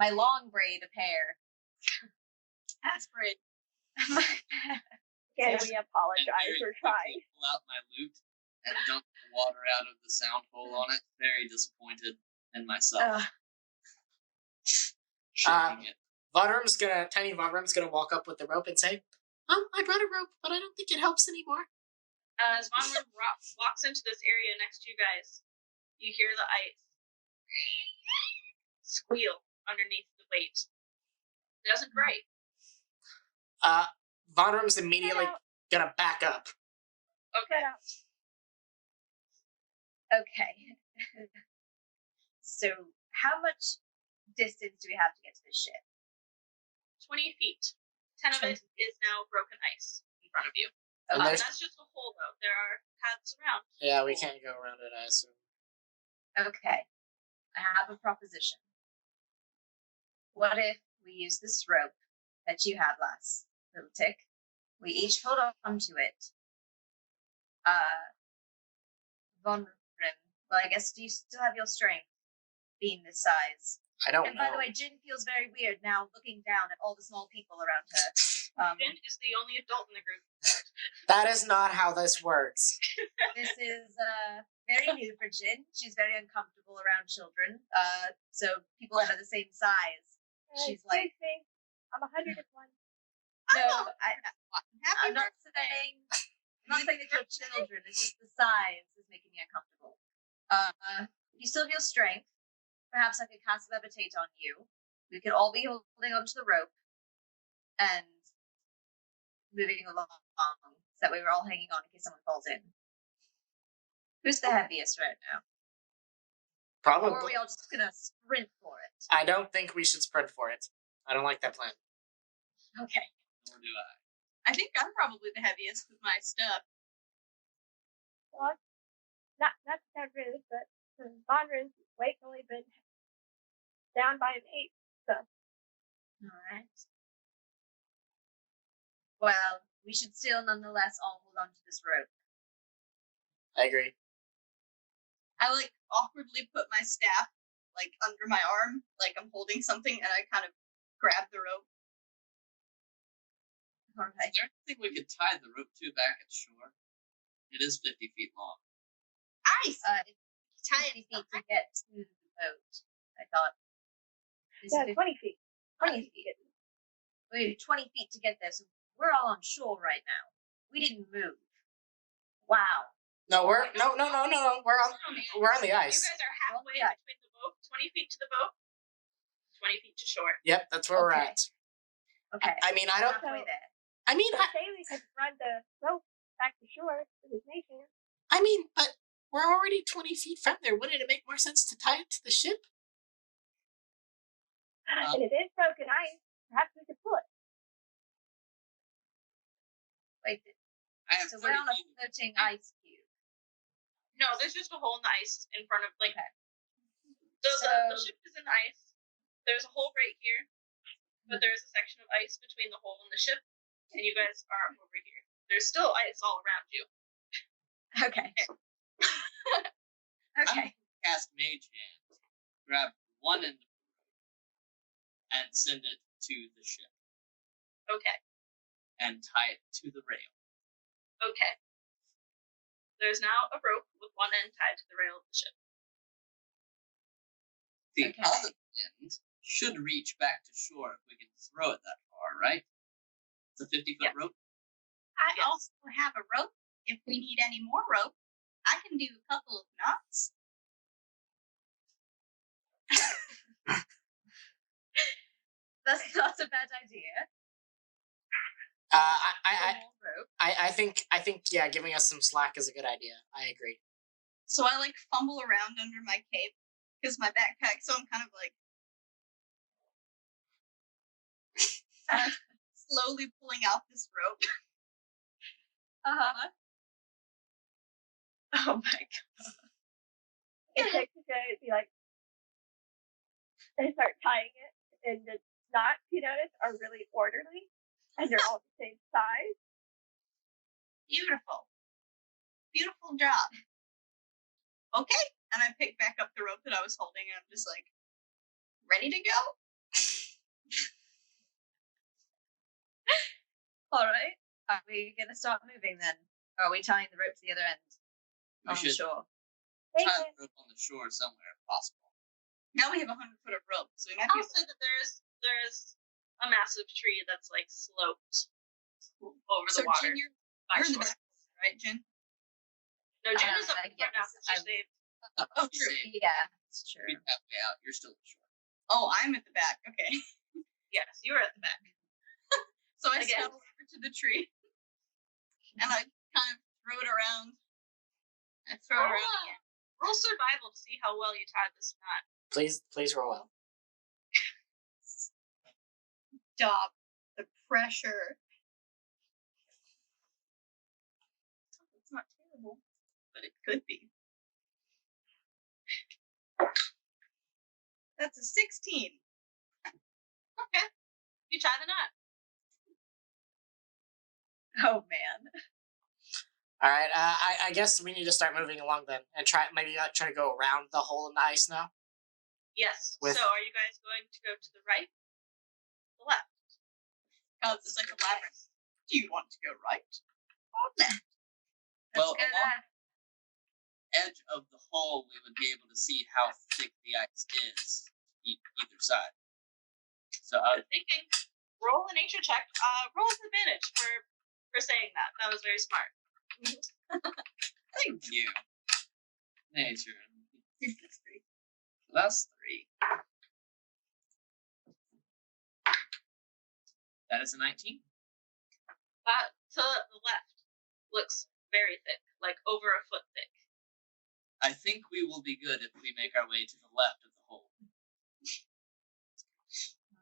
My long braid of hair. Ass braid. Can we apologize for trying? Pull out my loot and dump the water out of the sound hole on it. Very disappointed in myself. Shaking it. Tiny Vonrum's gonna walk up with the rope and say, I brought a rope, but I don't think it helps anymore. As Von Rim walks into this area next to you guys, you hear the ice squeal underneath the weight. It doesn't break. Vonrum's immediately gonna back up. Okay. Okay. So, how much distance do we have to get to the ship? 20 feet. 10 of it is now broken ice in front of you. And Okay. there's That's just a holdout. There are paths around. yeah, we can't go around it. I assume. Okay. I have a proposition. What if we use this rope that you had last, little tick? We each hold on to it. Von Rim. Well, I guess do you still have your strength, being this size? I don't And know. by the way, Jin feels very weird now looking down at all the small people around her. Jin is the only adult in the group. That is not how this works. This is very new for Jin. She's very uncomfortable around children. So people that are the same size. She's like, Excuse me, I'm 101. no, Happy I'm not saying that you're children. It's just the size is making me uncomfortable. You still feel strength. Perhaps I could cast levitate on you. We could all be holding onto the rope and moving along. So that way we're all hanging on in case someone falls in. Who's the heaviest right now? Or are Probably. we all just gonna sprint for it? I don't think we should sprint for it. I don't like that plan. Okay. Nor do I. I think I'm probably the heaviest with my stuff. Well, not to sound rude, but Bonrin's weight's only been down by an 8. All right. Well, we should still nonetheless all hold on to this rope. I agree. I like awkwardly put my staff like under my arm, like I'm holding something, and I kind of grab the rope. All Is right. there anything we could tie the rope to back at shore? It is 50 feet long. Ice. It's 50 feet to get to the boat. I thought. Is Yeah, it 20 feet. 20 feet. Wait, 20 feet to get there. So we're all on shore right now. We didn't move. Wow. No, we're no. We're on the You ice. guys are halfway yeah. between the boat, 20 feet to the boat, 20 feet to shore. Yep, that's where we're Okay. at. Okay. I mean, I don't. Halfway there. I mean, So Staley could run the rope back to shore with his mage hand. but we're already 20 feet from there. Wouldn't it make more sense to tie it to the ship? And it is broken ice. Perhaps we could pull it. Wait, I have so we're 30 on a feet. floating ice cube. No, there's just a hole in the ice in front of, like, Okay. the So- ship is in ice. There's a hole right here, but there's a section of ice between the hole and the ship, and you guys are over here. There's still ice all around you. Okay. Okay. Cast Mage Hand, grab one end of the rope, and send it to the ship, Okay, and tie it to the rail. okay. There's now a rope with one end tied to the rail of the ship. The Okay. other end should reach back to shore if we can throw it that far, right? It's a 50-foot Yeah. rope. I also have a rope. If we need any more rope, I can do a couple of knots. That's not a bad idea. I think yeah, giving us some slack is a good idea. I agree. So I like fumble around under my cape because my backpack. So I'm kind of like slowly pulling out this rope. Uh-huh. Oh my god. It takes a good, be like, and start tying it. And the knots, you notice, are really orderly. And they're all the same size. Beautiful. Beautiful job. Okay. And I pick back up the rope that I was holding and I'm just like, ready to go? All right. Are we going to start moving then? Or are we tying the rope to the other end? We On should shore. tie Thank you. the rope on the shore somewhere if possible. Now we have 100 foot of rope, so we might be I'll say that there's a massive tree that's like sloped over So the water. Jen, you're by in the shore. back, right, Jen? No, Jen is up yes, front now because she I'm- saved. Oh, true. Yeah, it's true. Feet halfway out, you're still at shore. Oh, I'm at the back. Okay. Yes, you were at the back. So I Again. scuttle over to the tree and I kind of throw it around. I throw it around again. Roll survival to see how well you tied this knot. Please roll well. Stop the pressure. not terrible, but it could be. That's a 16. Okay. You try the knot. Oh man. All right. I guess we need to start moving along then, and try to go around the hole in the ice now. Yes. With- So are you guys going to go to the right? The left? Oh, it's like a labyrinth. Do you want to go right or left? Well, Let's go along that. the edge of the hole, we would be able to see how thick the ice is either side. So Good thinking. Roll a nature check. Roll with advantage for saying that. That was very smart. thank you. Nature. Plus 3. That is a 19. To the left looks very thick, like over a foot thick. I think we will be good if we make our way to the left of the hole.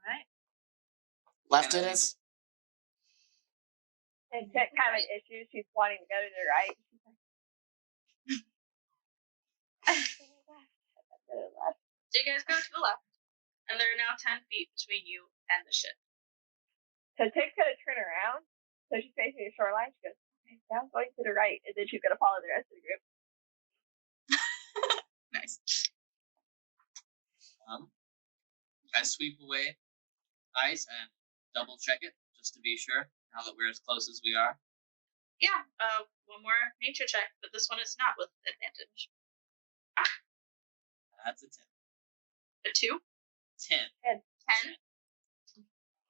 Alright. Left it is. And Chick having issues. She's wanting to go to the right. She's like, go to the left. So you guys go to the left, and there are now 10 feet between you and the ship. So Chick's gonna turn around. So she's facing the shoreline. She goes, okay, now I'm going to the right, and then she's gonna follow the rest of the group. Nice. I sweep away ice and double check it just to be sure. Now that we're as close as we are. Yeah, one more nature check, but this one is not with advantage. That's a 10. A 2? 10. 10?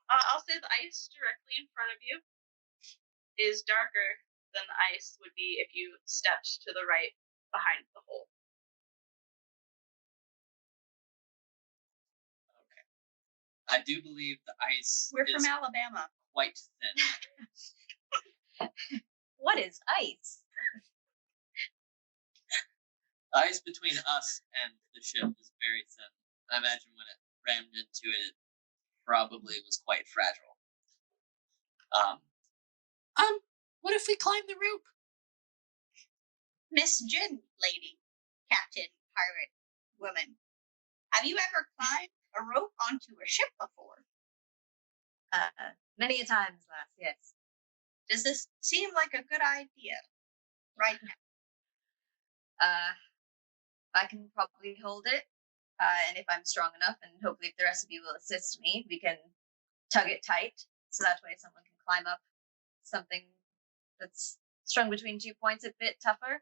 I'll say the ice directly in front of you is darker than the ice would be if you stepped to the right behind the hole. Okay. I do believe the ice We're is from Alabama. quite thin. What is ice? The ice between us and the ship is very thin. I imagine when it rammed into it, it probably was quite fragile. What if we climb the rope? Miss Jen, lady, captain, pirate, woman. Have you ever climbed a rope onto a ship before? Many a times, lass, yes. Does this seem like a good idea right now? I can probably hold it, and if I'm strong enough, and hopefully if the rest of you will assist me, we can tug it tight, so that way someone can climb up something that's strung between 2 points a bit tougher.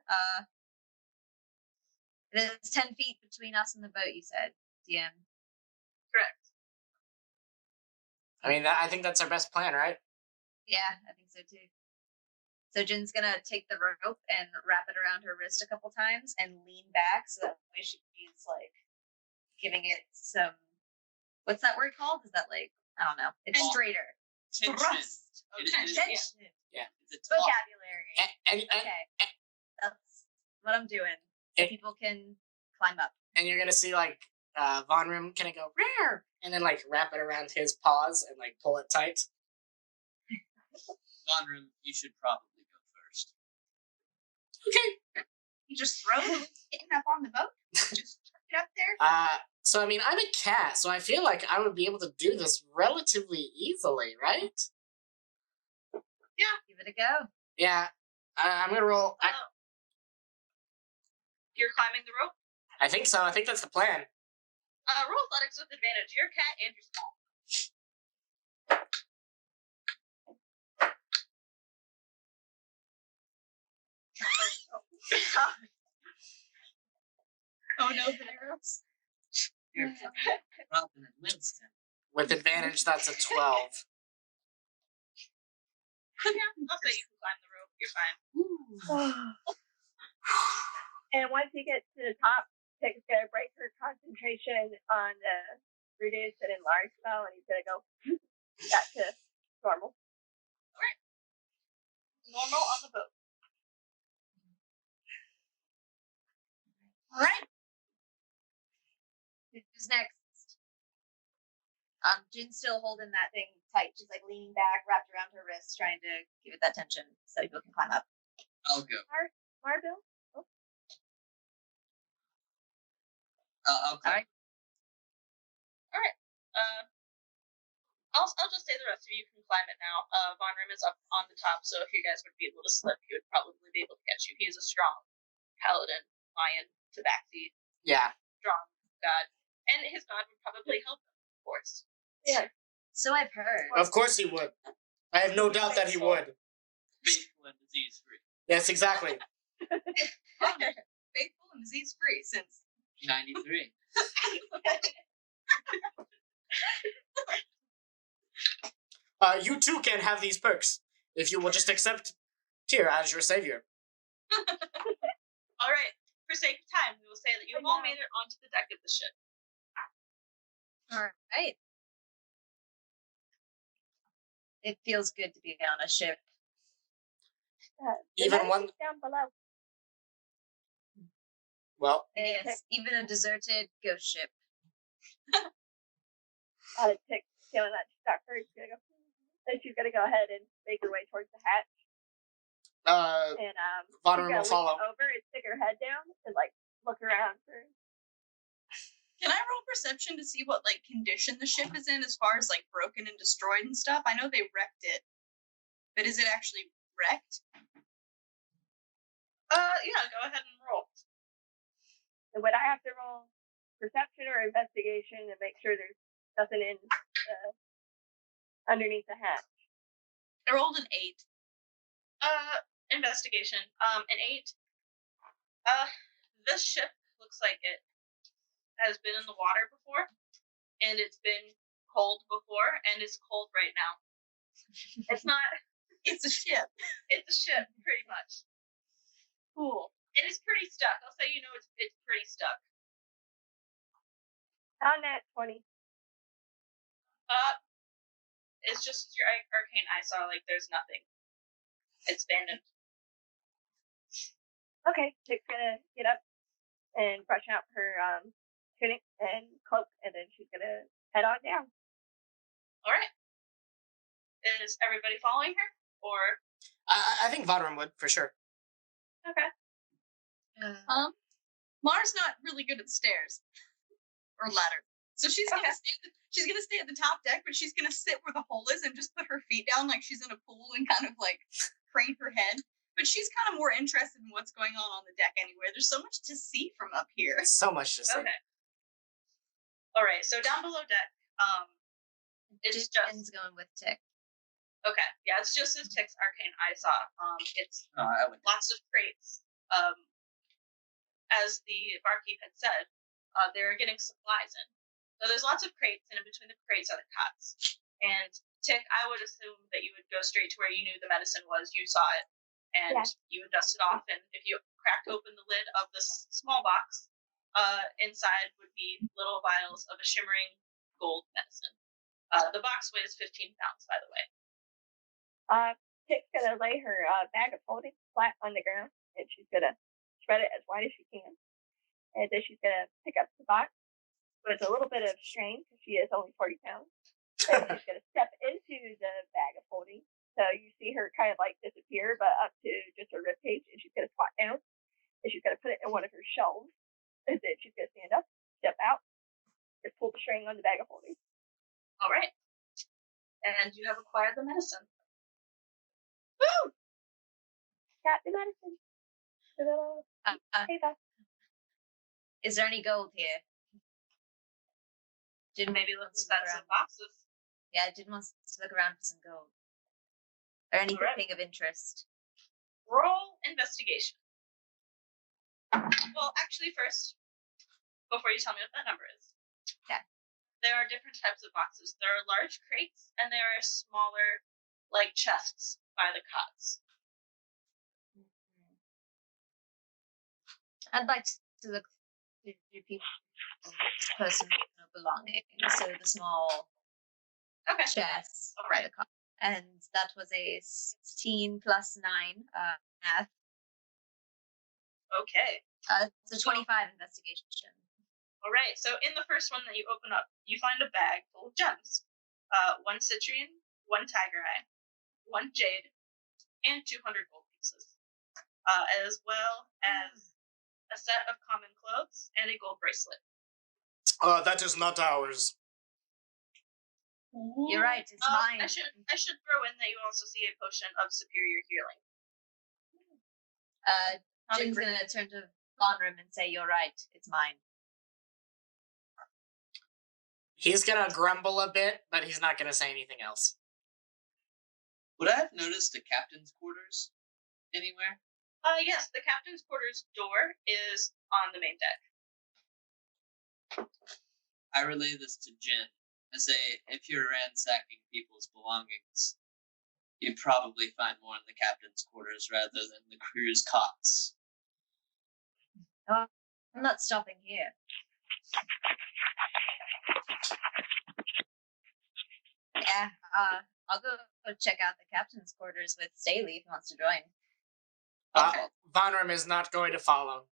There's 10 feet between us and the boat, you said, DM. Correct. I mean, I think that's our best plan, right? Yeah, I think so too. So Jin's gonna take the rope and wrap it around her wrist a couple times and lean back so that way she's like giving it some. What's that word called? Is that like, I don't know? It's straighter. Tension. Thrust. It is- Tension. It's a taut. Vocabulary. And Okay, that's what I'm doing. So people can climb up. you're gonna see like Von Rim kind of go rare, and then like wrap it around his paws and like pull it tight. Vonrum, you should probably go first. Okay. You just throw it getting up on the boat? Just chuck it up there? So I mean, I'm a cat, so I feel like I would be able to do this relatively easily, right? Give it a go. Yeah. I'm gonna roll. You're climbing the rope? I think so. I think that's the plan. Roll athletics with advantage. You're a cat and you're small. Oh no, the arrows. You're Robin and Winston. With advantage, that's a 12. Yeah, I'll say you can climb the rope. You're fine. And once he gets to the top, Chick's gonna break her concentration on the reduce and enlarge spell, and he's gonna go back to normal. Normal on the boat. All right. Who's next? Jin's still holding that thing tight. She's like leaning back, wrapped around her wrist, trying to give it that tension so people can climb up. I'll go. Marbil? I'll climb. Alright. I'll just say the rest of you can climb it now. Von Rim is up on the top, so if you guys would be able to slip, he would probably be able to catch you. He is a strong paladin, lion, tabaxi, Yeah. strong god. And his god would probably help him, of course. Yeah. So I've heard. Of course he would. I have no doubt that he would. Faithful and disease free. Yes, exactly. Faithful and disease free since 93. You too can have these perks if you will just accept Tyr as your savior. Alright, for sake of time, we will say that you have all made it onto the deck of the ship. Alright. It feels good to be on a ship. The Even message one. down below. Well, Yes, even a deserted ghost ship. Tick feeling that stuck her. She's gonna go. Then she's gonna go ahead and make her way towards the hatch. And Von she's Rim gonna will follow. lean over and stick her head down and like look around for. Can I roll perception to see what like condition the ship is in as far as like broken and destroyed and stuff? I know they wrecked it, but is it actually wrecked? Yeah, go ahead and roll. And would I have to roll perception or investigation to make sure there's nothing in underneath the hatch? I rolled an 8. Investigation. An 8. This ship looks like it has been in the water before, and it's been cold before, and it's cold right now. It's not. It's a ship. It's a ship, pretty much. Cool. And it's pretty stuck. I'll say it's pretty stuck. On that 20. It's just your arcane eye saw like there's nothing. It's abandoned. Okay, Tick's gonna get up and brush out her tunic and cloak, and then she's gonna head on down. All right. Is everybody following her, or I think Von Rim would for sure. okay? Mara's not really good at stairs or ladder, so she's gonna stay at the top deck, but she's gonna sit where the hole is and just put her feet down like she's in a pool and kind of like crane her head. But she's kind of more interested in what's going on the deck anyway. There's so much to see from up here. So much to say. Okay. All right. So down below deck, it's just Jen's going with Tick. okay. Yeah, it's just as Tick's arcane eye saw. It's I would. lots of crates. As the barkeep had said, they're getting supplies in. So there's lots of crates, and in between the crates are the cots. And Tick, I would assume that you would go straight to where you knew the medicine was. You saw it, and Yeah. you would dust it off. And if you cracked open the lid of this small box, inside would be little vials of a shimmering gold medicine. The box weighs 15 pounds, by the way. Tick's gonna lay her bag of holding flat on the ground, and she's gonna spread it as wide as she can. And then she's gonna pick up the box with a little bit of strain, because she is only 40 pounds. And she's gonna step into the bag of holding. So you see her kind of like disappear, but up to just her ribcage, and she's gonna squat down, and she's gonna put it in one of her shelves. And then she's gonna stand up, step out, and pull the string on the bag of holding. All right. And you have acquired the medicine. Woo! Got the medicine. Hey, Beth. Is there any gold here? Didn't Maybe want let's to look expensive around. boxes. Yeah, I didn't want to look around for some gold. Or anything Alright. of interest. Roll investigation. Well, actually, first, before you tell me what that number is. Yeah. There are different types of boxes. There are large crates, and there are smaller, like chests by the cots. I'd like to look through people's personal belongings. So the small Okay. chest. Alright. And that was a 16 plus 9 math. Okay. It's a 25 investigation. All right. So in the first one that you open up, you find a bag full of gems. 1 citrine, 1 tiger eye, 1 jade, and 200 gold pieces. as well as a set of common clothes and a gold bracelet. That is not ours. You're right, it's mine. I should throw in that you also see a potion of superior healing. Jin's gonna turn to Vonrim and say, "You're right, it's mine." He's gonna grumble a bit, but he's not gonna say anything else. Would I have noticed a captain's quarters anywhere? Yes, the captain's quarters door is on the main deck. I relay this to Jin. I say, if you're ransacking people's belongings, you'd probably find more in the captain's quarters rather than the crew's cots. Oh, I'm not stopping here. Yeah, I'll go check out the captain's quarters with Staley if he wants to join. Vonrim is not going to follow.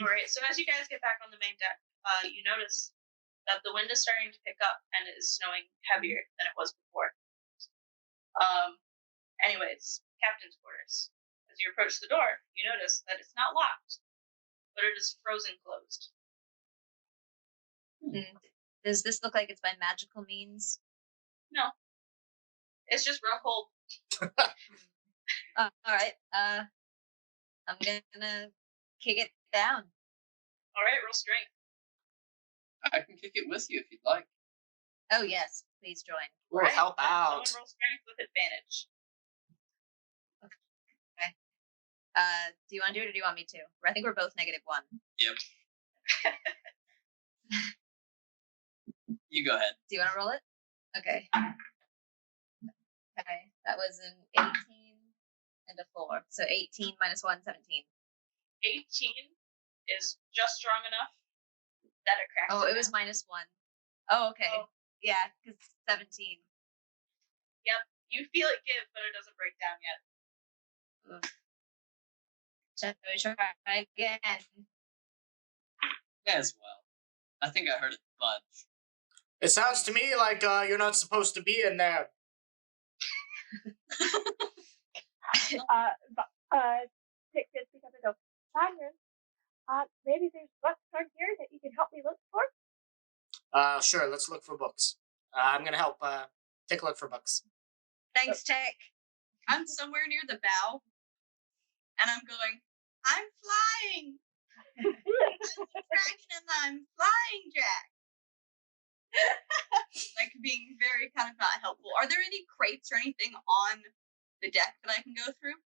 Alright, so as you guys get back on the main deck, you notice that the wind is starting to pick up and it is snowing heavier than it was before. Anyways, captain's quarters. As you approach the door, you notice that it's not locked, but it is frozen closed. Does this look like it's by magical means? No. It's just real cold. Alright, I'm gonna kick it down. Alright, roll strength. I can kick it with you if you'd like. Oh yes, please join. We'll help out. Someone roll strength with advantage. Do you want to do it or do you want me to? I think we're both -1. Yep. You go ahead. Do you want to roll it? Okay. Okay, that was an 18 and a 4. So 18 minus 1, 17. 18 is just strong enough that it cracks. Oh, it was -1. Oh, okay. Oh. Yeah, because 17. Yep, you feel it give, but it doesn't break down yet. Shall we try again? As well. I think I heard it budge. It sounds to me like you're not supposed to be in there. Tick just speak up and go, Simon, maybe there's books on here that you can help me look for? Sure, let's look for books. I'm gonna help take a look for books. Thanks, Tech. I'm somewhere near the bow, and I'm going, I'm flying! Dragon and I'm flying, Jack! Like, being very kind of not helpful. Are there any crates or anything on the deck that I can go through?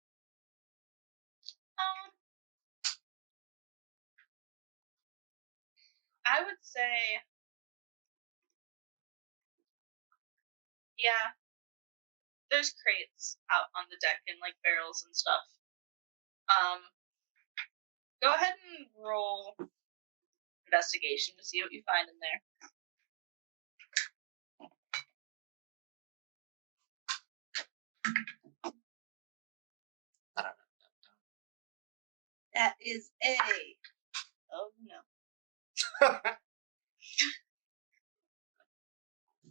I would say, yeah, there's crates out on the deck and like barrels and stuff. Go ahead and roll investigation to see what you find in there. That is a... Oh, no.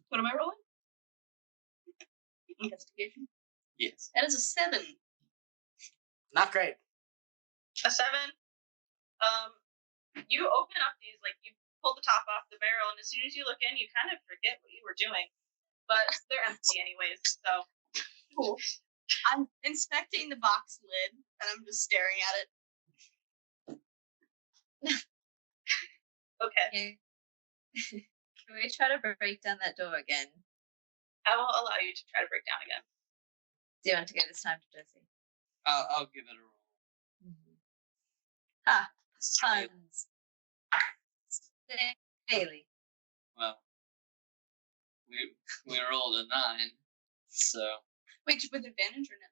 What am I rolling? Investigation. Yes. That is a 7. Not great. A 7. You open up these, like, you pull the top off the barrel, and as soon as you look in, you kind of forget what you were doing. But they're empty anyways, so. Cool. I'm inspecting the box lid, and I'm just staring at it. Okay. Can we try to break down that door again? I will allow you to try to break down again. Do you want to go this time to Jesse? I'll give it a roll. Ah, tons. Daily. Well, we rolled a 9, so Wait, with advantage or no?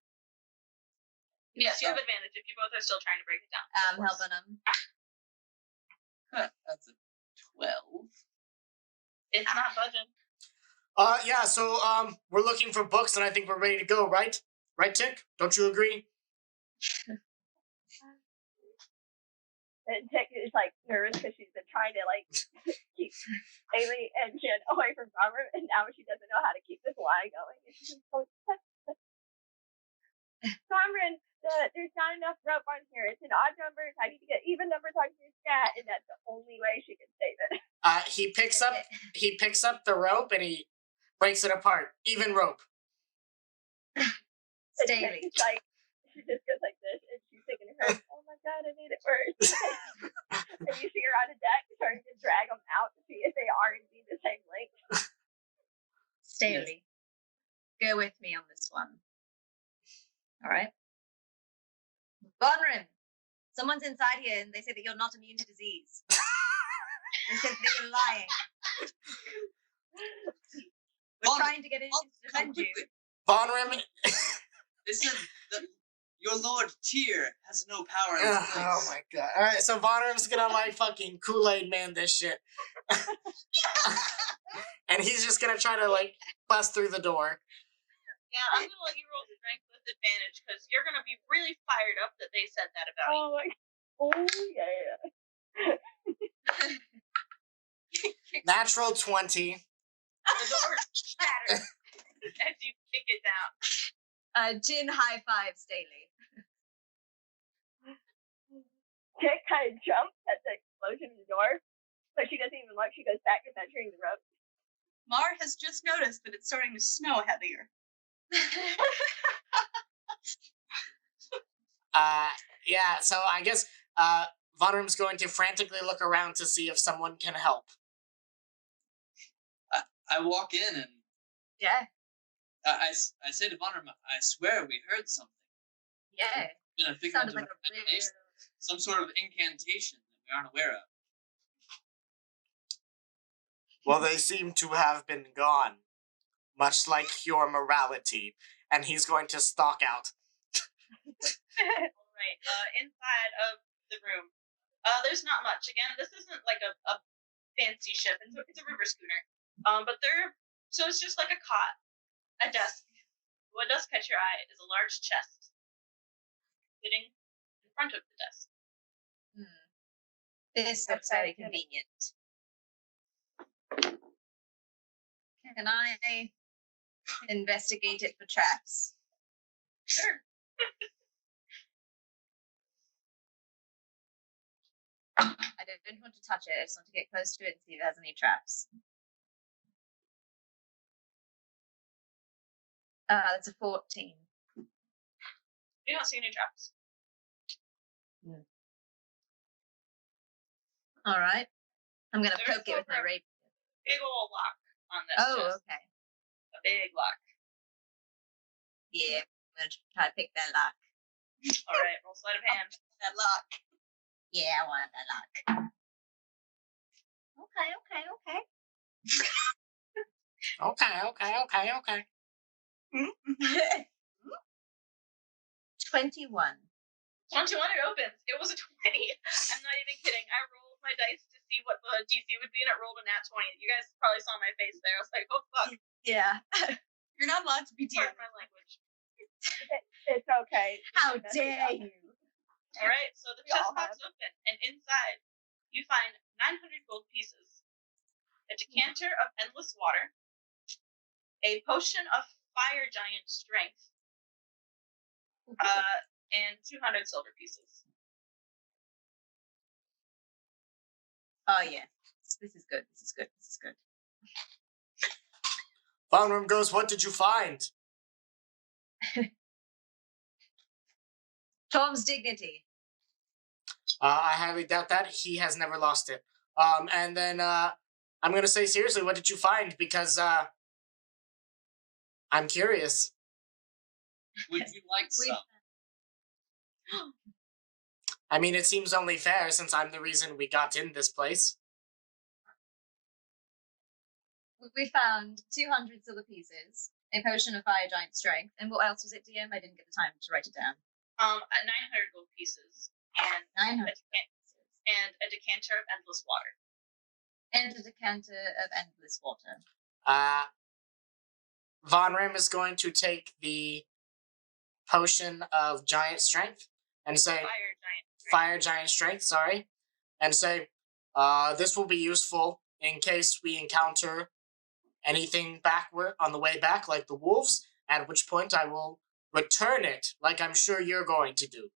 Yes, you have advantage if you both are still trying to break it down. I'm helping him. that's a 12. It's not budging. Yeah, so we're looking for books and I think we're ready to go, right? Right, Tick? Don't you agree? And Tick is like nervous because she's been trying to like keep Ailey and Jen away from Robert, and now she doesn't know how to keep this lie going. And she's just going, Cameron, there's not enough rope on here. It's an odd number. I need to get even numbers on your stat, and that's the only way she can save it. He picks up the rope and he breaks it apart. Even rope. Staley. It's like she just goes like this, and she's thinking to her, "Oh my god, I made it worse." And you see her on a deck starting to drag them out to see if they are indeed the same length. Staley, go with me on this one. All right. Bonrim, someone's inside here and they say that you're not immune to disease. They said that you're lying. We're trying to get in to defend you. Bonrim. Listen, your Lord Tyr has no power in this place. Oh my god. Alright, so Bonrim's gonna like fucking Kool-Aid man this shit. And he's just gonna try to like bust through the door. Yeah, I'm gonna let you roll strength with advantage because you're gonna be really fired up that they said that about you. Yeah. Natural 20. The door shatters as you kick it down. Jin high five Staley. Tick kind of jumps at the explosion of the door, but she doesn't even look. She goes back to measuring the rope. Mar has just noticed that it's starting to snow heavier. Yeah, so I guess Vonrim's going to frantically look around to see if someone can help. I walk in and Yeah. I say to Vonrim, I swear we heard something. Yeah. It's been a figment Sounded of like a real... imagination. Some sort of incantation that we aren't aware of. Well, they seem to have been gone, much like your morality, and he's going to stalk out. Alright, inside of the room, there's not much. Again, this isn't like a fancy ship. It's a river schooner. But so it's just like a cot, a desk. What does catch your eye is a large chest sitting in front of the desk. This looks very convenient. Can I investigate it for traps? Sure. I don't want to touch it. I just want to get close to it and see if it has any traps. That's a 14. You don't see any traps. All right. I'm going to There's poke it with my over rapier. Big old lock on this Oh, chest. okay. A big lock. Yeah, I'm going to try to pick that lock. Alright, roll sleight of hand. That lock. Yeah, I want that lock. Okay. Okay. 21. 21, it opens. It was a 20. I'm not even kidding. I rolled my dice to see what the DC would be, and it rolled a nat 20. You guys probably saw my face there. I was like, oh, fuck. Yeah. You're not allowed to be Pardon dear. my language. It's okay. How dare you? Alright, so the We chest all pops open, and inside you find 900 gold pieces, a decanter of endless water, a potion of fire giant strength, and 200 silver pieces. Oh, yeah. This is good. Bonrim goes, what did you find? Tom's dignity. I highly doubt that. He has never lost it. And then I'm going to say, seriously, what did you find? Because I'm curious. Would you like some? I mean, it seems only fair since I'm the reason we got in this place. We found 200 silver pieces, a potion of fire giant strength, and what else was it, DM? I didn't get the time to write it down. 900 gold pieces, and 900 and a decanter of endless water. and a decanter of endless water. Von Rim is going to take the potion of giant strength and say, fire giant strength, sorry, and say, this will be useful in case we encounter anything backward on the way back, like the wolves, at which point I will Return it, like I'm sure you're going to do.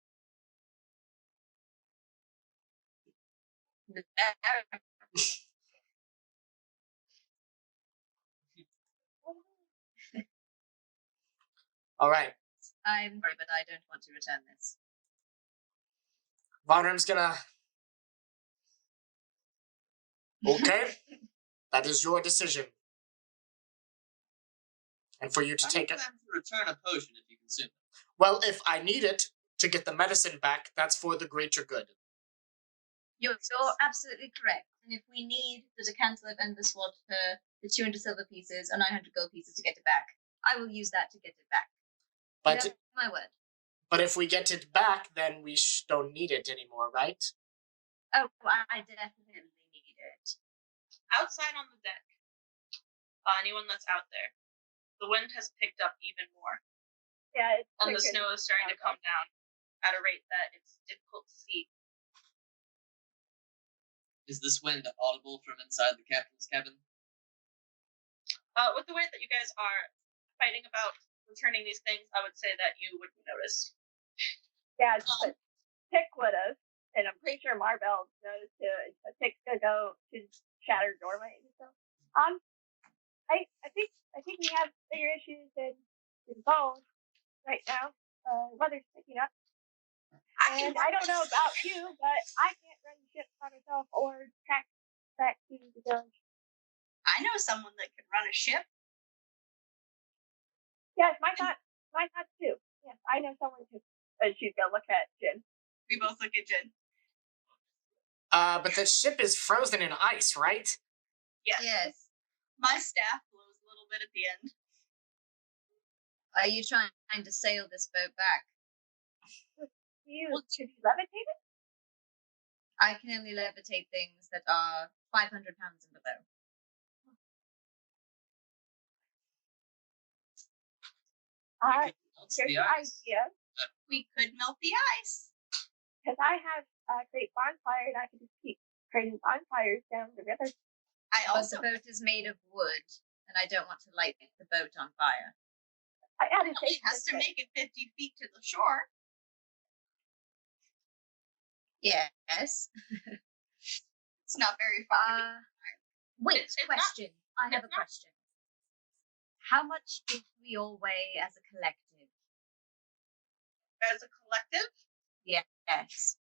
All right. I'm sorry, but I don't want to return this. Von Rim's gonna. Okay, that is your decision, and for you to take it. Time to return a potion if you consume it. Well, if I need it to get the medicine back, that's for the greater good. You're absolutely correct. And if we need the decanter of endless water, the 200 silver pieces, or 900 gold pieces to get it back, I will use that to get it back. But You have my word. but if we get it back, then we don't need it anymore, right? Oh, I definitely need it. Outside on the deck, anyone that's out there, the wind has picked up even more, Yeah, it's and the quicker snow is starting to come down at a rate that it's difficult to see. Is this wind audible from inside the captain's cabin? With the way that you guys are fighting about returning these things, I would say that you wouldn't notice. Yeah, but Tick would have, and I'm pretty sure Marbell knows to Tick to go to shattered doorway. So, I think we have bigger issues than phones right now. Weather's picking up, and I don't know about you, but I can't run the ship by myself or track back to the village. I know someone that can run a ship. Yes, my thoughts too. Yes, I know someone who. She's gonna look at Jin. We both look at Jen. But the ship is frozen in ice, right? Yes. Yes. My staff blows a little bit at the end. Are you trying to sail this boat back? Should you levitate it? I can only levitate things that are 500 pounds and below. Here's The an ice. idea. We could melt the ice. Because I have a great bonfire, and I can just keep creating bonfires down the river. I But also the boat is made of wood, and I don't want to light the boat on fire. I added it has to make it 50 feet to the shore. Yes. It's not very far. Wait, It's not- question. I have a it's not- question. How much do we all weigh as a collective? As a collective, Yes.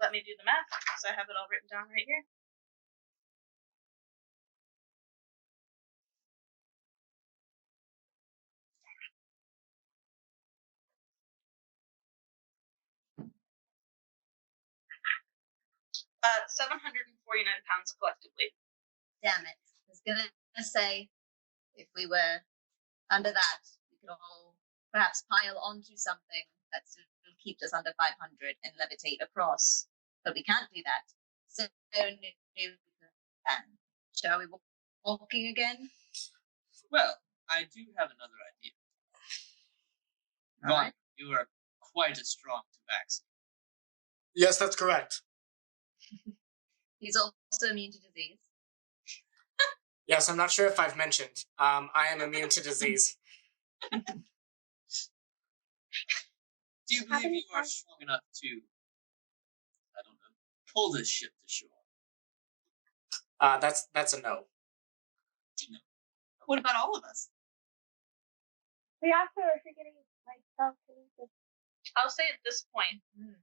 let me do the math, because I have it all written down right here. Uh, 749 pounds collectively. Damn it. I was gonna say, if we were under that, we could all perhaps pile onto something that still keeps us under 500 and levitate across. But we can't do that. So, shall we walking again? Well, I do have another idea. All Vaughn, right. you are quite a strong tabaxi. Yes, that's correct. He's also immune to disease. Yes, I'm not sure if I've mentioned. I am immune to disease. Do you believe you are strong enough to, I don't know, pull this ship to shore? That's a no. What about all of us? We also are forgetting myself. I'll say at this point,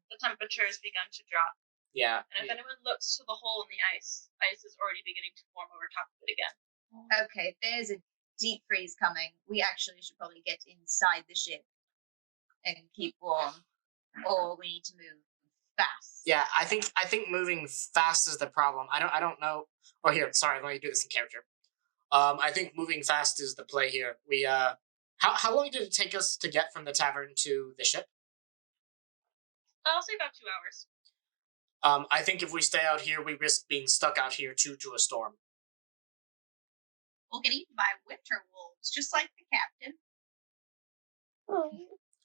the temperature has begun to drop. Yeah. And if anyone looks to the hole in the ice is already beginning to form over top of it again. Okay, there's a deep freeze coming. We actually should probably get inside the ship and keep warm, or we need to move fast. Yeah, I think moving fast is the problem. I don't know. Oh, here, sorry, let me do this in character. I think moving fast is the play here. We how long did it take us to get from the tavern to the ship? I'll say about 2 hours. I think if we stay out here, we risk being stuck out here due to a storm. We'll get eaten by winter wolves, just like the captain.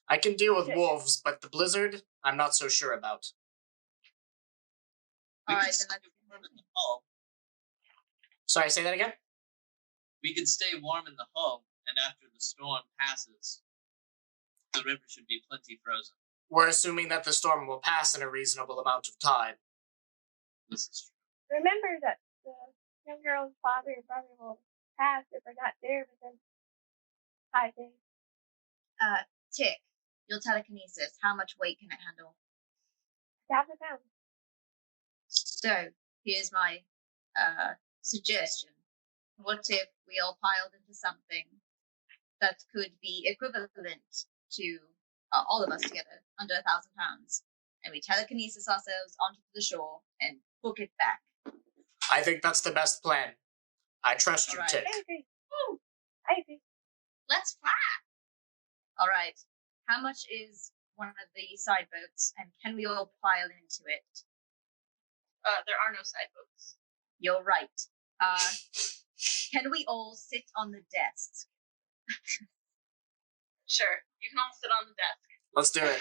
I can deal with wolves, but the blizzard, I'm not so sure about. We All could right, stay then warm in the hull. Sorry, say that again? We could stay warm in the hull, and after the storm passes, the river should be plenty frozen. We're assuming that the storm will pass in a reasonable amount of time. This is true. Remember that the young girl's father and brother will pass if we're not there within 5 days. Tick, your telekinesis, how much weight can it handle? 1,000 pounds. So, here's my suggestion. What if we all piled into something that could be equivalent to all of us together, under 1,000 pounds, and we telekinesis ourselves onto the shore and book it back? I think that's the best plan. I trust you, Alright. Tick. I agree. I agree. Let's fly. All right. How much is one of the side boats, and can we all pile into it? There are no side boats. You're right. Can we all sit on the desk? Sure, you can all sit on the desk. Let's do it.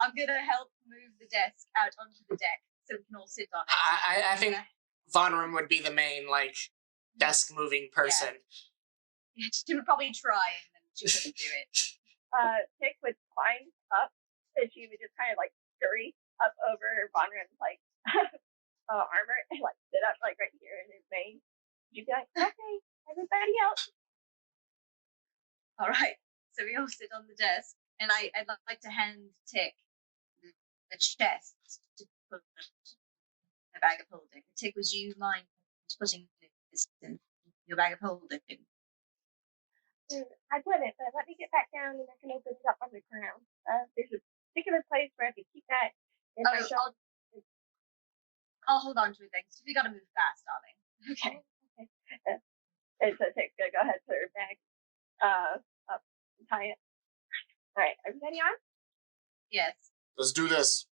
I'm gonna help move the desk out onto the deck so we can all sit on it. I think Vonrum would be the main, desk moving person. Yeah, she would probably try, and then she couldn't do it. Tick would climb up, and she would just kind of scurry up over Vonrum's armor and sit up right here in his mane. You'd be like, okay, everybody else. All right. So we all sit on the desk, and I'd like to hand Tick the chest to put the bag of holding. Tick, would you mind putting this in your bag of holding? I wouldn't, but let me get back down and I can open it up on the ground. There's a particular place where I could keep that in my shelf. I'll hold on to it then, because we gotta move fast, darling. Okay. And so Tick's gonna go ahead, put her bag up and tie it. Alright, everybody on? Yes. Let's do this.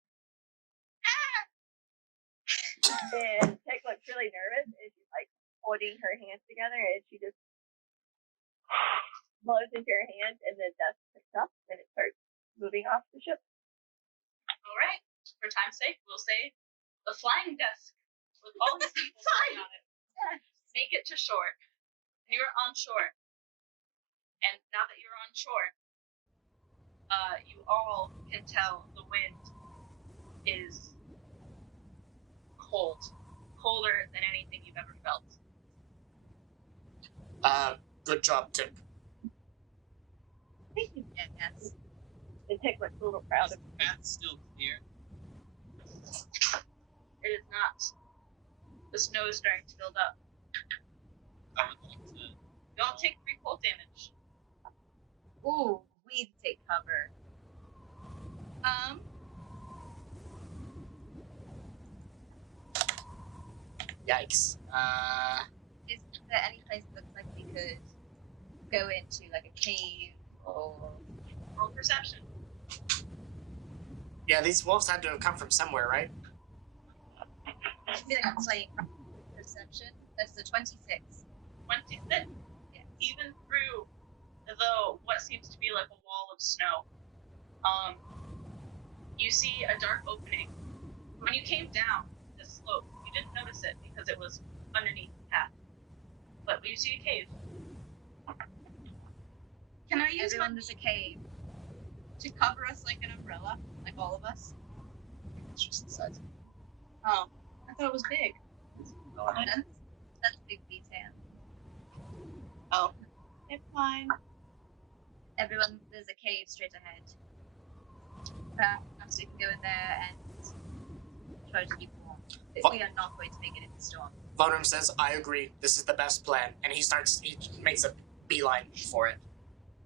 And Tick looks really nervous, and she's holding her hands together, and she just blows into her hand, and the dust picks up, and it starts moving off the ship. Alright, for time's sake, we'll say the flying desk with all these people sitting on it. Make it to shore. And you're on shore. And now that you're on shore, you all can tell the wind is cold. Colder than anything you've ever felt. Good job, Tick. Thank you. Yes. And Tick looks a little proud of The path's still clear. It is not. The snow is starting to build up. I would like to. You all take 3 cold damage. Ooh, we take cover. Yikes. Is there any place that looks like we could go into, a cave or? Roll perception. Yeah, these wolves had to have come from somewhere, right? I feel like I'm playing perception. That's the 26. 26. Yeah. Even through what seems to be like a wall of snow, you see a dark opening. When you came down the slope, you didn't notice it because it was underneath the path. But you see a cave. Can I use Everyone, my there's a cave. to cover us like an umbrella, like all of us? It's just the size. Oh, I thought it was big. That's Big B's hand. Oh, it's fine. Everyone, there's a cave straight ahead. Perhaps we can go in there and try to keep warm. But we are not going to make it in the storm. Vonrum says, I agree. This is the best plan. And he makes a beeline for it.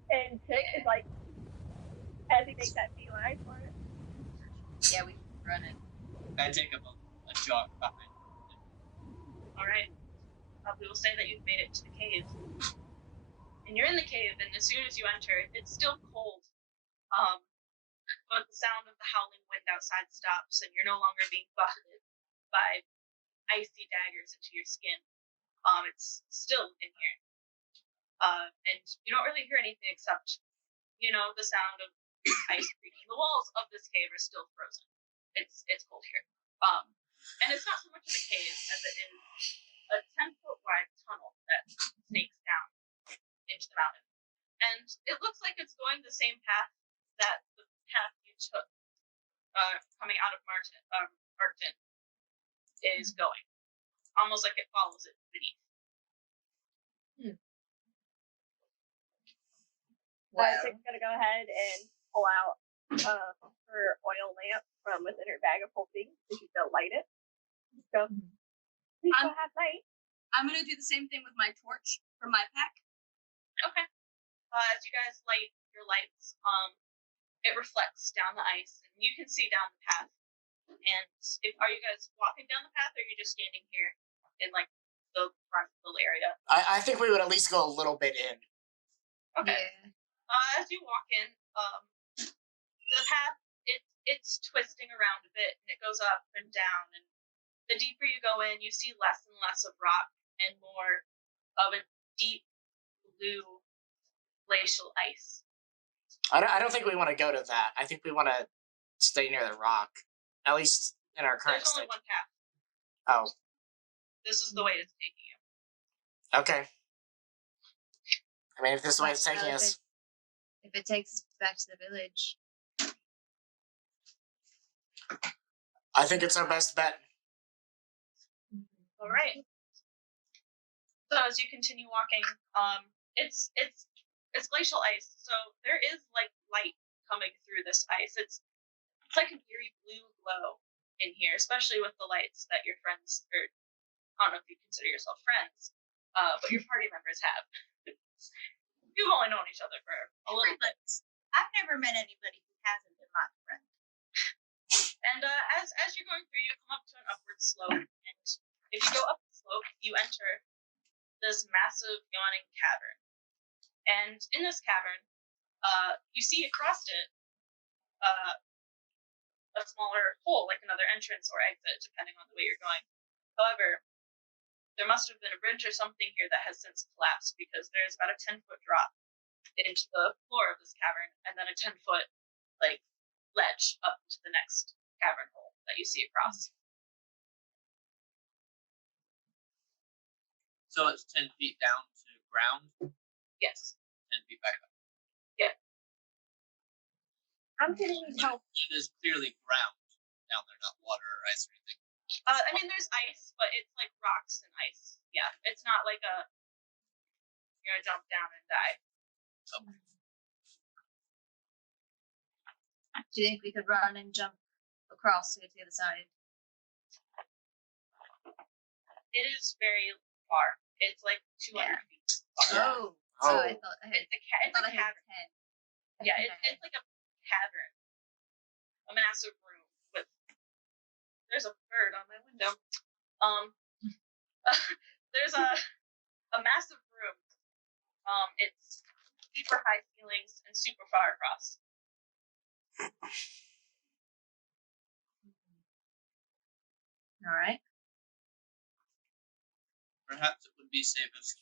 And Tick is as he makes that beeline for it. Yeah, we run it. I take up a jog behind. Alright. We will say that you've made it to the cave. And you're in the cave, and as soon as you enter, it's still cold. But the sound of the howling wind outside stops, and you're no longer being buffeted by icy daggers into your skin. It's still in here. And you don't really hear anything except, the sound of ice creaking. The walls of this cave are still frozen. It's cold here. And it's not so much of a cave as it is a 10-foot wide tunnel that snakes down into the mountain. And it looks like it's going the same path that the path you took coming out of Arcton is going. Almost like it follows it beneath. Chick's gonna go ahead and pull out her oil lamp from within her bag of holding so she's gonna light it. So we still have light. I'm gonna do the same thing with my torch from my pack. Okay. As you guys light your lights, it reflects down the ice, and you can see down the path. And are you guys walking down the path, or are you just standing here in like the front little area? I think we would at least go a little bit in. Okay. Yeah. As you walk in, the path it's twisting around a bit, and it goes up and down. And the deeper you go in, you see less and less of rock and more of a deep blue glacial ice. I don't think we want to go to that. I think we want to stay near the rock, at least in our current There's only state. one path. Oh, This is the way it's taking you. okay. I mean, if this is the way it's taking Well, us, If it takes us back to the village. I think it's our best bet. All right. So as you continue walking, it's glacial ice. So there is like light coming through this ice. It's like an eerie blue glow in here, especially with the lights that your friends, or I don't know if you consider yourself friends, but your party members have. You've only known each other for a little bit. I've never met anybody who hasn't been my friend. And as you're going through, you come up to an upward slope, and if you go up the slope, you enter this massive yawning cavern. And in this cavern, you see across it a smaller hole, like another entrance or exit, depending on the way you're going. However, there must have been a bridge or something here that has since collapsed, because there's about a 10-foot drop into the floor of this cavern, and then a 10-foot like ledge up to the next cavern hole that you see across. So it's 10 feet down to ground, Yes. 10 feet back up. I'm gonna need help. It is clearly ground down there, not water or ice or anything. I mean, there's ice, but it's like rocks and ice. Yeah, it's not like you're gonna jump down and die. Do you think we could run and jump across to get to the other side? It is very far. It's like 200 Yeah. feet far. Oh. Oh. So I thought I had. It's I thought a I had cavern. 10. Yeah, Okay. it's like a cavern. A massive room with. There's a bird on my window. There's a massive room. It's super high ceilings and super far across. All right. Perhaps it would be safest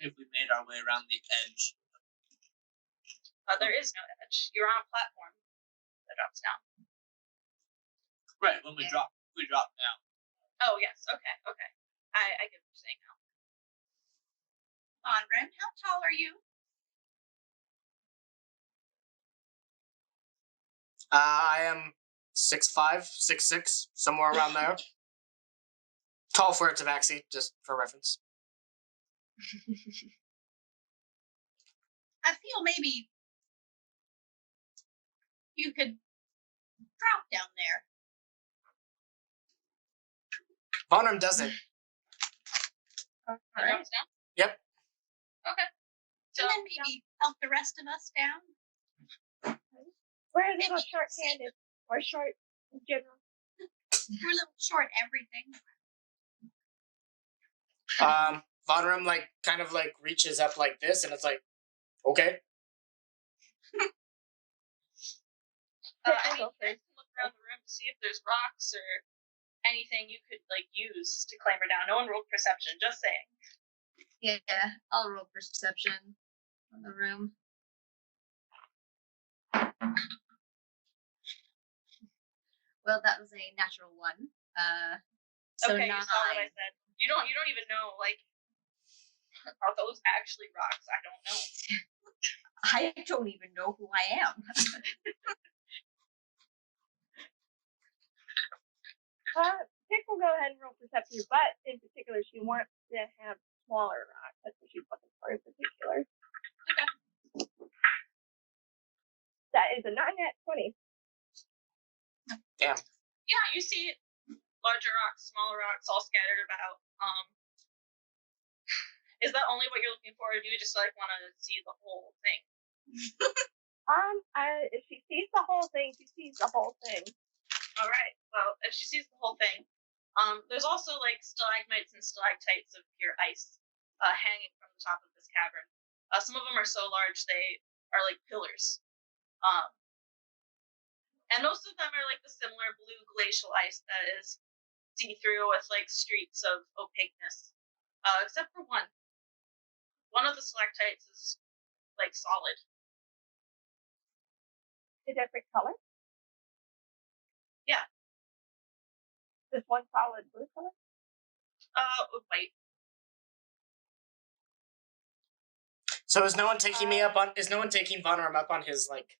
if we made our way around the edge. There is no edge. You're on a platform that drops down. Right, when we Yeah. drop down. Oh yes. Okay. I get what you're saying now. On Ren, how tall are you? I am 6'5", 6'6", somewhere around there. Tall for a tabaxi, just for reference. I feel maybe you could drop down there. Vonram does it. It drops down. Yep. Okay. So And then maybe help the rest of us down. We're a little short-handed, or short in general. We're a little short everything. Vonram kind of reaches up like this, and it's like, okay. I mean, you guys can look around the room to see if there's rocks or anything you could use to clamber down. No one rolled perception. Just saying. Yeah, I'll roll perception on the room. Well, that was a natural one. So Okay, 9. you saw what I said. You don't even know are those actually rocks? I don't know. I don't even know who I am. Pick will go ahead and roll perception, but in particular, she wants to have smaller rocks. That's what she's looking for in particular. Okay. That is a non-net 20. Damn. Yeah, you see larger rocks, smaller rocks, all scattered about. Is that only what you're looking for, or do you just like want to see the whole thing? If she sees the whole thing, she sees the whole thing. All right. Well, if she sees the whole thing, there's also like stalagmites and stalactites of pure ice hanging from the top of this cavern. Some of them are so large they are like pillars. And most of them are like the similar blue glacial ice that is see-through with like streaks of opaqueness. Except for one. One of the stalactites is like solid. A different color? Yeah. Just one solid blue color? White. So is no one taking me up on? Is no one taking Vonram up on his like?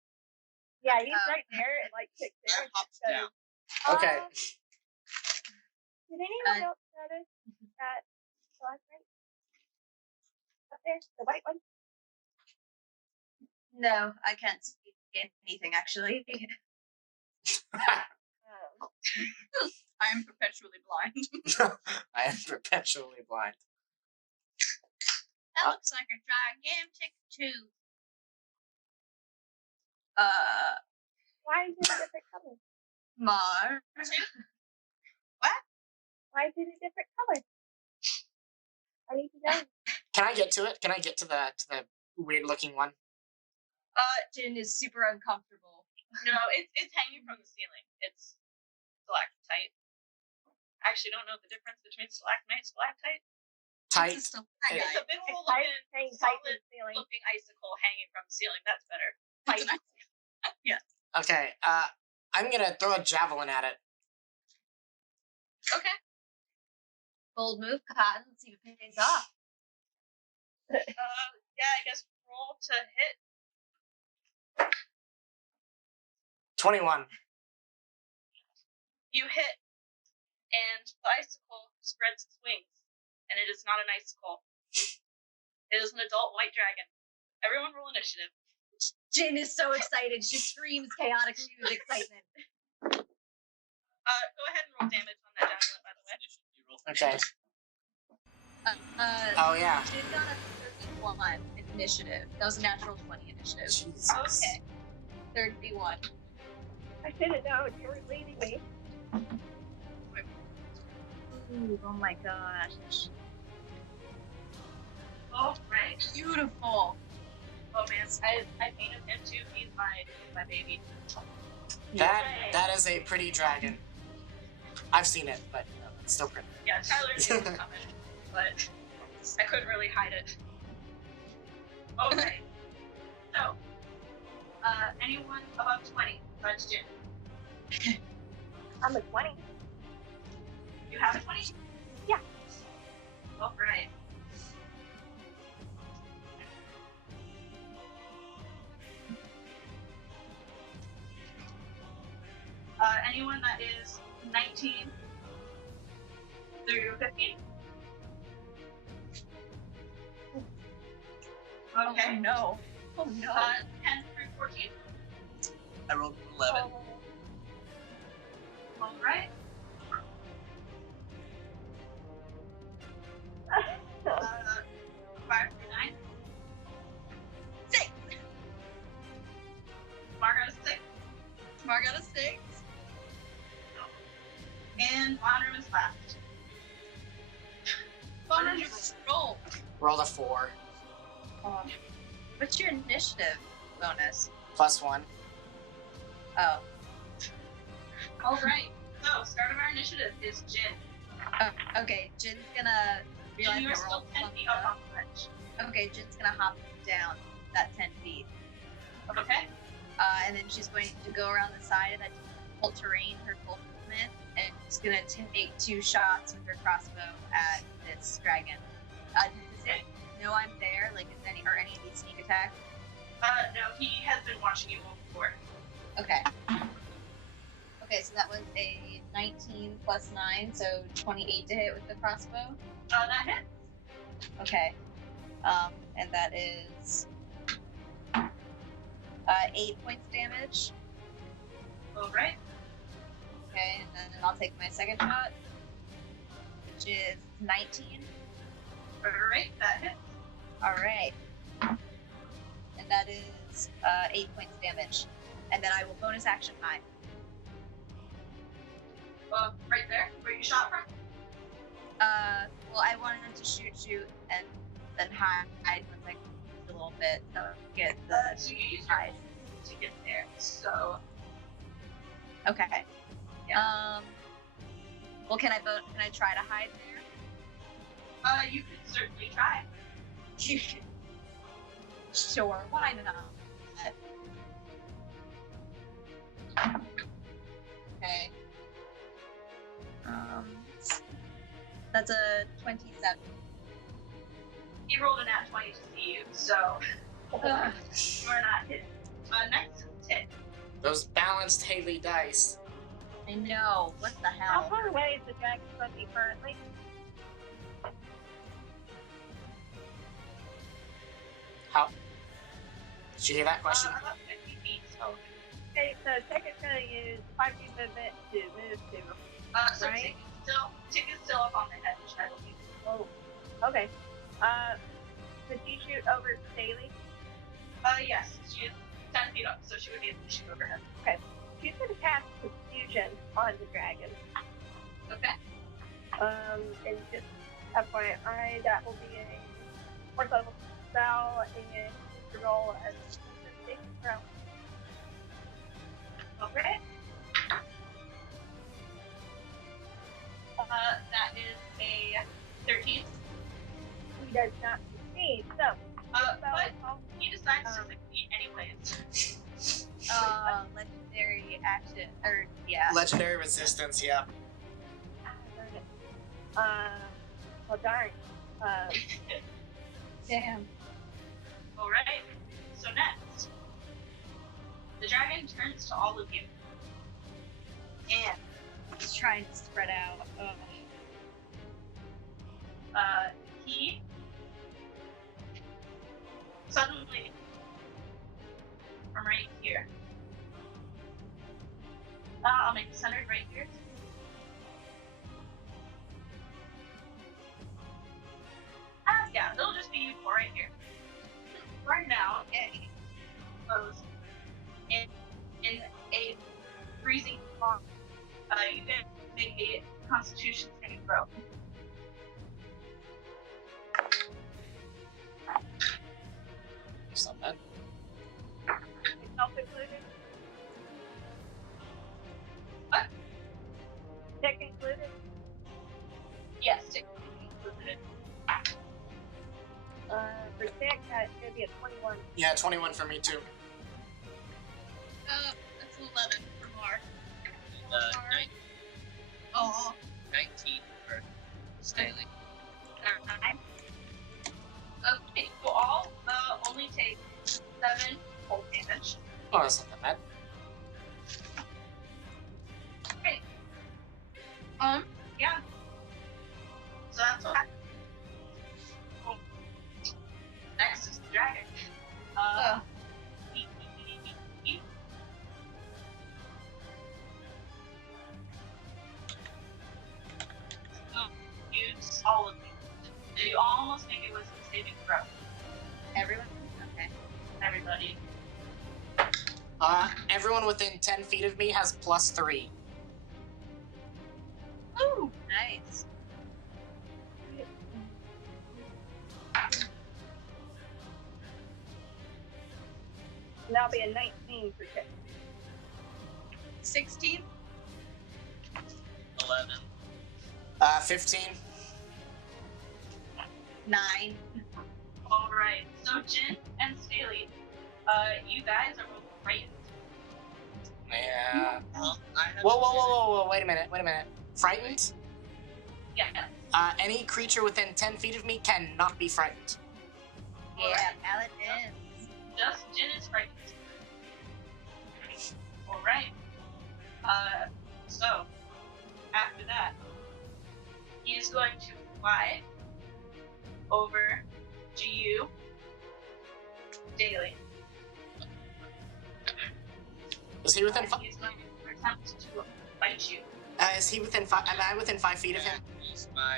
Yeah, he's right there and like sits there. And Hops says, down. Okay. Did anyone else notice that stalagmite up there, the white one? No, I can't see anything actually. I am perpetually blind. I am perpetually blind. That looks like a gigantic tube. Why is it a different color? Mar. Why is it a different color? I need to know. Can I get to it? Can I get to the weird looking one? Jin is super uncomfortable. No, it's hanging from the ceiling. It's stalactite. I actually don't know the difference between stalagmite and stalactite. Tight. It's a It's a big It's hole tight, looking, hanging tight to solid the ceiling. looking icicle hanging from the ceiling. That's better. It's an Okay. I'm gonna throw a javelin at it. Okay. Bold move, Cotton. See if it pays off. Yeah, I guess roll to hit. 21. You hit, and the icicle spreads its wings, and it is not an icicle. It is an adult white dragon. Everyone roll initiative. Jin is so excited. She screams chaotically with excitement. Go ahead and roll damage on that javelin, by the way. You roll. Okay. Oh yeah. Jin got a 31 initiative. That was a natural 20 initiative. Jesus. Okay. 31. I should have known you were leading me. Ooh, oh my gosh. All right. Beautiful. Oh man, I painted him too. He's my baby. That is a pretty dragon. I've seen it, but it's still pretty. Yeah, Tyler knew it was coming, but I couldn't really hide it. Okay. So, anyone above 20 besides Jin? I'm a 20. You have a 20? Yeah. All right. Anyone that is 19 through 15? Okay. Oh no. Oh no. 10 through 14? I rolled 11. All right. 5 through 9? 6. Margot 6. Margot a 6. And Bonner is left. Bonner you roll. Rolled a 4. What's your initiative bonus? +1. Oh. All right. So, start of our initiative is Jin. Okay, Jin's gonna realize Jin, you're that we're all still 10 feet bumped up up. on the ledge. Okay, Jin's gonna hop down that 10 feet. Okay. And then she's going to go around the side of that difficult terrain, her full movement, and she's gonna take 2 shots with her crossbow at this dragon. Does it know I'm there? Like, is any of these sneak attacks? No, he has been watching you all before. Okay. Okay, so that was a 19 plus 9, so 28 to hit with the crossbow. That hits. Okay. And that is 8 points damage. Alright. Okay, and then I'll take my second shot, which is 19. Alright, that hits. Alright. And that is 8 points damage. And then I will bonus action hide. Right there, where you shot from? Well, I wanted to shoot and then hide once I a little bit to get the So you use your hide. to get there. So, Okay. Yeah. Well, can I try to hide there? you could certainly try. Sure, why not? Okay. That's a 27. He rolled a nat 20 to see you, so Ugh. you are not hit. Next is hit. Those balanced Haley dice. I know. What the How hell? far away is the dragon from me currently? How? Did you hear that question? About 50 feet, so. Okay, so Tick is going to use 5 feet movement to move to. So Right. Tick is still up on the edge, I believe. Oh, okay. Could you shoot over Staley? Yes, she is 10 feet up, so she would be able to shoot overhead. She's going to cast Confusion on the dragon. Okay. And just FYI, that will be a 4th level spell, and to roll as a saving throw. Okay. That is a 13. He does not succeed, so But he decides to succeed anyways. Legendary action, or yeah. Legendary resistance, yeah. darn it. Well, darn. Damn. Alright. So next, the dragon turns to all of you. And He's trying to spread out. Ugh. he suddenly, from right here, I'll make it centered right here. Yeah, it'll just be you four right here. Right now, it goes in a freezing fog. You can make a Constitution saving throw. It's not bad. Self-included? What? Tick included? Yes, technically included. For Tick, that's going to be a 21. Yeah, 21 for me too. That's 11 for Mark. 19 for Staley. Okay, we'll all only take 7 cold damage. Oh, that's not that bad. Okay. Yeah. So that's what happened. Cool. Next is the dragon. Use all of these. You almost make it with some saving throw. Everyone? Okay. Everybody. Everyone within 10 feet of me has +3. Ooh, nice. And that'll be a 19 for Tick. 16. 11. 15. 9. Alright, so Jin and Staley, you guys are both frightened. Yeah. Well, I have Whoa, wait a minute. Frightened? Yeah. Any creature within 10 feet of me cannot be frightened. Yeah, paladins. Just Jin is frightened. Alright. So, after that, he is going to fly over GU daily. Is he within And five? he's going to attempt to bite you. Is he within 5? Am I within 5 feet of him? Use my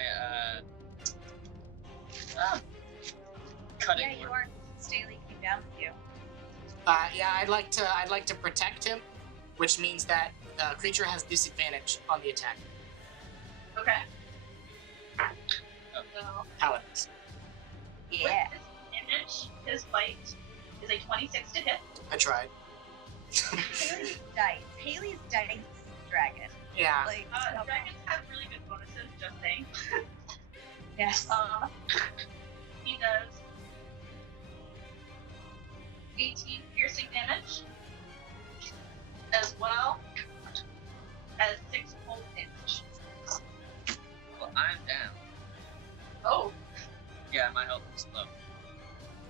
cutting. Yeah, you are. Staley came down with you. Yeah, I'd like to protect him, which means that the creature has disadvantage on the attack. Okay. Oh. So, Paladins. Yeah. with his image, his bite is a 26 to hit. I tried. Haley's dice. Haley's dice dragon. Yeah. Like, Dragons have really good bonuses, just saying. yes. He does 18 piercing damage, as well as 6 cold damage. Well, I'm down. Oh, Yeah, my health is low.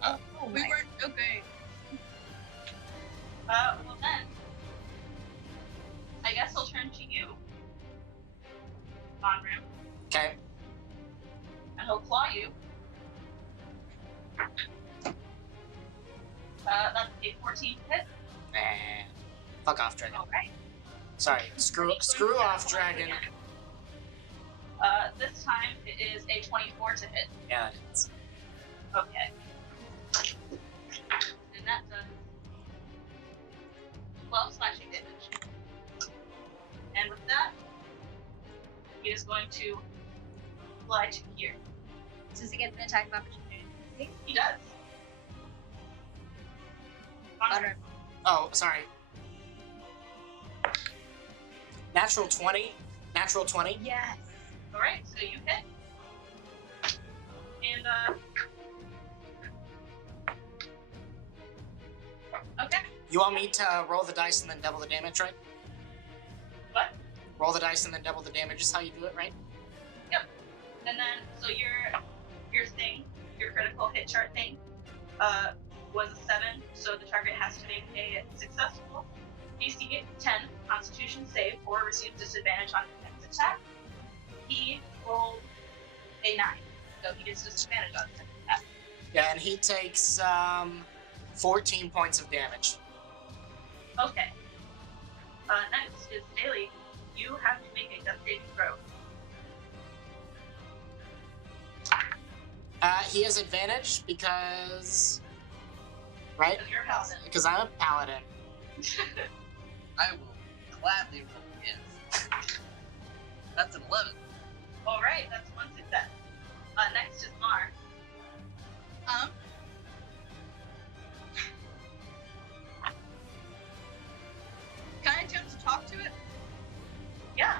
Oh We my. weren't okay. well then, I guess I'll turn to you, Bonrim, Okay. and he'll claw you. That's a 14 hit. Nah. Fuck off, dragon. Alright. Sorry. Screw off, dragon. This time it is a 24 to hit. Yeah, it is. Okay. And that does 12 slashing damage. And with that, he is going to fly to here. Does he get an attack of opportunity? He does. Honor. Oh, sorry. Natural 20. Natural 20. Yes. Alright, so you hit. And, okay. You want me to roll the dice and then double the damage, right? What? Roll the dice and then double the damage is how you do it, right? And then, so your thing, your critical hit chart thing, was a 7, so the target has to make a successful DC 10 Constitution save or receive disadvantage on his next attack. He rolled a 9, so he gets disadvantage on his next attack. Yeah, and he takes 14 points of damage. Okay. Next is Daily. You have to make a death saving throw. He has advantage because, right? Because you're a paladin. Because I'm a paladin. I will gladly roll again. That's an 11. Alright, that's one success. Next is Mar. Can I attempt to talk to it? Yeah.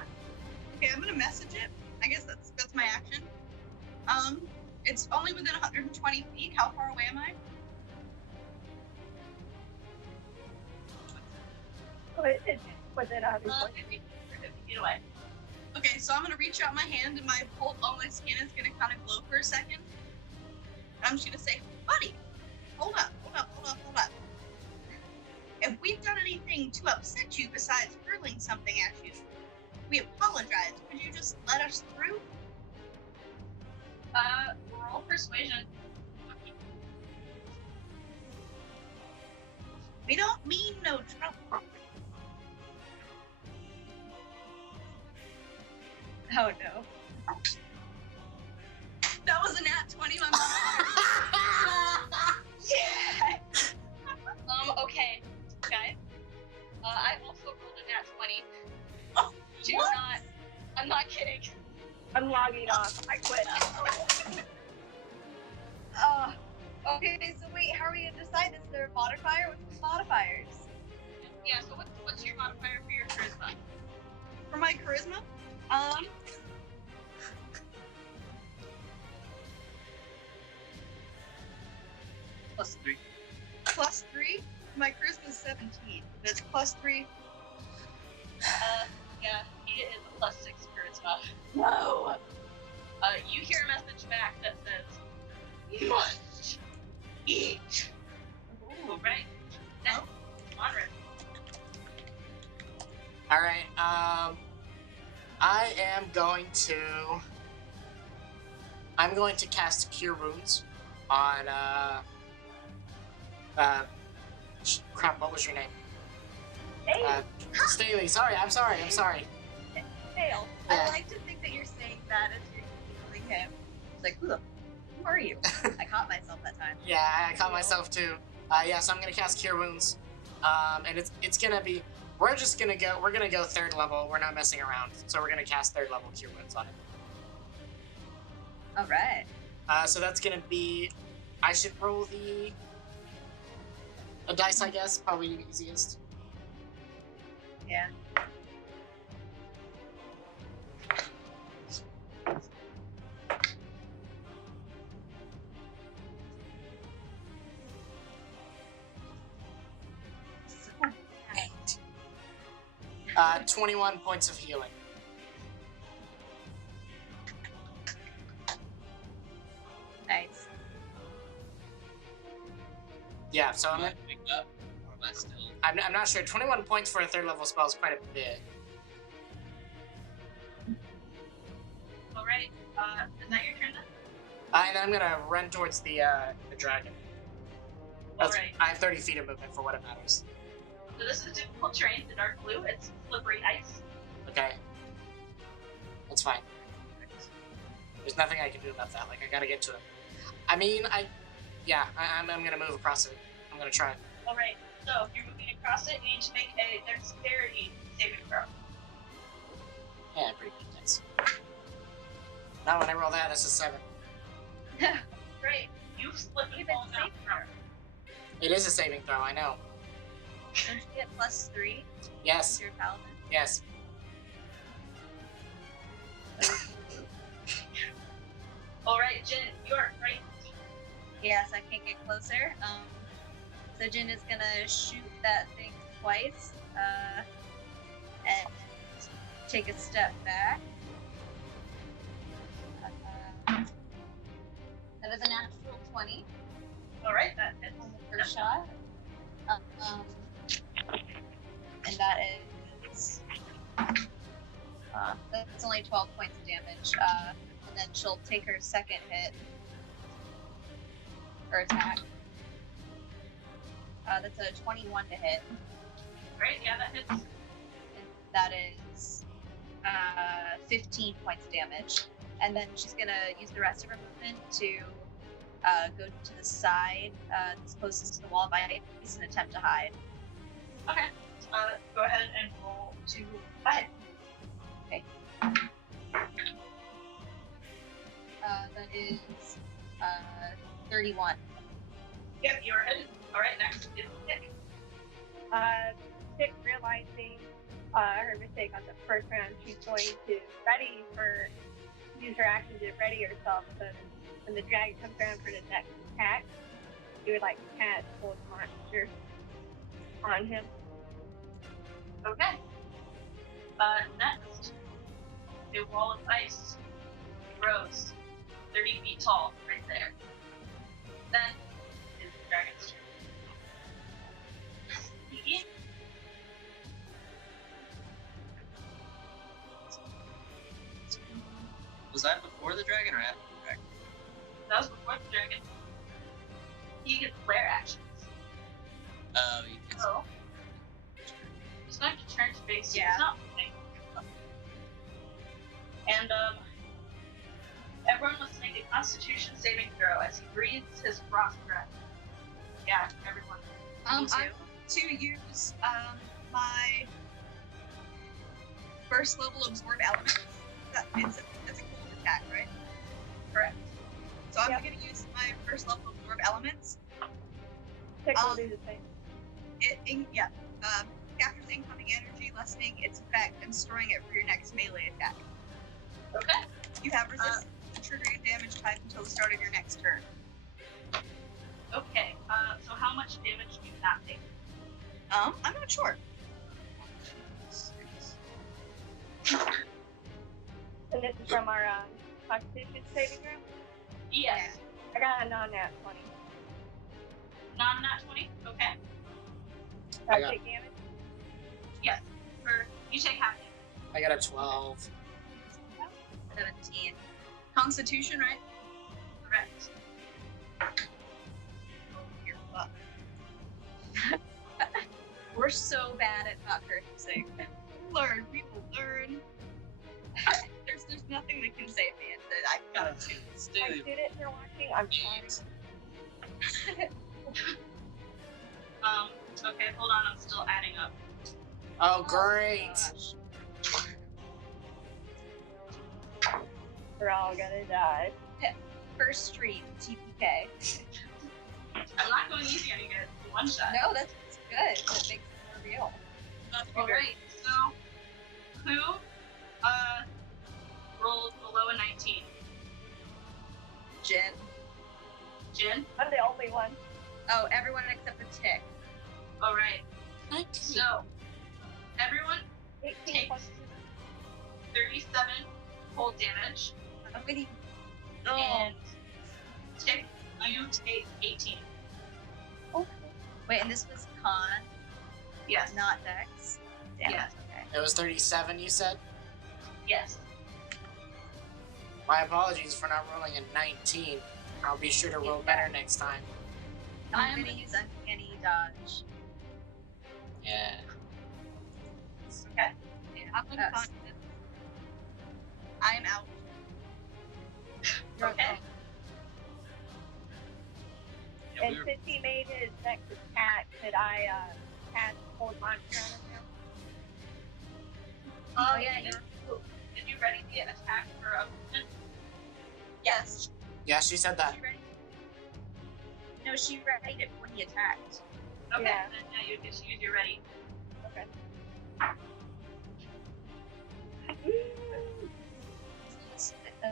Okay, I'm gonna message it. I guess that's my action. It's only within 120 feet. How far away am I? It's within 120. 50 feet away. Okay, so I'm gonna reach out my hand and all my skin is gonna kind of glow for a second. And I'm just gonna say, buddy, hold up. If we've done anything to upset you besides hurling something at you, we apologize. Could you just let us through? Roll persuasion. We don't mean no trouble. Oh no. That was a nat 20, my mom. Yeah! Okay, guys. I also rolled a nat 20. Oh, Do what? not. I'm not kidding. I'm logging off. I quit. Okay, so wait, how are we gonna decide this? Is there a modifier? What's the modifiers? Yeah, so what's your modifier for your charisma? For my charisma, +3. +3. My charisma is 17. That's +3. Yeah, he is a +6 charisma. No. You hear a message back that says, "Must eat." Alright. I am going to. I'm going to cast Cure Wounds on. Crap. What was your name? Hey, Staley. Sorry. I'm sorry. fail. Yeah. I like to think that you're saying that as you're healing him. It's like, who are you? I caught myself that time. Yeah, I caught myself too. Yeah, so I'm gonna cast Cure Wounds, and it's gonna be. We're gonna go third level. We're not messing around. So we're gonna cast third level Cure Wounds on it. All right. So that's gonna be. I should roll a dice, I guess. Probably the easiest. Yeah. Eight. 21 points of healing. Nice. Yeah, so Am I pick up, or am I still? I'm not sure. 21 points for a third level spell is quite a bit. All right. Is that your turn then? And then I'm gonna run towards the dragon. All right. I have 30 feet of movement for what it matters. So this is difficult terrain. The dark blue. It's slippery ice. Okay. That's fine. There's nothing I can do about that. Like, I gotta get to it. I mean, I'm gonna move across it. I'm gonna try. All right. So if you're moving across it, you need to make a dexterity saving throw. Yeah, pretty good. Thanks. Now when I roll that, that's a 7. Great. You slip and Even fall down. saving throw. It is a saving throw, I know. Don't you get +3 Yes, to your paladin? yes. All right, Jin, you're right. Yes, I can't get closer. So Jin is gonna shoot that thing twice, and take a step back. That is a natural 20 All right, that hits. on the first shot. And that is that's only 12 points of damage. And then she'll take her second hit or attack. That's a 21 to hit. Right, yeah, that hits. And that is 15 points of damage. And then she's gonna use the rest of her movement to go to the side that's closest to the wall of ice and attempt to hide. Okay. Go ahead and roll to hide. Okay. That is 31. Yep, you're hidden. All right, next is Nick. Chick realizing her mistake on the first round, she's going to use her action to ready herself so that when the dragon comes around for the next attack, she would like to cast Cold Monster on him. Okay. Next, a wall of ice grows 30 feet tall right there. Then is the dragon's turn. Begin. Was that before the dragon or after the dragon? That was before the dragon. He gets flare actions. Oh, you can. So, he's going to turn to face you. Yeah. He's not moving. And, everyone must make a constitution saving throw as he breathes his frost breath. Yeah, everyone. Me too. I'm to use my first level absorb elements. That's a cool attack, right? Correct. So I'm Yep. going to use my first level absorb elements. Chick will do the same. Captures incoming energy, lessening its effect, and storing it for your next melee attack. Okay. You have resistance to triggering damage type until the start of your next turn. Okay. So how much damage do you not take? I'm not sure. And this is from our constitution saving room. Yes. I got a non-nat 20. Non-nat 20? Okay. So I got- take damage. Yes. You take half damage. I got a 12. 17. Constitution, right? Correct. Oh, dear fuck. We're so bad at not cursing. Learn. We will learn. There's nothing that can save me. I've got to. My Staley, students are watching. I'm sorry. Okay, hold on, I'm still adding up. Oh, great. Gosh. We're all gonna die. First stream, TPK. I'm not going easy on you guys. It's a one shot. No, that's good. That makes it more real. Alright, so who rolled below a 19? Jen. Jin? I'm the only one. Oh, everyone except for Tick. Alright. So everyone 18 takes plus 37 cold damage, I'm getting. and Tick, you take 18. Wait, and this was con, Yes. not dex. Damn. Yes. Okay. It was 37, you said? Yes. My apologies for not rolling a 19. I'll be sure to roll better next time. I'm gonna use uncanny dodge. Yeah. Okay. Yeah. Unconscious. I'm out. Okay. yeah, And we were, since he made his next attack, could I cast Hold Monster on him now? Oh, yeah, Did you ready the attack for a movement? Yes. Yeah, she said that. She ready? No, she readied it when he attacked. Okay, Yeah. then yeah, you just use your ready. Okay.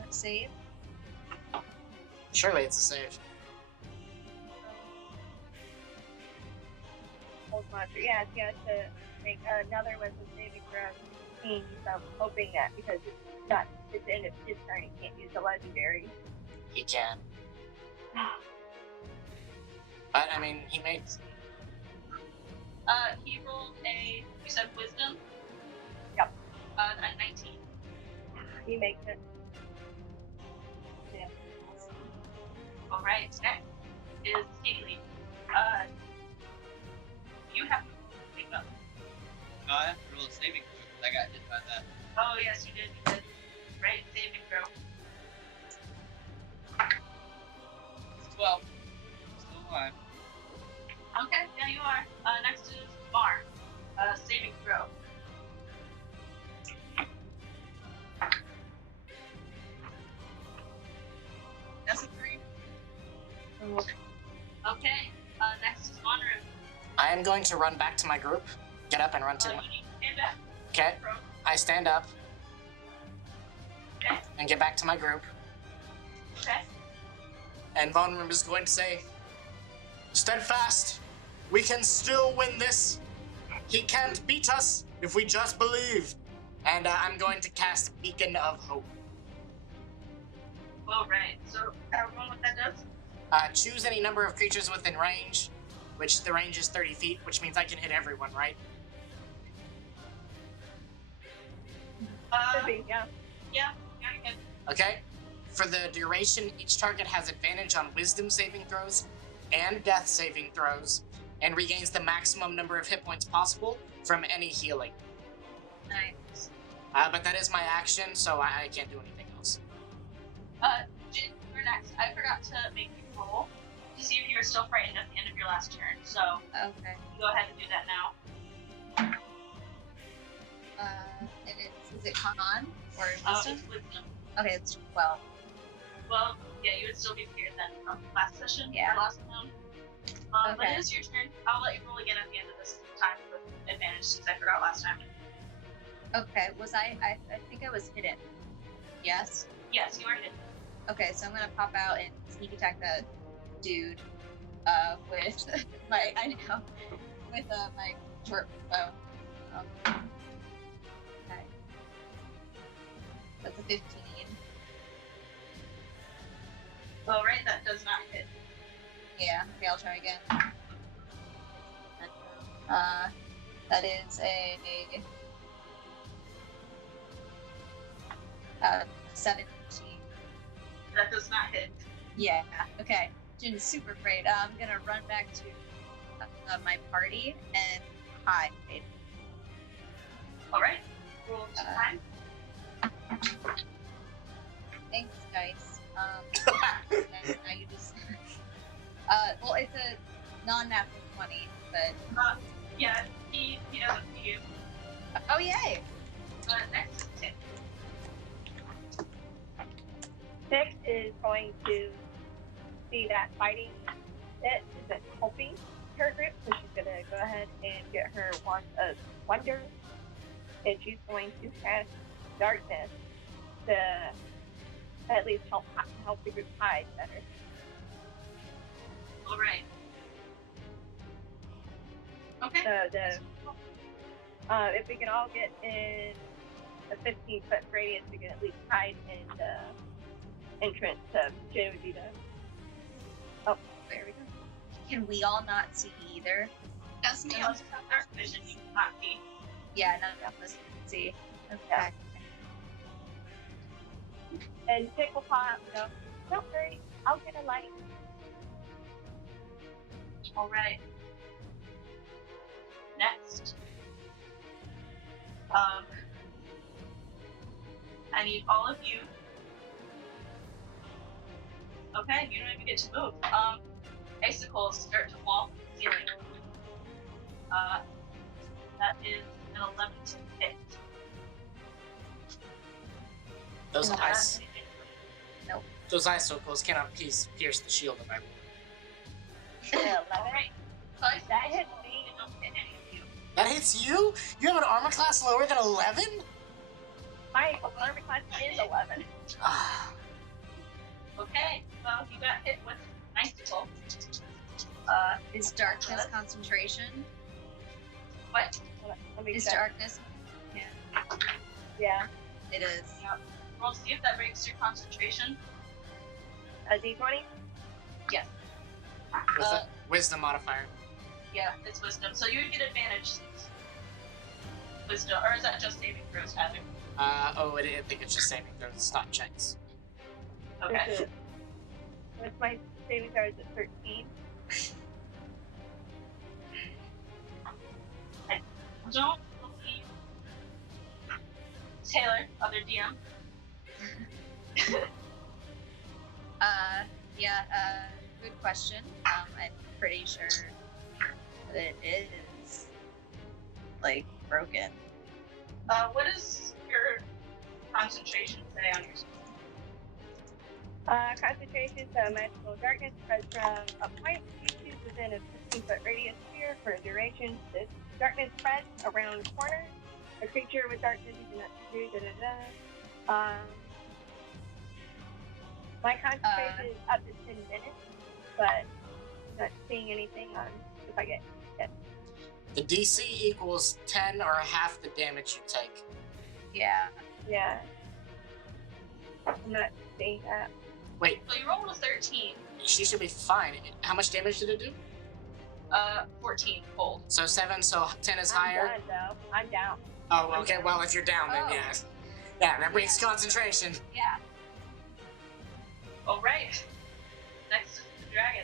Save. Surely it's a save. Hold Monster. Yeah, he has to make another wisdom saving throw. So I'm hoping that because it's the end of his turn, he can't use the legendary. He can. But, I mean, he made... He rolled a, you said wisdom? Yep. A 19. He makes it. Alright, next is Haley. You have to pick up. no, I have to roll a saving throw because I got hit by that. Oh, yes, you did. You did. Right, saving throw. 12. Still alive. Okay, yeah, you are. Next is Mark. Saving throw. That's a 3. Okay, next is Monroe. I am going to run back to my group. Get up and run to You my... need to stand up. Okay, Throw. I stand up Okay, and get back to my group. okay. And Von Room is going to say, Steadfast, we can still win this. He can't beat us if we just believe. And I'm going to cast Beacon of Hope. Alright, so everyone what that does? Choose any number of creatures within range, which the range is 30 feet, which means I can hit everyone, right? Could be, yeah. Yeah, you can. Okay? For the duration, each target has advantage on wisdom saving throws and death saving throws, and regains the maximum number of hit points possible from any healing. Nice. But that is my action, so I can't do anything else. Jin, you're next. I forgot to make you roll to see if you were still frightened at the end of your last turn, so Okay. you go ahead and do that now. And is it con or wisdom? It's wisdom. Okay, it's 12. Well, yeah, you would still be scared then from last session, Yeah. or last round. But Okay. it is your turn. I'll let you roll again at the end of this time with advantage since I forgot last time. Okay, was I think I was hidden. Yes? Yes, you are hit. Okay, so I'm gonna pop out and sneak attack that dude with my my short bow. Okay. That's a 15. Alright, that does not hit. Yeah, okay, I'll try again. That is a 17. That does not hit. Yeah. Okay. Jin's super afraid. I'm gonna run back to my party and hide. All right. Roll 2 times. Thanks, guys. Now you just. Well, it's a non-natural 20, but. Yeah, he doesn't see you. Oh, yay! Next is Tick. Tick is going to see that fighting it isn't helping her group, so she's going to go ahead and get her Wand of Wonder, and she's going to cast Darkness to at least help the group hide better. All right. Okay. So if we can all get in a 15-foot radius, we can at least hide in the entrance of Jin would be the. Oh, there we go. Can we all not see either? Yes, ma'am. Unless you have dark vision, you cannot see. Yeah, none of us can see. Okay. And Tick will pop and go, don't worry, I'll get a light. All right. Next. I need all of you. Okay, you don't even get to move. Icicles start to fall from the ceiling. That is an 11 to hit. Those ice, Nope. those icicles cannot pierce the shield of my. 11. Alright. That hits me. They don't hit any of you. That hits you? You have an armor class lower than 11? My armor class is 11. Ah, Okay, well, you got hit with an icicle. Is darkness concentration? What? Let me Is check. darkness? Yeah. It is. Roll see if that breaks your concentration. A D20? Yes. with a wisdom modifier. Yeah, it's wisdom. So you would get advantage. Wisdom, or is that just saving throws, Heather? I think it's just saving throws. It's not checks. Okay. What's my saving throw? Is it 13? I don't believe Taylor, other DM. Good question. I'm pretty sure that it is like broken. What does your concentration say on your spell? Concentration, so magical darkness spreads from a point you choose within a 15-foot radius sphere for a duration. This darkness spreads around corners. A creature with dark vision cannot do My concentration is up to 10 minutes, but not seeing anything on if I get hit. The DC equals 10 or half the damage you take. Yeah. Yeah. I'm not seeing that. Wait, So you rolled a 13. she should be fine. How much damage did it do? 14 cold. So 7, so 10 is I'm higher. done, though. I'm down. Oh, okay. Well, if you're down, then Oh. yeah. Yeah, that breaks concentration. Yeah. All right. Next is the dragon.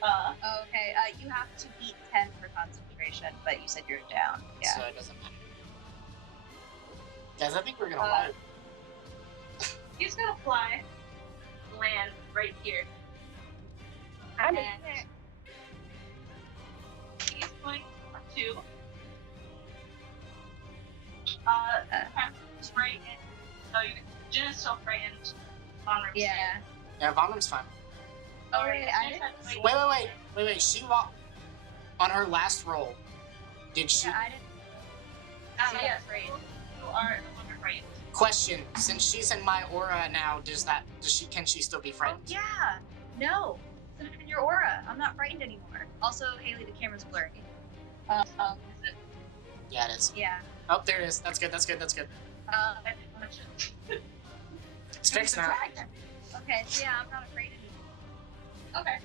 Okay. You have to beat 10 for concentration, but you said you're down. Yeah. So it doesn't matter. Guys, I think we're gonna Uh, lie. He's gonna fly, land right here. I'm And- in there. He's going to right in. So Jen is still frightened. Yeah. Yeah, Vonrum's fine. Oh, Alright, right. I didn't- Wait. She on her last roll. Did she? Yeah, I didn't. Yes, Right. you are the one who frightened. Question: since she's in my aura now, can she still be Oh, frightened? yeah. No. Put it in your aura. I'm not frightened anymore. Also, Haley, the camera's blurry. Is it? Yeah, it is. Yeah. Oh, there it is. That's good. I didn't touch it. It's fixed now. Okay, so yeah, I'm not afraid anymore. Okay.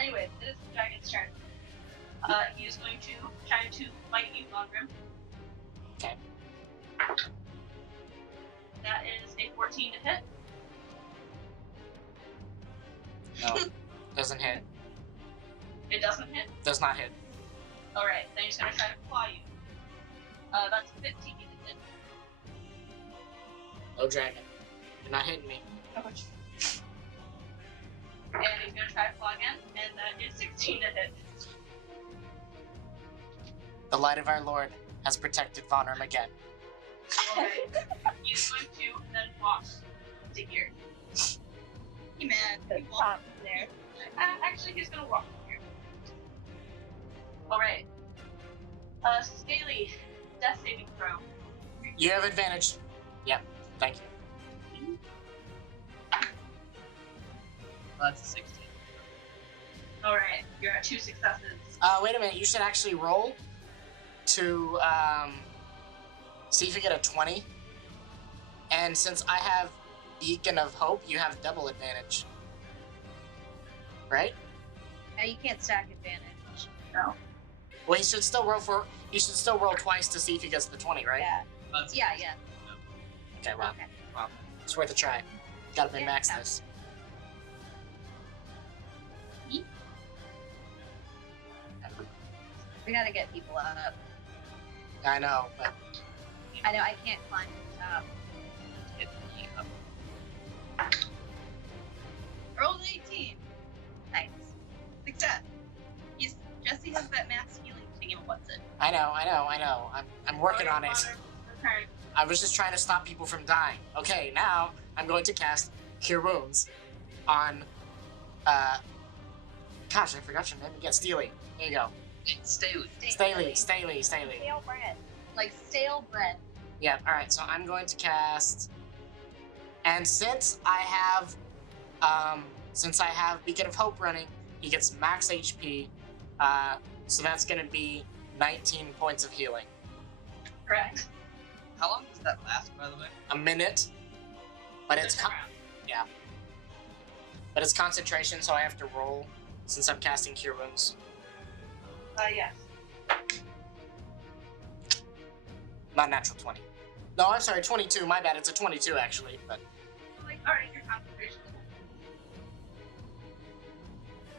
Anyway, it is the dragon's turn. He is going to try to bite you, Vonrym. Okay. to hit? No, doesn't hit. It doesn't hit? Does not hit. Alright, then he's gonna try to claw you. That's 15 to hit. No dragon. You're not hitting me. Ouch. And he's gonna try to claw again, and that is 16 to hit. The light of our Lord has protected Vonram again. Alright. He's going to then walk to here. He mad. The He walked. top there. Actually, he's gonna walk here. Alright. Scaly, death saving throw. You have advantage. Yep, thank you. That's a 16. Alright, you're at 2 successes. Wait a minute, you should actually roll to see if you get a 20. And since I have Beacon of Hope, you have double advantage. Right? Yeah, you can't stack advantage. No. Well, he should still roll twice to see if he gets the 20, right? Yeah. That's Yeah, yeah. Okay, well, Okay. it's worth a try. Gotta min max Yeah. this. We gotta get people up. I know, but I know I can't climb to the top. hit me up. Rolled an 18. Nice. Success. Jesse has that max healing thing. What's it? I know. I'm working on it. Return. I was just trying to stop people from dying. Okay, now I'm going to cast Cure Wounds on, gosh, I forgot your name again. Steely. There you go. Staley. Staley. Stale bread. Like stale bread. Yeah, alright, so I'm going to cast, and since I have Beacon of Hope running, he gets max HP, so that's gonna be 19 points of healing. Correct. How long does that last, by the way? A minute, but it's This round. but it's concentration, so I have to roll since I'm casting Cure Wounds. Yes. Not natural 20. No, I'm sorry, 22. My bad. It's a 22 actually, but Alright, your concentration.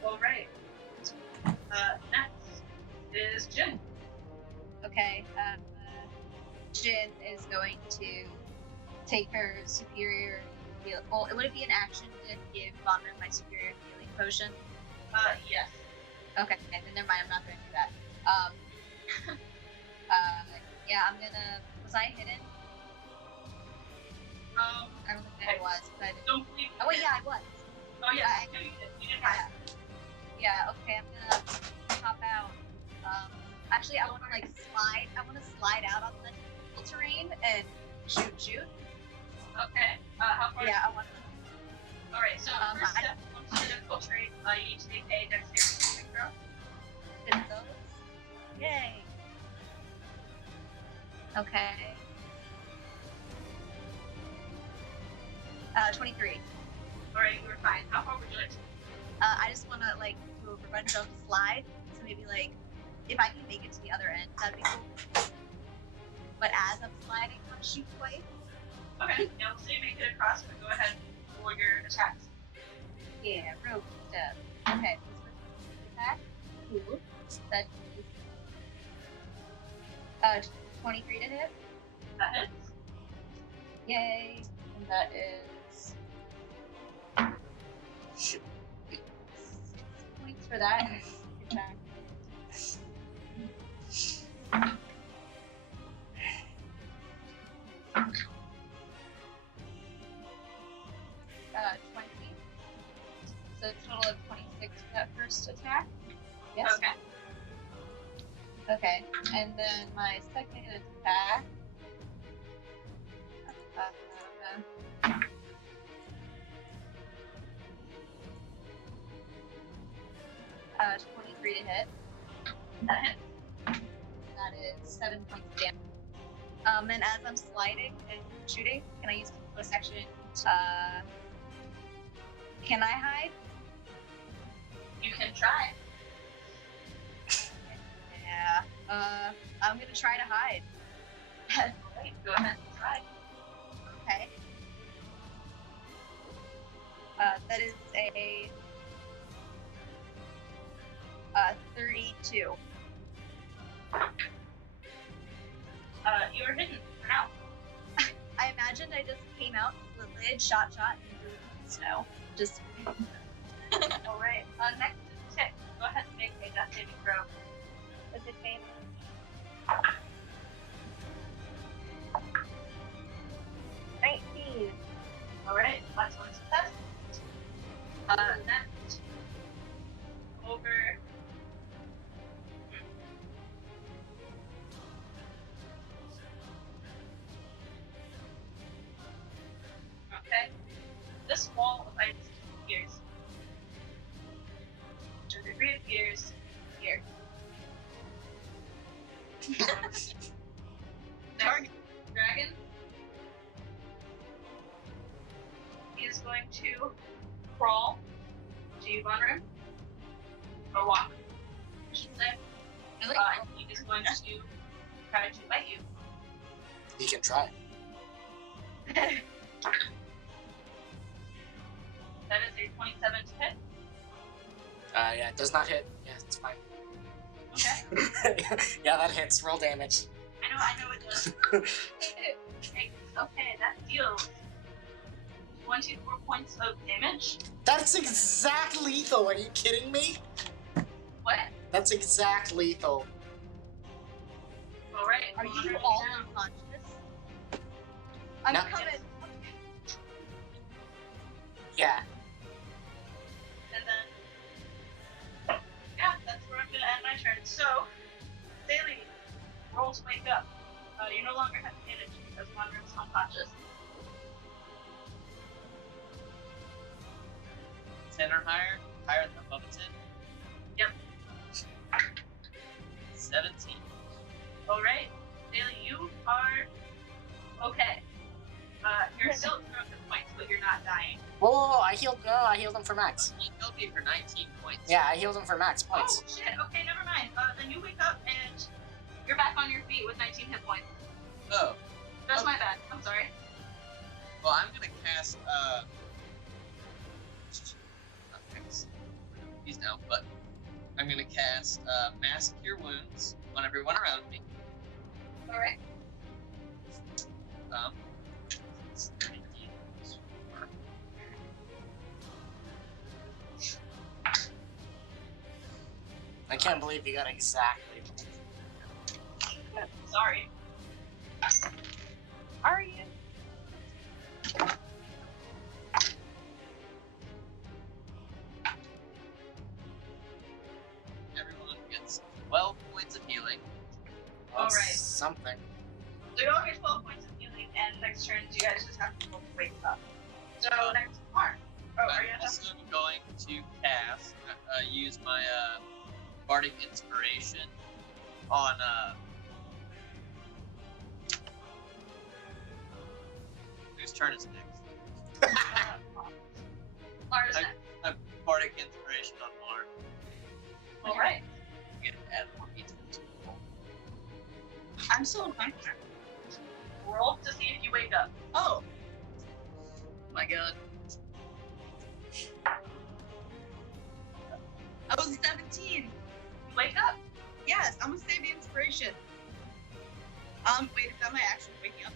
Alright. Next is Jin. Okay. Jin is going to take her superior heal. Well, would it be an action to give Vonran my superior healing potion? Yes. Okay, then never mind. I'm not going to do that. Yeah, I'm gonna. Was I hidden? I don't think I was. But I didn't. Don't believe. Oh wait, yeah, I was. Oh yeah. I- No, you did. You didn't Yeah. have. Yeah. Okay, I'm gonna pop out. Actually, I want to like slide. I want to slide out on the terrain and shoot. Okay. How far? Yeah, I want. Alright. So first step, once you infiltrate, you need to make a dexterity saving throw. To those. Yay. Okay. 23. Alright, you were fine. How far would you like to? I just want to like do a revenge on the slide. So maybe like if I can make it to the other end, that'd be cool. But as I'm sliding, I want to shoot twice. Okay. Yeah, we'll say you make it across, but go ahead and roll your attacks. Yeah, rope stuff. Okay, this first attack. Cool. That is 23 to hit. That hits. Yay. And that is shoot. 6 points for that. Attack. 20. So a total of 26 for that first attack. Yes. Okay. Okay. And then my second attack. 23 to hit. That hits. That is 7 points of damage. And as I'm sliding and shooting, can I use bonus action? Can I hide? You can try. Yeah. I'm gonna try to hide. Alright, go ahead and try. Okay. That is a 32. You are hidden for now. I imagined I just came out the lid, shot, and threw it in the snow. Just Alright, next is Tick. Go ahead and make a death saving throw. With advantage. 19. Alright, that's one success. Next, over. Okay. This wall of ice disappears. And it reappears here. Next, dragon. He is going to crawl to you, Vonrim. Or walk, I should say. Really? And he is going to try to bite you. He can try. That is a 27 to hit. Yeah, it does not hit. Yeah, it's fine. Okay. Yeah, that hits. Roll damage. I know it does. Okay, that deals 24 points of damage. That's exact lethal. Are you kidding me? What? That's exact lethal. Alright. Are you all unconscious? I'm No. coming. Yeah. And then, yeah, that's where I'm gonna end my turn. So, Daily, roll to wake up. You no longer have advantage because Vonrim's unconscious. 10 or higher? Higher than above a 10? Yep. 17. Alright, Daily, you are okay. You're still at 0 hit points, but you're not dying. Whoa, I healed him for max. He killed me for 19 points. Yeah, I healed him for max points. Oh shit, okay, never mind. Then you wake up and you're back on your feet with 19 hit points. Oh. That's my bad, I'm sorry. Well, I'm gonna cast, he's down, but I'm gonna cast, Mass Cure Wounds on everyone around me. Alright. It's 30 plus 4. I can't believe you got exactly. Sorry. Are you? Everyone gets 12 points of healing. Alright. Something. So you all get 12 points of healing, and next turn you guys just have to roll to wake up. So next Mark. Oh, are you I'm gonna also going to cast, use my Bardic Inspiration on whose turn is next? Mars I- next. Bardic Inspiration on Mar. Alright. Get add more d10 to roll. I'm still unconscious. Roll to see if you wake up. Oh. My god. I was 17. You wake up. Yes, I'm gonna save the inspiration. Wait, is that my action waking up?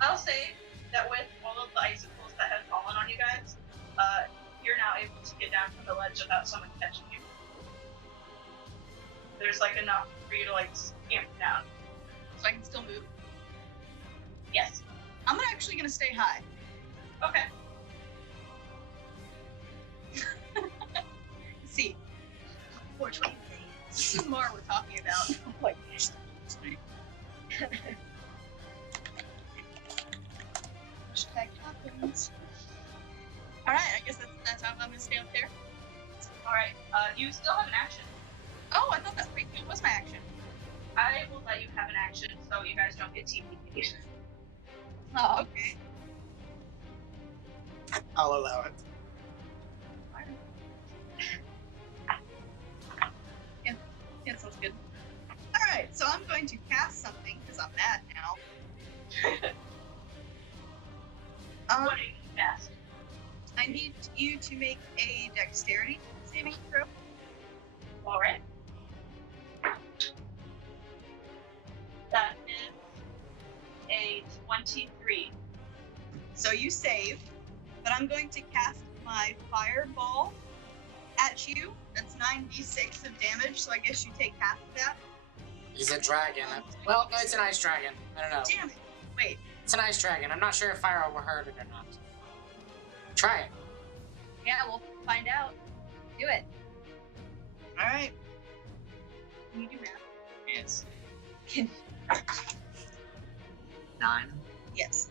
I'll say that with all of the icicles that have fallen on you guys, you're now able to get down from the ledge without someone catching you. There's like enough for you to like scamper down. So I can still move? Yes. I'm actually gonna stay high. Okay. See. 420. This is more we're talking about. Like, Sweet. Hashtag happens. Alright, I guess that's how I'm gonna stay up there. Alright. You still have an action. Oh, I thought that was my action. I will let you have an action so you guys don't get TP. Oh, okay. I'll allow it. Yeah, sounds good. Alright, so I'm going to cast something because I'm mad now. What are you cast? need you to make a dexterity saving throw. All right. That is a 23. So you save, but I'm going to cast my fireball at you. That's 9d6 of damage, so I guess you take half of that. He's a dragon. Well, no, it's an ice dragon. I don't know. Damn it. Wait. It's an ice dragon. I'm not sure if fire will hurt it or not. Try it. Yeah, we'll find out. Do it. Alright. Can you do math? Yes. 9. Yes.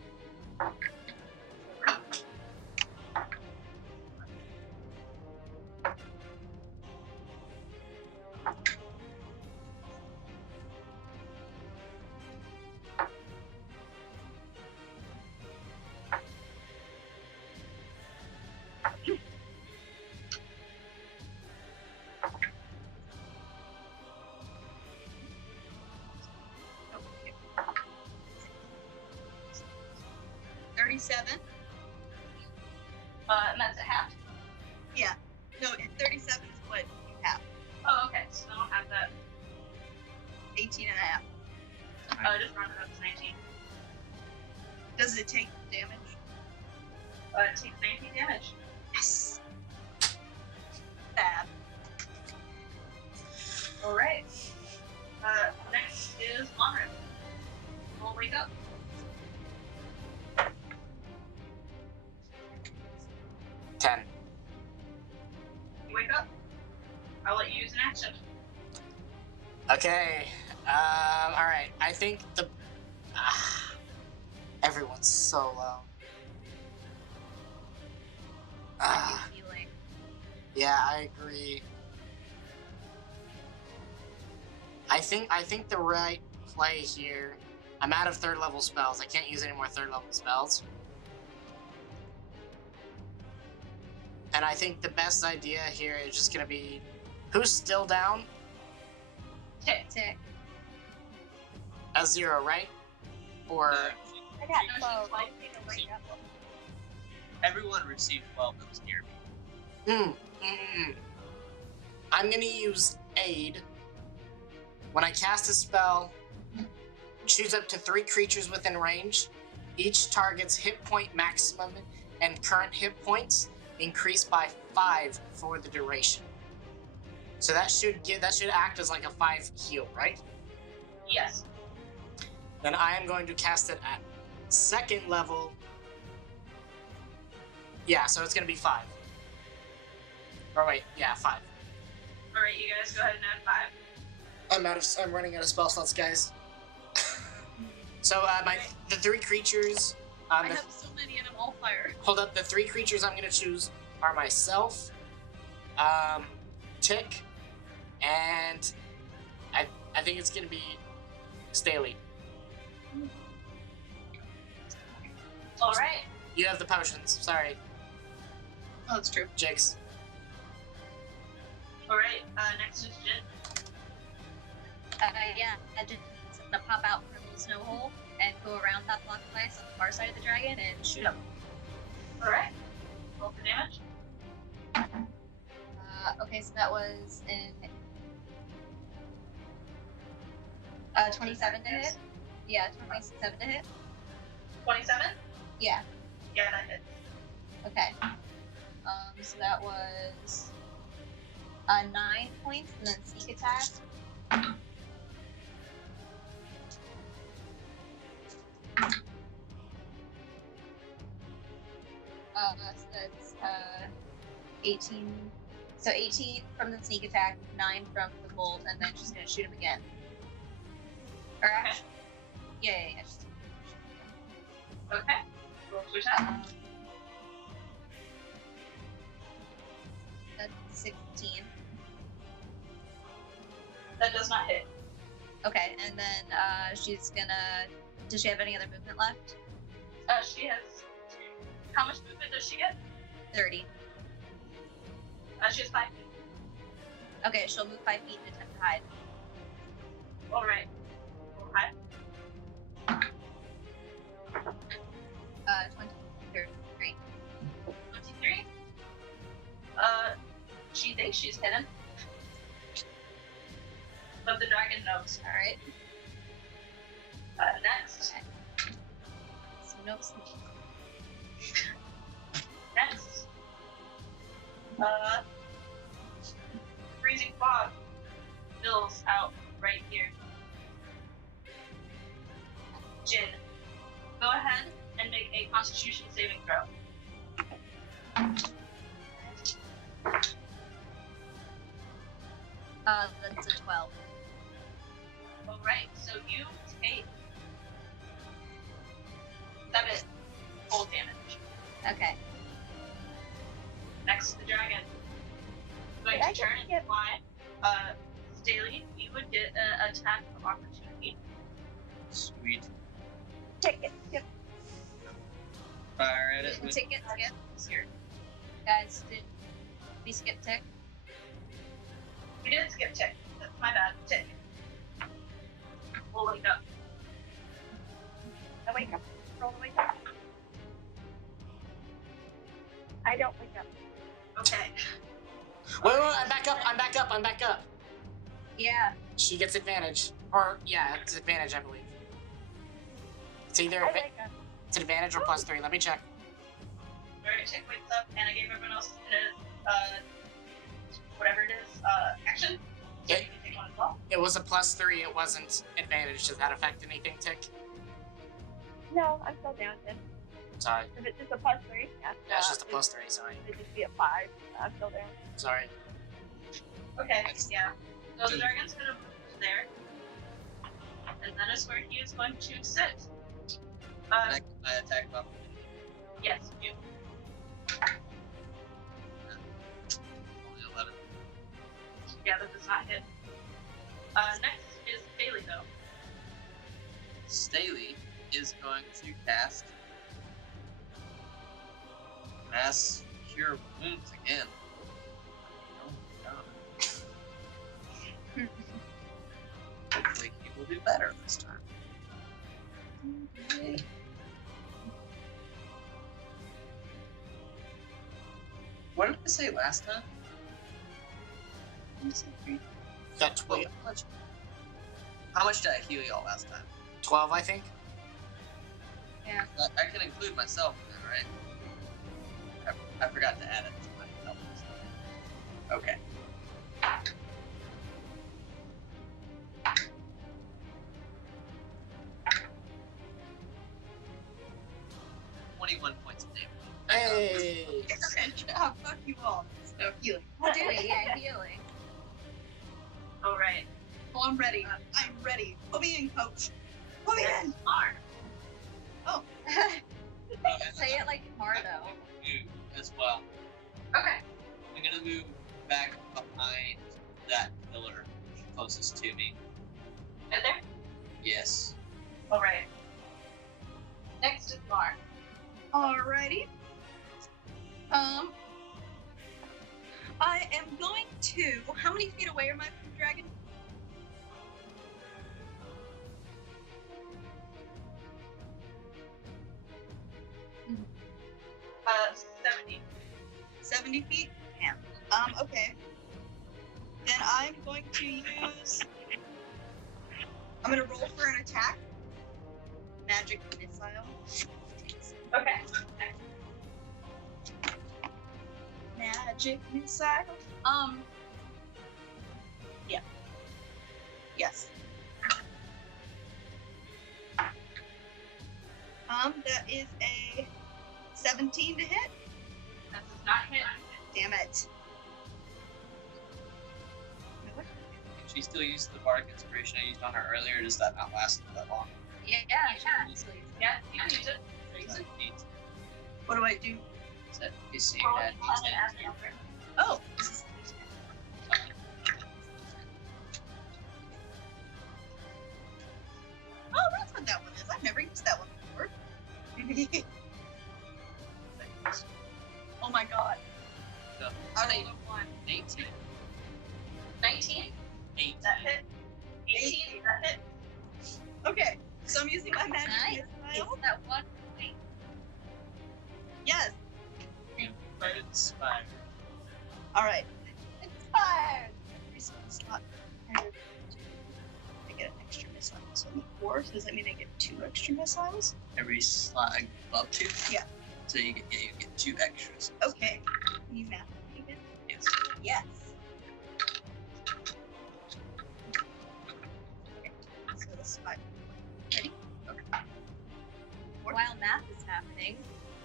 $37. And that's a half. Yeah. No, 37 is what you have. Oh, okay. So I don't have that. 18 and a half. Just round it up to 19. Does it take damage? It takes 19 damage. Yes. Bad. All right. Next is Monrin. We'll wake up. You wake up. I'll let you use an action. Okay. Alright. I think the... everyone's so low. Feeling. Yeah, I agree. I think the right play here... I'm out of 3rd level spells. I can't use any more 3rd level spells. And I think the best idea here is just gonna be... Who's still down? Tick. A 0, right? Or... I got 12. I just need to wake up. Everyone received welcomes near me. I'm gonna use Aid. When I cast a spell, choose up to 3 creatures within range. Each target's hit point maximum and current hit points increase by 5 for the duration. So that should act as like a 5 heal, right? Yes. Then I am going to cast it at 2nd level. Yeah, so it's gonna be 5. Or wait, yeah, 5. All right, you guys go ahead and add 5. I'm running out of spell slots, guys. So the 3 creatures. I have so many and I'm all fire. Hold up, the 3 creatures I'm gonna choose are myself, Tick, and I think it's gonna be Staley. All right. You have the potions. Sorry, Oh, that's true. Jigs. All right. Next is Jin. Yeah, I just gonna pop out from the snow hole and go around that block of ice on the far side of the dragon and shoot him. All right. Roll for damage. Okay, so that was in 27 to hit. Yeah, 27 to hit. 27. Yeah. Yeah, that hits. Okay. So that was 9 points, and then sneak attack. So that's 18. So 18 from the sneak attack, 9 from the bolt, and then she's gonna shoot him again. Or actually, yeah. Just Okay. Roll for attack. That's 16. That does not hit. Okay, and then she's gonna. Does she have any other movement left? She has. How much movement does she get? 30. She has 5 feet. Okay, she'll move 5 feet and attempt to hide. All right. Okay. 23. 23. She thinks she's hidden. But the dragon knows. Alright. Next. So no sneak. Next. Freezing fog fills out right here. Jin, go ahead and make a Constitution saving throw. That's a 12. Alright, so you take 7 cold damage. Okay. Next, the dragon. Going Did I to turn and get- fly. Staley, you would get an attack of opportunity. Sweet. Ticket. Skip. Fire at it. Didn't ticket skip. Here. Guys, did we skip tick? You didn't skip tick. That's my bad. Tick. We'll wake up. I wake up. Roll to wake up. I don't wake up. Okay. Wait, I'm back up. I'm back up. I'm back up. Yeah. She gets advantage. Or, yeah, it's advantage, I believe. It's either I wake up. it's an advantage or +3. Let me check. Alright, Tick wakes up, and I gave everyone else whatever it is, action. So Yeah. you can take one as well. It was a +3. It wasn't advantage. Does that affect anything, Tick? No, I'm still down then. Sorry. If it's just a +3, yeah. Yeah, it's just a +3. Sorry. It'd just be a 5. I'm still down. Sorry. Okay, yeah. So the dragon's gonna move there. And that is where he is going to sit. Next, my attack of opportunity. Yes, you. Only 11. Yeah, that does not hit. Next is Bailey, though. Staley is going to cast Mass Cure Wounds again. Oh my god. Hopefully he will do better this time. What did I say last time? Let me see. Got 12, How much did I heal y'all last time? 12, I think. I can include myself in that, right? I forgot to add it to my health. Okay. .1 points of damage. Hey! Good job. Fuck you all. So healing. We're doing yeah, healing. Alright. Oh, I'm ready. I'm ready. Put me in, coach. Put me in. Mark. Say it like Mardo. Move as well. Okay. I'm gonna move back behind that pillar closest to me. Right there? Yes. Alright. Next is Mark. Alrighty. I am going to. How many feet away am I from the dragon? Uh, 70. 70 feet? Damn. Okay. Then I'm going to use. I'm gonna roll for an attack. Magic missile. Okay. Magic missile. Yeah. Yes. That is a 17 to hit. That does not hit. Damn it. Can she still use the bardic inspiration I used on her earlier, or does that not last that long? Yeah. Yeah, you can use it. Is it neat? What do I do? Is that you see Roll that and add the number. Oh. Oh, that's what that one is. I've never used that one before. Oh my god. So, I rolled a 1. 18. 19? 8. That hit. 18? That hit. Okay, so I'm using my magic Nice. missile. That one point. Yes. Inspired. Alright. 4, so does that mean I get 2 extra missiles? Every slot I go up to. Yeah. So you get 2 extras. Okay. Can you math it again? Yes. Yes. Okay. So this is 5. Ready? Okay. While math is happening,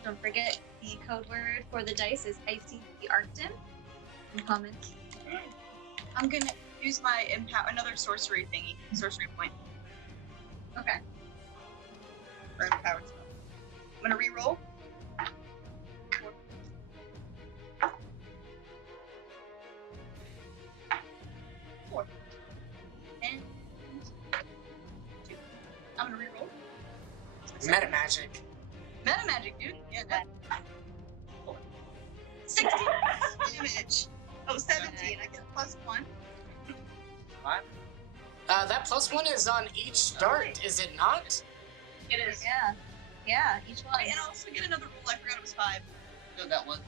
don't forget the code word for the dice is Icy Arcton. Comment. I'm gonna use my another sorcery thingy, sorcery point. Okay. For empowered spell. I'm gonna re-roll. Four. And 2. I'm gonna re-roll. Meta magic. Meta magic, dude. Yeah, that. 16 damage. Oh, 17. I get a +1. 5. That +1 is on each dart, is it not? It is. Yeah. Yeah, each one. Wait, and I also get another roll. I forgot it was 5. No, that one.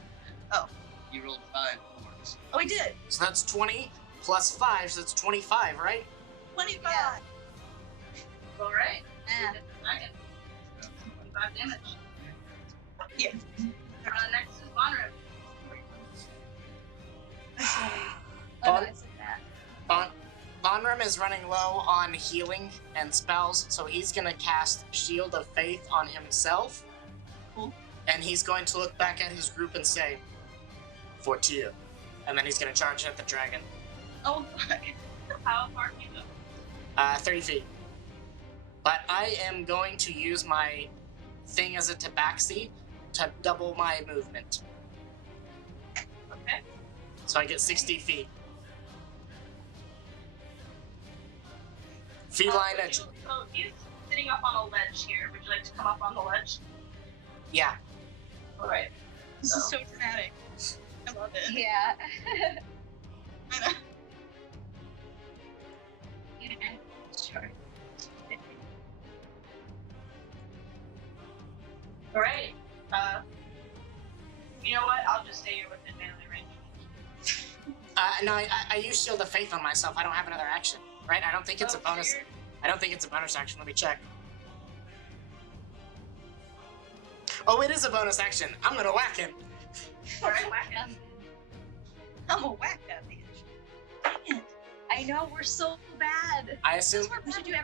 Oh. You rolled 5 points. Oh, I did. So that's 20 plus 5, so that's 25, right? 25. Yeah. All right. Yeah. You hit the dragon. 25 damage. Yeah. Next is Vonrim. Oh, Bon- no, I said that. Bonram is running low on healing and spells, so he's gonna cast Shield of Faith on himself. Cool. And he's going to look back at his group and say, "For two." And then he's gonna charge at the dragon. Oh, fuck. How far can you go? 30 feet. But I am going to use my thing as a tabaxi to double my movement. Okay. So I get 60 feet. Feline edge. So he's sitting up on a ledge here. Would you like to come up on the ledge? Yeah. All right. This is so dramatic. I love it. Yeah. I know. Sure. All right. You know what? I'll just say you're within melee range. No, I use Shield of Faith on myself. I don't have another action, right? I don't think it's a bonus. You're- I don't think it's a bonus action. Let me check. Oh, it is a bonus action. I'm gonna whack him. All right, whack him. I'm a whack that bitch. Dang it. I know, we're so bad. I assume. We should do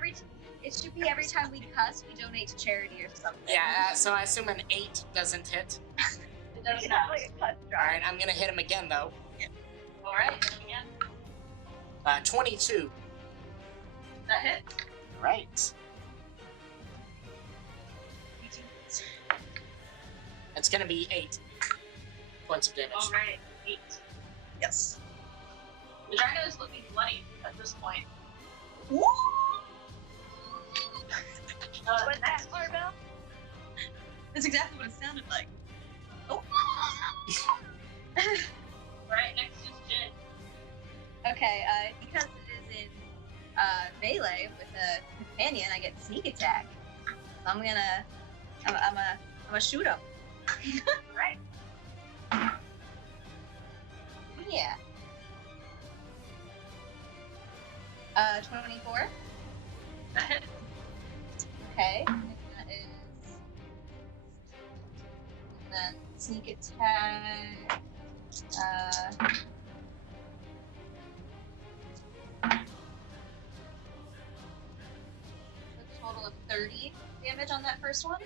it should be every time we cuss, we donate to charity or something. Yeah. So I assume an 8 doesn't hit. It does You not. have like a cuss All jar. right, I'm gonna hit him again though. All right. Hit him again. 22. That hits. Right. It's gonna be 8 points of damage. All right. 8. Yes. The dragon is looking bloody at this point. Woo! What's that, Next, Barbell? That's exactly what it sounded like. Oh. right next is Jin. Okay, because it is in melee with a companion, I get sneak attack. So I'm gonna shoot him. Right. Yeah. 24. That hits. Okay. And that is. And then sneak attack. A total of 30 damage on that first one.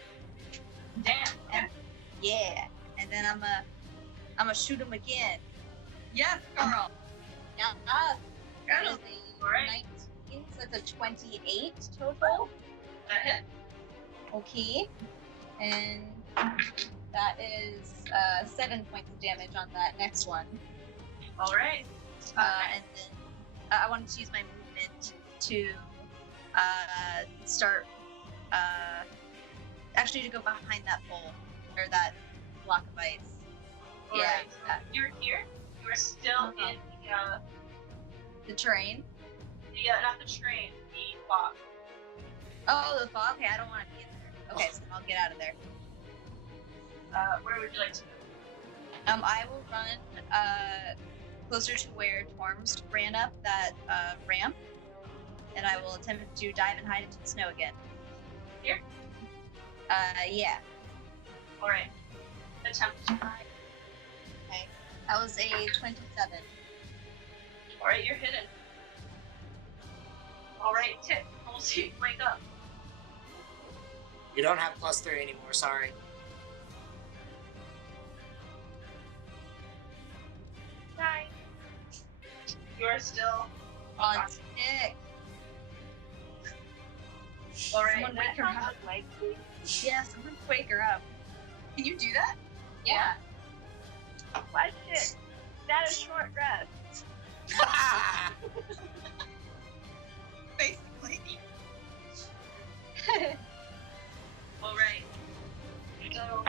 Damn. And, yeah. And then I'm gonna shoot him again. Yes, girl. Yeah. That is a Alright. 19, so it's a 28 total. That hits. Okay. And that is 7 points of damage on that next one. All right. And then I wanted to use my movement to start. Actually, to go behind that pole or that block of ice. All Yeah. right. So you're here. You're still Uh-huh. in The terrain. not the train, the fog. Oh, the fog. Okay, I don't want to be in there. Okay, so I'll get out of there. Where would you like to go? I will run closer to where Torms ran up that ramp. and I will attempt to dive and hide into the snow again. Here? Yeah. Alright. Attempt to hide. Okay. That was a 27. Alright, you're hidden. Alright, Tip, we'll see you wake up. You don't have +3 anymore, sorry. Hi. You are still On unconscious. tick. Alright, Someone wake her up. Like, please? Yeah, someone wake her up. Can you do that? Yeah. Question. Is that a short rest? Basically. Alright. So,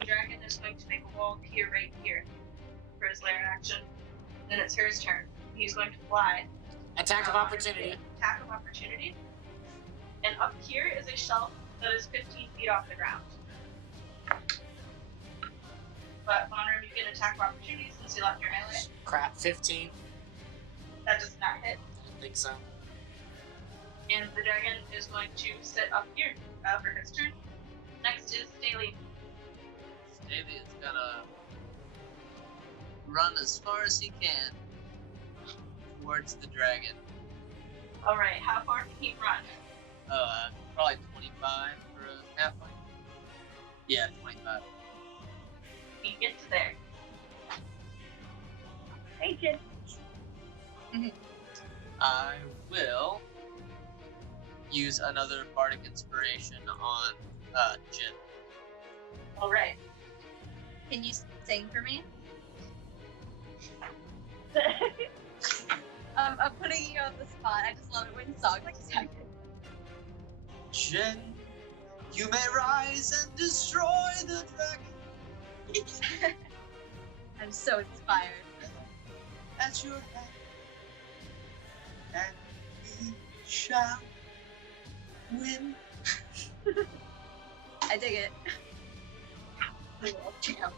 the dragon is going to make a wall appear right here for his lair action. Then it's his turn. He's going to fly. Attack of opportunity. Attack of opportunity. And up here is a shelf that is 15 feet off the ground. But Vonram, you get attack of opportunity since you left your melee. Crap, 15. That does not hit. I don't think so. And the dragon is going to sit up here for his turn. Next is Staley. Staley is gonna run as far as he can towards the dragon. Alright, how far can he run? Probably 25 for a halfway. Yeah, 25. He gets there. Hey, Jin. I will use another bardic inspiration on Jin. Alright. Can you sing for me? I'm putting you on the spot. I just love it when songs like this happen. Jin, you may rise and destroy the dragon I'm so inspired. at your head, and we shall win. I dig it. I love Jam.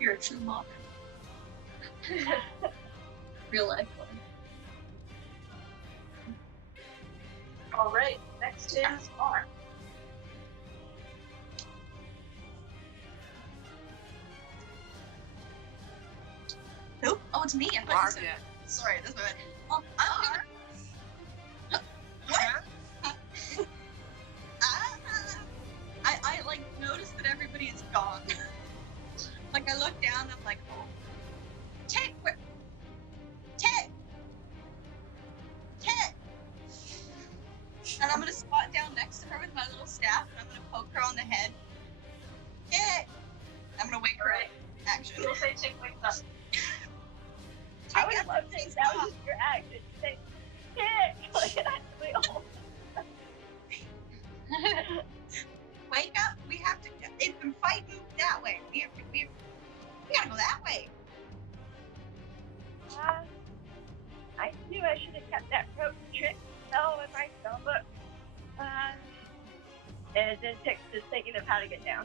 You're a true monk. Real life one. Alright, next is Mark. Who? Oh, it's me. I thought you Mark, said- yeah. Sorry, that's my bad. Oh, I'm What? I like noticed that everybody is gone. Like I look down and I'm like, oh, Tit, where? Tit, Tit. And I'm gonna squat down next to her with my little staff and I'm gonna poke her on the head. Tit. I'm gonna wake her up. Action. You'll say Tick wakes up. I would love to think that was just your action. Say, Dick! Like, actually, oh. Wake up! We have to. It's been fighting that way. We gotta go that way. I knew I should have kept that rope trick. No, if I don't look. And then Tick's just thinking of how to get down.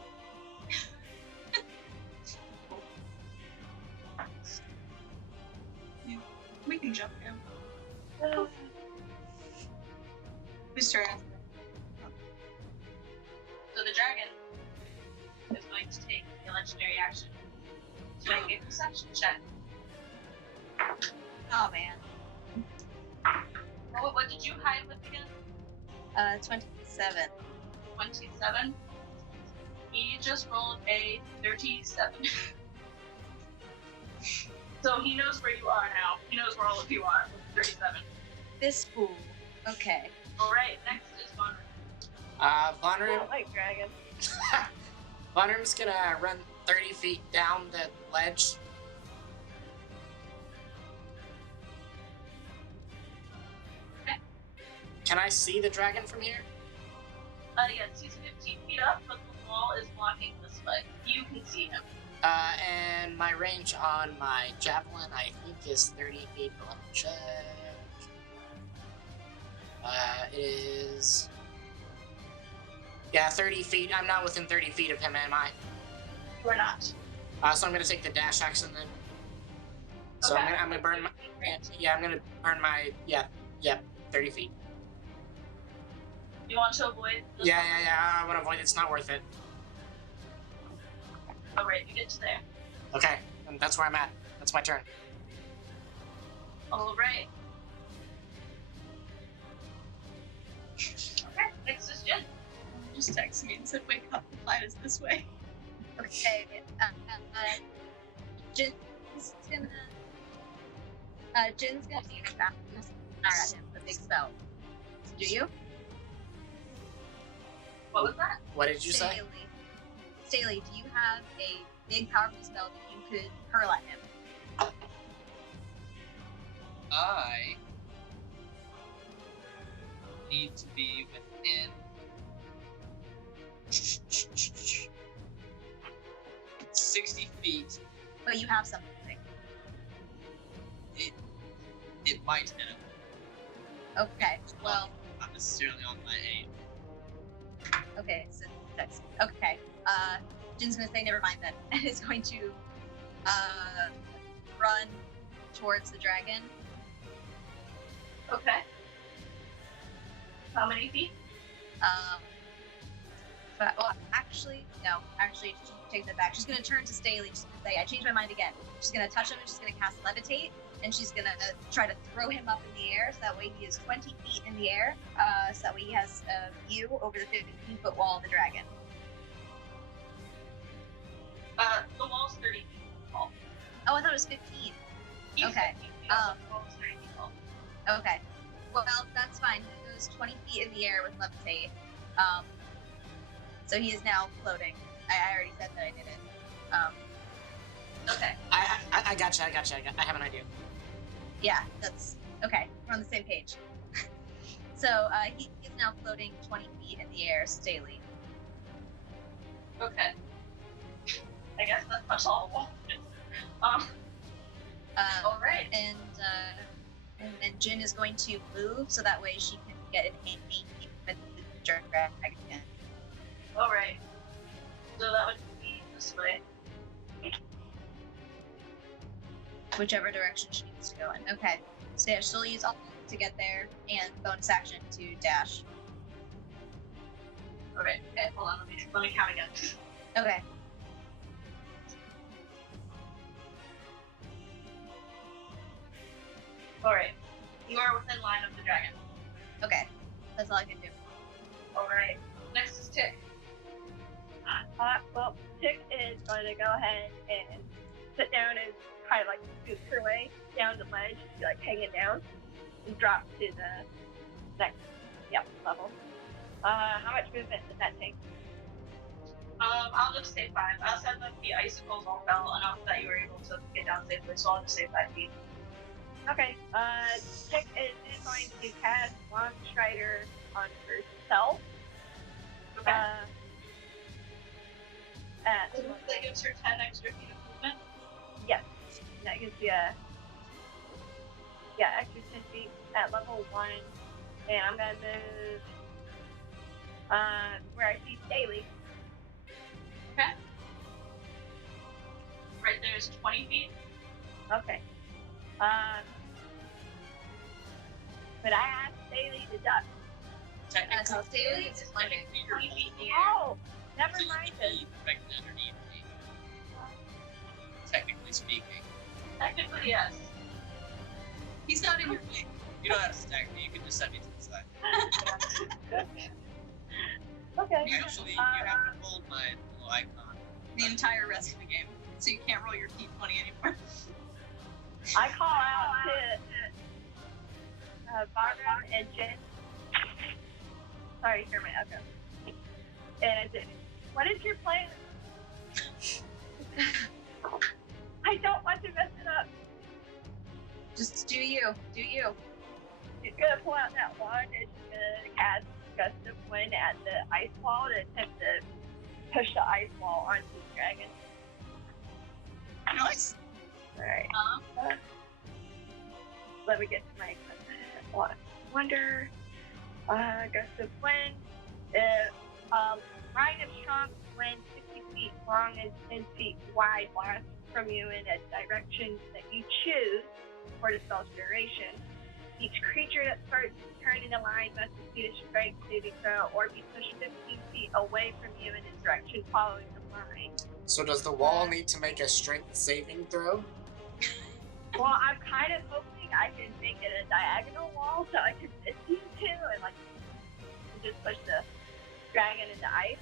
We can jump down. Uh, Whose turn? So the dragon is going to take a legendary action to make a perception check. Oh man. What did you hide with again? 27. 27. He just rolled a 37. So he knows where you are now. He knows where all of you are with 37. This fool. Okay. Alright, next is Vonram. I Vonram. don't like dragons. Vonram's gonna run 30 feet down the ledge. Okay. Can I see the dragon from here? Yes, he's 15 feet up, but the wall is blocking this way. You can see him. And my range on my javelin, I think, is 30 feet. But let me check. It is. Yeah, 30 feet. I'm not within 30 feet of him, am I? You are not. So I'm gonna take the dash action then. So Okay. I'm gonna burn my. Yeah, I'm gonna burn my. Yeah, Yep, 30 feet. You want to avoid? Yeah. I want to avoid it. It's not worth it. All right, you get to there. Okay, and that's where I'm at. That's my turn. All right. Okay, next is Jen. Just text me and said, "Wake up! The fight is this way." Okay. Jin's gonna be fire at him with a big spell. Do you? What was that? What did you say? Staley, do you have a big powerful spell that you could hurl at him? I need to be within 60 feet. But you have something. It might hit him. Okay. Well. Not necessarily on my aim. Okay. So that's okay. Jin's gonna say never mind then, and is going to run towards the dragon. Okay. How many feet? But actually, no. Actually, she takes it back. She's gonna turn to Staley. She's gonna say, "I changed my mind again." She's gonna touch him and she's gonna cast Levitate, and she's gonna try to throw him up in the air, so that way he is 20 feet in the air. So that way he has a view over the 15-foot wall of the dragon. The wall's 30 feet tall. Oh, I thought it was 15. He's Okay. 15 feet tall, the wall's 30 feet tall. Okay. Well, that's fine. He goes 20 feet in the air with Levitate. So he is now floating. I already said that I did it. Okay. I gotcha. I have an idea. Yeah, that's okay. We're on the same page. So he is now floating 20 feet in the air, Staley. Okay. I guess that's all the wall is. All right. And then Jin is going to move so that way she can get an aim with the dragon. All right. So that would be this way. Whichever direction she needs to go in. Okay. So yeah, she'll use all to get there and bonus action to dash. All right. Okay. Hold on. Let me count again. Okay. All right. You are within line of the dragon. Okay. That's all I can do. All right. Next is Tick. Well, Tick is going to go ahead and sit down and kind of like scoot her way down the ledge, like hanging down, and drop to the next level. How much movement does that take? I'll just say 5. I said that the icicles all fell enough that you were able to get down safely, so I'll just say 5 feet. Okay. Tick is going to cast Long Strider on herself. Okay. At That gives her 10 extra feet of movement. yes, that gives you extra 10 feet at level 1, and I'm gonna move where I see Staley. Okay. Right there is 20 feet. Okay. But I asked Staley to duck. So Technically, Staley is it's floating. technically 20 feet in the air. Oh, never So you mind. can be directly underneath me. Technically speaking. Technically, yes. He's not in your way. You don't have to stack me, you can just set me to the side. Okay. Actually, you have to hold my little icon. The entire rest of the game, so you can't roll your D20 anymore. I call out to Bagram and Jen. Sorry, Kermit, okay. And I said, what is your plan? I don't want to mess it up. Just do you. Do you. She's gonna pull out that wand and she's gonna cast Gust of Wind at the ice wall to attempt to push the ice wall onto the dragon. Nice. Alright. Let me get to my equipment. Wonder. Gust of Wind. Line of strong wind 60 feet long and 10 feet wide blasts from you in a direction that you choose for the spell's duration. Each creature that starts to turn into line must succeed a strength saving throw or be pushed 15 feet away from you in a direction following the line. So does the wall need to make a strength saving throw? Well, I'm kind of hoping I can make it a diagonal wall so I can fit these two and like just push the dragon into ice.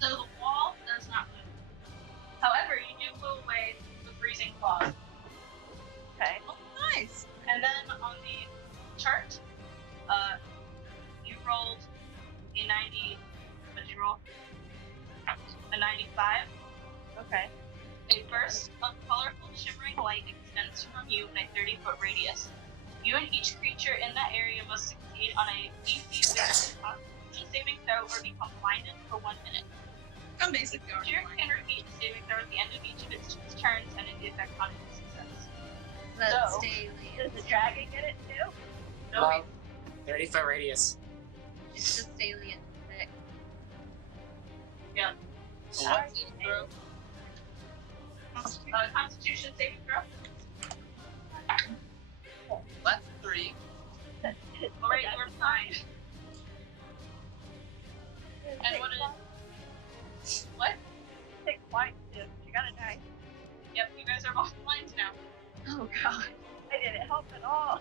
So the wall does not move. However, you do blow away the freezing fog. Okay. Oh, nice. And then on the chart, you rolled a 90. What did you roll? A 95. Okay. A burst of colorful, shimmering light extends from you in a 30-foot radius. You and each creature in that area must succeed on a DC Constitution saving throw or become blinded for 1 minute. I'm basic Creature can repeat the saving throw at the end of each of its turns and in the effect on its success. Let's So, stay Does the dragon get it too? No, 30-foot radius. It's just salient thick. yeah. So what's the throw? Constitution saving throw. That's 3. Alright, you were fine. And what is what? 6 points too. You gotta die. Yep, you guys are both blind now. Oh god. I didn't help at all.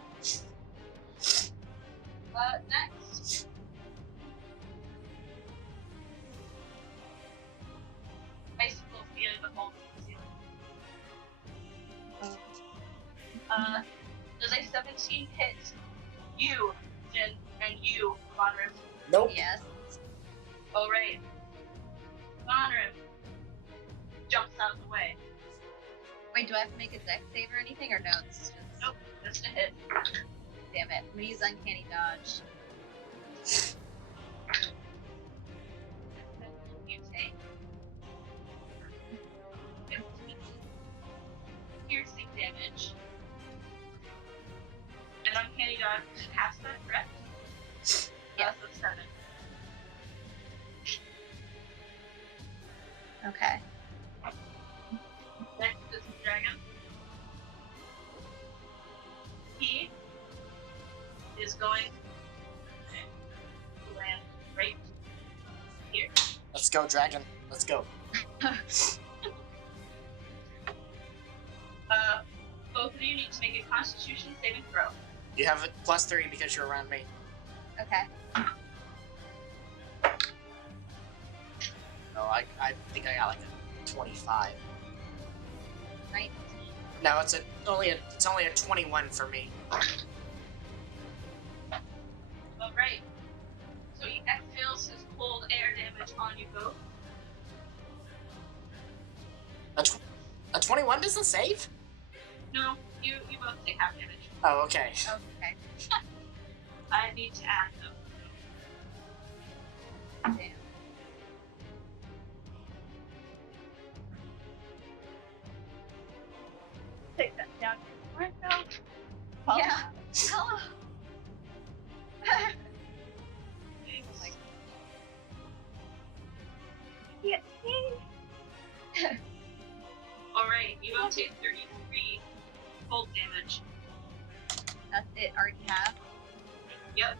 Next. Icicle feeling the cold does a 17 hit you, Jin, and you, Vonrim? Nope. Yes. Alright. Vonrim jumps out of the way. Wait, do I have to make a dex save or anything, or no? It's just Nope, just a hit. damn it. I'm gonna use uncanny dodge. You take 15 piercing damage. And uncanny dodge past that, correct? Yeah. That's a 7. Okay. Next is the dragon. He is going to land right here. Let's go, dragon. Let's go. Both of you need to make a Constitution saving throw. You have a +3 because you're around me. Okay. No, I think I got like a 25. 19. No, it's only a 21 for me. Alright. So he exhales his cold air damage on you both. A 21 doesn't save? No, you both take half damage. Oh, okay. Okay. I need to add them. Damn. Take that down to myself. Yeah. Hello. Yeah. Alright, you both take 33 cold damage. That's it. Already have. Yep.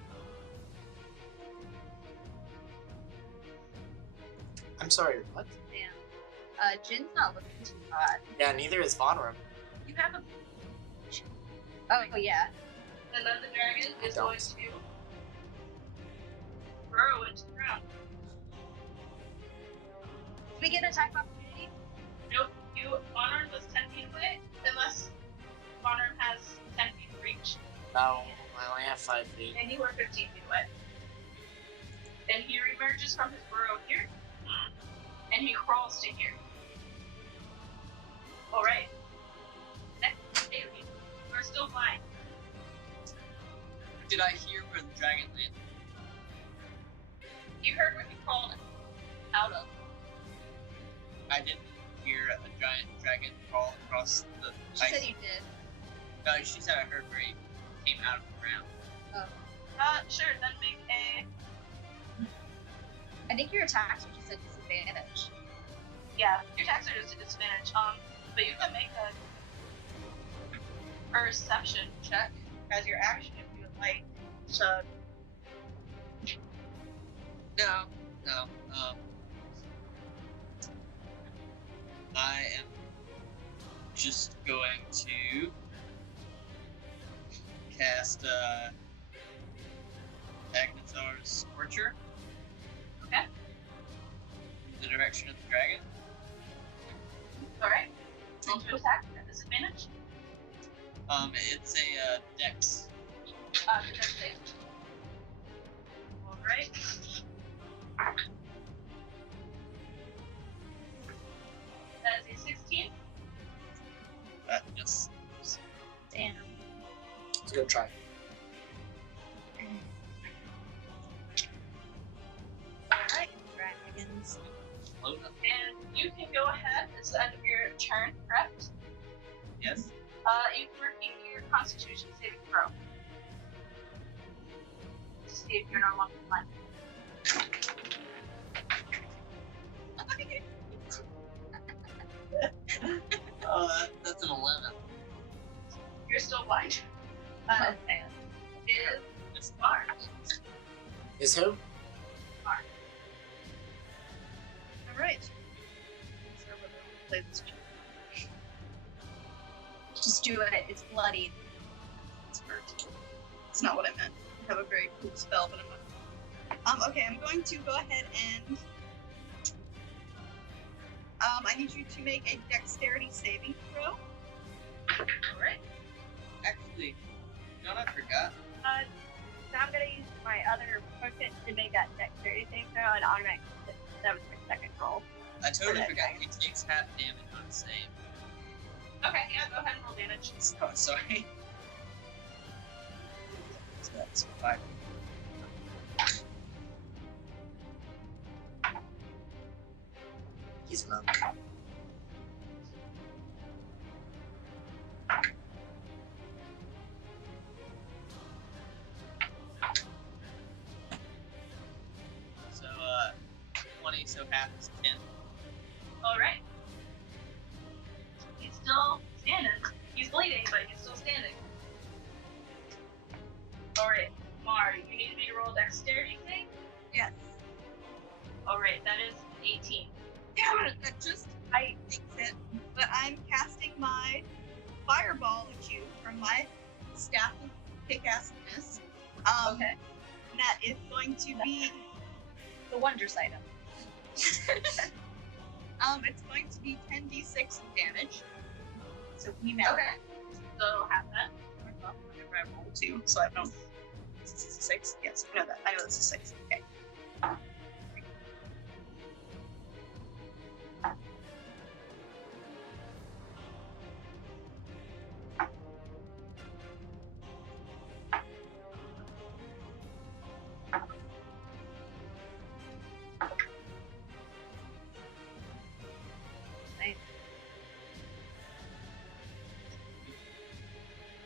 I'm sorry, what? Damn. Jin's not looking too hot. Yeah, neither is Vonrim. You have a. Oh yeah. And then the dragon is Don't. going to burrow into the ground. Did we get an attack opportunity? Nope, Vonrim was 10 feet away, unless Vonrim has 10 feet of reach. No, I only have 5 feet. And you were 15 feet away. And he reemerges from his burrow here, and he crawls to here. Alright. Next is Bailey. We're still blind. Did I hear where the dragon landed? You heard where he crawled out of. I didn't hear a giant dragon crawl across the She ice. said you did. No, she said I heard where he came out of the ground. Sure, then make a. I think your attacks were just a disadvantage. Yeah, your attacks are just a disadvantage. But you can make a perception check as your action if you would like. So, No. I am just going to cast Agnazar's Scorcher. Okay. In the direction of the dragon. alright. Roll to attack at disadvantage. It's a dex. The dex save. Alright. That is a 16. Yes. Damn. Let's go try. Alright. Dragons. Load up. And you can go ahead. It's the end of your turn, correct? Yes. You can repeat your Constitution saving throw. To see if you're no longer blind. That's an 11. You're still blind. And is Mark. Is who? Alright. So we're going to play this. Just do it. It's bloodied. It's hurt. That's not what I meant. I have a very cool spell, but I'm not. Okay, I'm going to go ahead and I need you to make a dexterity saving throw. Alright. Actually, you know what I forgot? So I'm gonna use my other potion to make that dexterity saving throw and automatic. That was my second roll. I totally that forgot. dragon. It takes half damage on a save. Okay, yeah, go ahead and roll damage. Oh, sorry. So that's 5. He's a monk. So, 20, so half is 10. Alright. He's still standing. He's bleeding, but he's still standing. Alright, Mar, you need me to roll a dexterity thing? Yes. Alright, that is 18. Yeah, that just I think it. But I'm casting my fireball at you from my staff of kick-assness. Okay. That is going to be The wondrous item. it's going to be 10d6 damage. So we melt. Okay. So have that. Whenever I roll 2, so I don't. This is a 6. Yes, I know that. I know this is 6. Okay.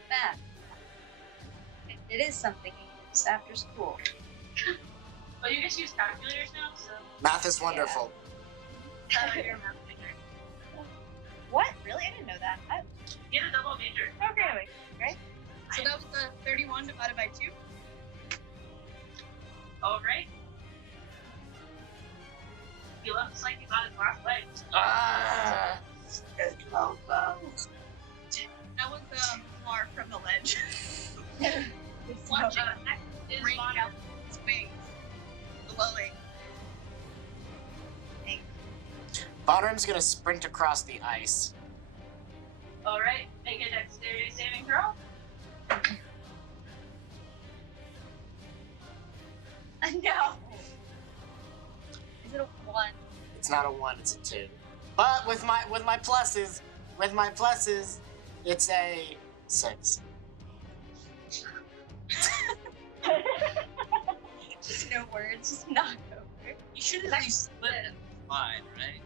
Math. It is something you use after school. Well, you just use calculators now, so Math is wonderful. you're a math major. What? Really? I didn't know that. You had a double major. Okay, great. So that was 31 divided by 2. Alright. He looks like he's on his last legs. Ah! That was Lar from the ledge. Watch next is Rain Mono. down his wings. Glowing. Bonram's gonna sprint across the ice. Alright, make a dexterity saving throw. No. Is it a 1? It's not a 1, it's a 2. But with my pluses, it's a 6. Just no words. Just knock over. You should at least split it 5, right?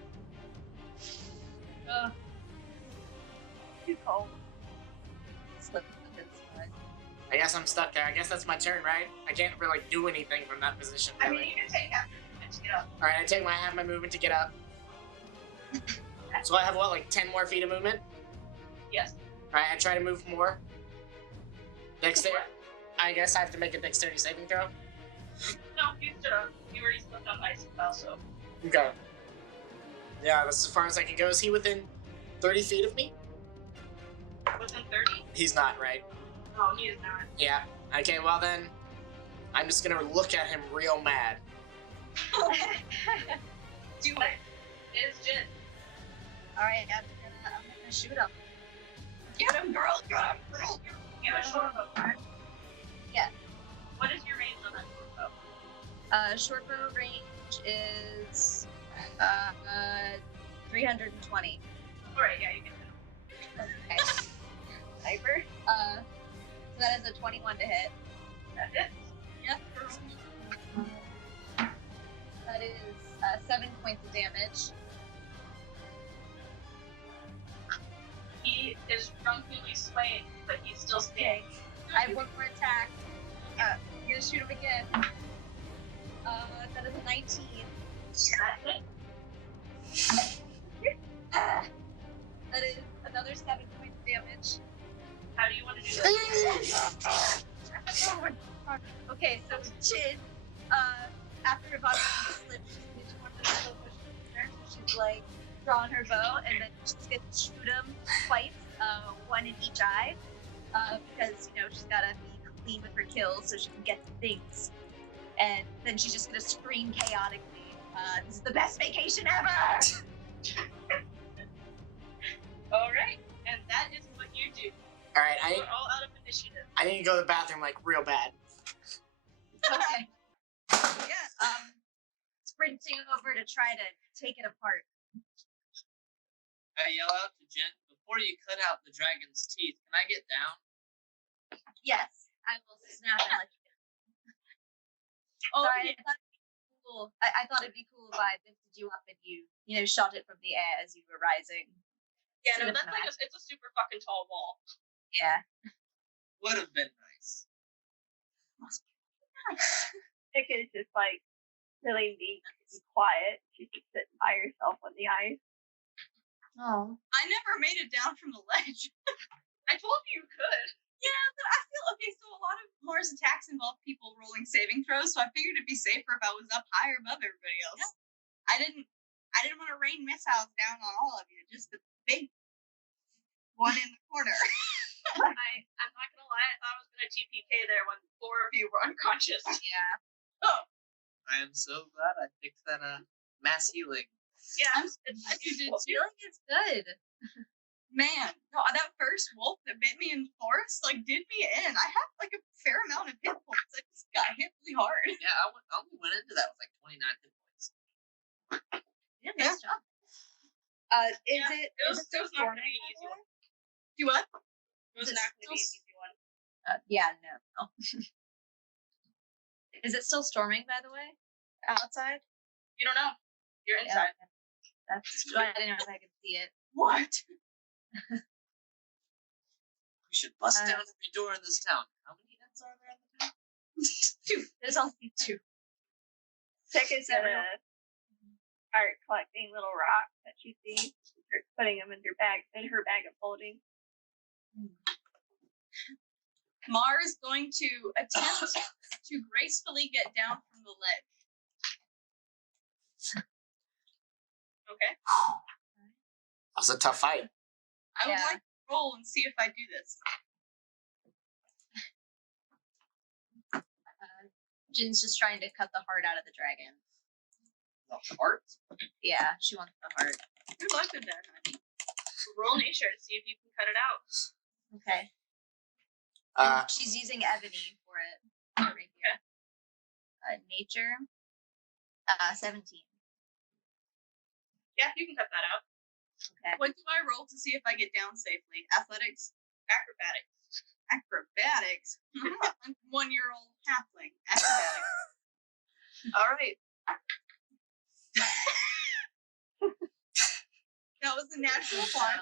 Too cold. Slip the slide. I guess I'm stuck there. I guess that's my turn, right? I can't really do anything from that position. I mean, Really. you can take half your movement to get up. Alright, I take half my movement to get up. So I have what, like 10 more feet of movement? Yes. Alright, I try to move more. Dexterity. I guess I have to make a dexterity saving throw. No, you stood up. You already slipped on ice and fell, so. Okay. Yeah, that's as far as I can go. Is he within 30 feet of me? Within 30? He's not, right? No, he is not. Yeah. Okay, well then, I'm just gonna look at him real mad. Do it. It is Jin. Alright, I'm gonna shoot him. Get him, girl! Get him, girl! You have a short bow, right? Yeah. What is your range on that short bow? Short bow range is 320. Alright, yeah, you can hit him. Okay. Sniper. So that is a 21 to hit. That hits. Yes, girl. That is 7 points of damage. He is drunkenly swaying, but he's still standing. I have one more attack. I'm gonna shoot him again. That is a 19. That hit. That is another 7 points of damage. How do you want to do this? Okay, so Jin, after her body slipped, she's one of the slow motion. She's like drawing her bow, and then she's gonna shoot him twice, one in each eye, because she's gotta be clean with her kills so she can get to things. And then she's just gonna scream chaotically, "This is the best vacation ever!" Alright, and that is what you do. Alright, We're all out of initiative. I need to go to the bathroom like real bad. Okay. Yeah. Sprinting over to try to take it apart. I yell out to Jen, before you cut out the dragon's teeth, can I get down? Yes, I will snap and let you go. Oh, Sorry, yeah. I thought it'd be cool. I thought it'd be cool if I lifted you up and you shot it from the air as you were rising. Yeah, no, Sort of that's like it's a super fucking tall wall. Yeah. Would have been nice. Chick is just like really meek and quiet. She's just sitting by herself on the ice. Oh. I never made it down from the ledge. I told you you could. Yeah, but I feel okay. So a lot of Mars attacks involve people rolling saving throws, so I figured it'd be safer if I was up higher above everybody else. Yeah. I didn't want to rain missiles down on all of you. Just the big one in the corner. I'm not gonna lie, I thought I was gonna TPK there when 4 of you were unconscious. Yeah. I am so glad I picked that mass healing. Yeah, You did too. Healing is good. Man, no, that first wolf that bit me in the forest did me in. I have a fair amount of hit points. I just got hit really hard. Yeah, I only went into that with 29 hit points. Yeah, nice job. Is it it was still not gonna storming? be an easy one. Do what? It was Is it not gonna be an still easy one. Yeah, no. Is it still storming, by the way? Outside? You don't know. You're inside. Yeah. That's I didn't know if I could see it. What? We should bust down every door in this town. How many ends are there in the town? 2. There's only 2. Chick is gonna start collecting little rocks that she sees. She starts putting them in her bag of holding. Mar is going to attempt to gracefully get down from the ledge. Okay. That was a tough fight. I would Yeah. like to roll and see if I do this. Jin's just trying to cut the heart out of the dragon. The heart? Yeah, she wants the heart. Good luck with that, honey. Roll nature to see if you can cut it out. Okay. She's using ebony for it. Right here. Nature. 17. Yeah, you can cut that out. Okay. What do I roll to see if I get down safely? Athletics? Acrobatics. Acrobatics? I'm 1-year-old halfling. Acrobatics. Alright. That was a natural one.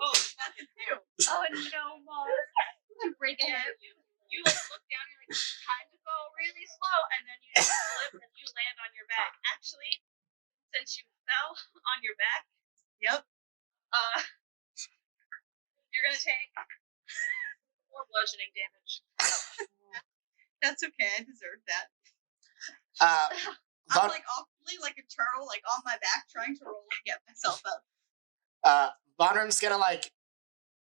Oh, that's a 2. Oh no, Mom. To break it. You look down, you're like, time to go really slow, and then you flip and you land on your back. Actually, since you fell on your back, Yep. you're gonna take 4 bludgeoning damage. That's okay. I deserve that. Uh, I'm Von, like awfully like a turtle, like on my back, trying to roll and get myself up. Vonrim's gonna like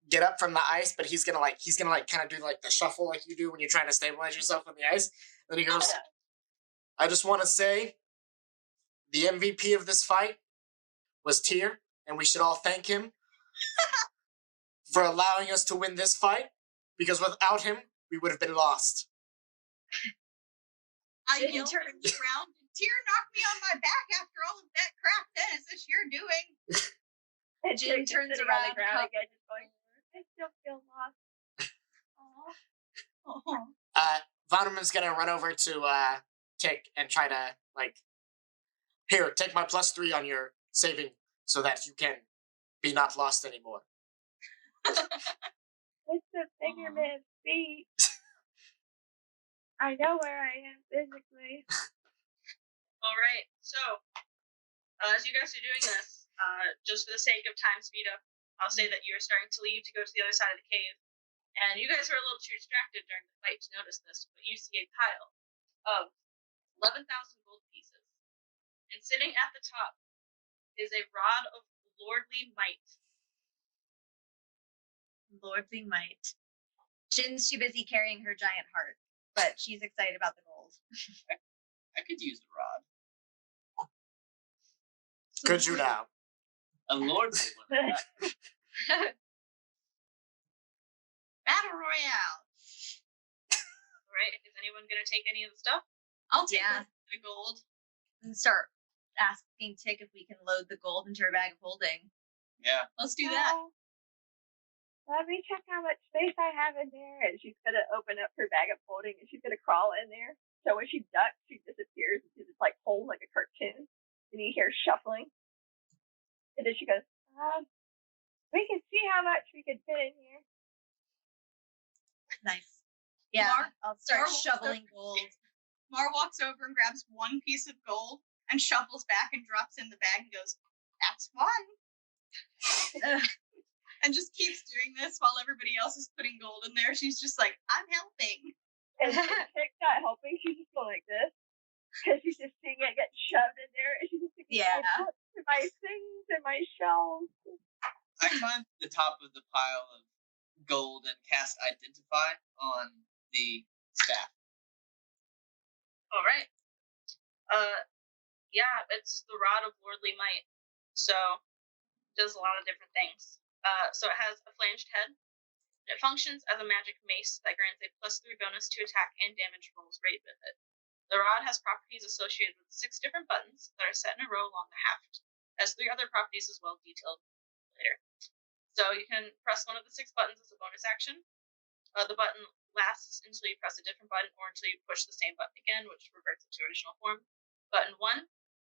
get up from the ice, but he's gonna kind of do like the shuffle like you do when you're trying to stabilize yourself on the ice. Then he goes, I just want to say the MVP of this fight was Tyr, and we should all thank him for allowing us to win this fight, because without him, we would have been lost. I yelled around. Tyr knocked me on my back after all of that crap. That is this you're doing. And Jin Jin turns sitting around, on the ground cup- again, just going, I still feel lost. Vonneman's gonna run over to Tick and try to like, here, take my +3 on your saving so that you can be not lost anymore. It's the figure-man feet. I know where I am physically. Alright, so, as you guys are doing this, just for the sake of time speed up, I'll say that you're starting to leave to go to the other side of the cave. And you guys are a little too distracted during the fight to notice this, but you see a pile of 11,000 gold pieces. And sitting at the top is a rod of lordly might. Lordly might. Jin's too busy carrying her giant heart, but she's excited about the gold. I could use a rod. Could you now? A lordly one. Battle Royale. Alright, is anyone gonna take any of the stuff? I'll take Yeah. the gold. And start asking Tick if we can load the gold into her bag of holding. Yeah. Let's do that. Let me check how much space I have in there. And she's going to open up her bag of holding and she's going to crawl in there. So when she ducks, she disappears into this like hole like a cartoon. And you hear shuffling. And then she goes, we can see how much we could fit in here. Nice. Yeah, I'll start Mar- shoveling gold. Mar walks over and grabs one piece of gold and shuffles back and drops in the bag and goes, that's one. And just keeps doing this while everybody else is putting gold in there. She's just like, I'm helping. And Chick's not helping. She's just going like this. Because she's just seeing it get shoved in there. And she's just thinking, Yeah. my books and my things and my shelves. I climb to the top of the pile of gold and cast Identify on the staff. Alright. Yeah, it's the Rod of Lordly Might. So, it does a lot of different things. So it has a flanged head. It functions as a magic mace that grants a +3 bonus to attack and damage rolls rate with it. The rod has properties associated with 6 different buttons that are set in a row along the haft. It has 3 other properties as well, detailed later. So you can press one of the 6 buttons as a bonus action. The button lasts until you press a different button or until you push the same button again, which reverts it to original form. Button 1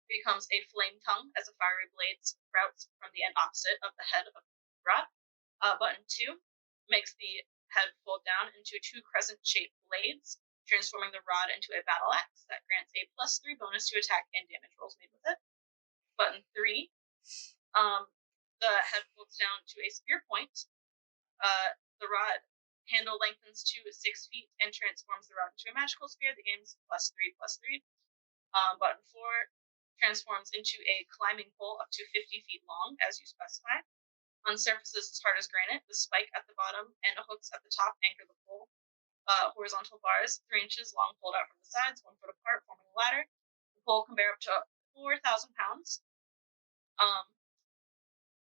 becomes a flame tongue as a fiery blade sprouts from the end opposite of the head of the rod. Button 2 makes the head fold down into 2 crescent-shaped blades, transforming the rod into a battle axe that grants a +3 bonus to attack and damage rolls made with it. Button 3, the head folds down to a spear point. The rod handle lengthens to 6 feet and transforms the rod into a magical spear that gains +3/+3. Button 4 transforms into a climbing pole up to 50 feet long, as you specify. On surfaces as hard as granite, the spike at the bottom and hooks at the top anchor the pole. Horizontal bars, 3 inches long, pulled out from the sides, 1 foot apart, forming a ladder. The pole can bear up to 4,000 pounds.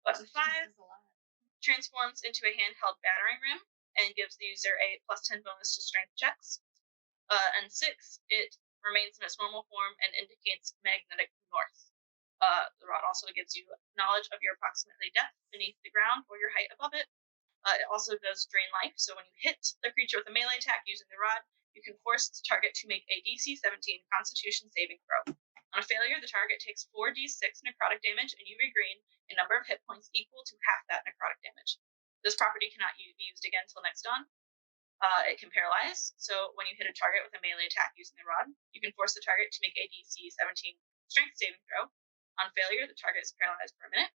Button 5 transforms into a handheld battering ram and gives the user a +10 bonus to strength checks. And 6, it remains in its normal form and indicates magnetic north. The rod also gives you knowledge of your approximately depth beneath the ground or your height above it. It also does drain life, so when you hit the creature with a melee attack using the rod, you can force the target to make a DC 17 Constitution saving throw. On a failure, the target takes 4d6 necrotic damage, and you regain a number of hit points equal to half that necrotic damage. This property cannot be used again until next dawn. It can paralyze, so when you hit a target with a melee attack using the rod, you can force the target to make a DC 17 strength saving throw. On failure, the target is paralyzed for a minute.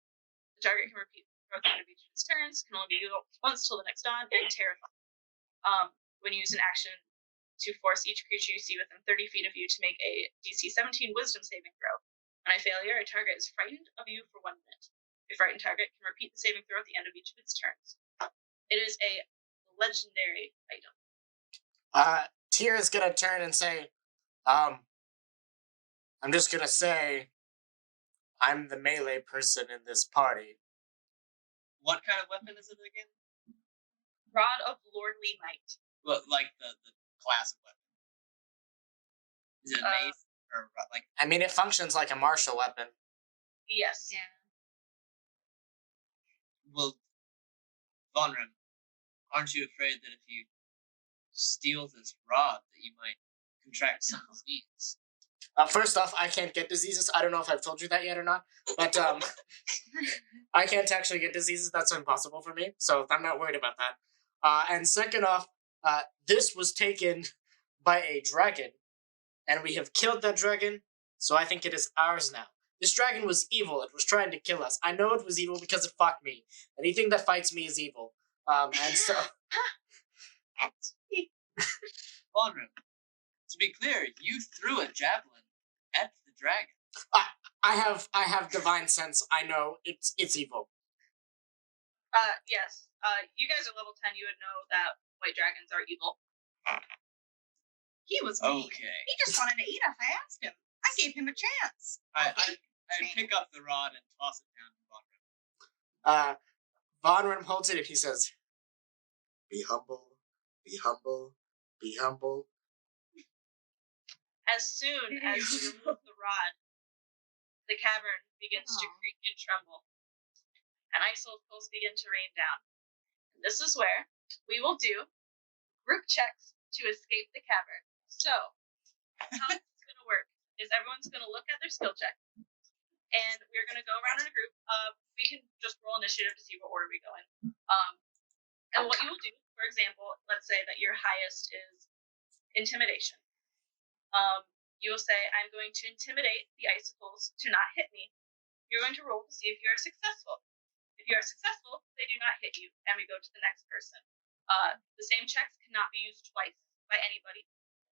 The target can repeat the throw at the end of each of its turns, can only be used once till the next dawn, and terrified. When you use an action to force each creature you see within 30 feet of you to make a DC 17 Wisdom saving throw. On a failure, a target is frightened of you for 1 minute. A frightened target can repeat the saving throw at the end of each of its turns. It is a legendary item. Tyr is gonna turn and say, I'm just gonna say, I'm the melee person in this party. What kind of weapon is it again? Rod of Lordly Might. Well, like the class of weapon. Is it a mace or like? I mean, it functions like a martial weapon. Yes. Yeah. Well, Vonrim, aren't you afraid that if you steal this rod, that you might contract some disease? First off, I can't get diseases. I don't know if I've told you that yet or not, but I can't actually get diseases. That's impossible for me, so I'm not worried about that. And second off, this was taken by a dragon, and we have killed that dragon, so I think it is ours now. This dragon was evil. It was trying to kill us. I know it was evil because it fought me. Anything that fights me is evil. And so... Vonrim, to be clear, you threw a javelin at the dragon. I have divine sense. I know it's evil. Yes. You guys are level 10. You would know that white dragons are evil. He was mean. Okay. He just wanted to eat us. I asked him. I gave him a chance. I pick up the rod and toss it down to Vonrim. Vonrim holds it and he says, "Be humble, be humble, be humble." As soon as you remove the rod, the cavern begins to creak and tremble, and icicles begin to rain down. And this is where we will do group checks to escape the cavern. So, how this is going to work is everyone's going to look at their skill check, and we're going to go around in a group. We can just roll initiative to see what order we go in. And what you will do, for example, let's say that your highest is intimidation. You will say, I'm going to intimidate the icicles to not hit me. You're going to roll to see if you're successful. If you are successful, they do not hit you, and we go to the next person. The same checks cannot be used twice by anybody,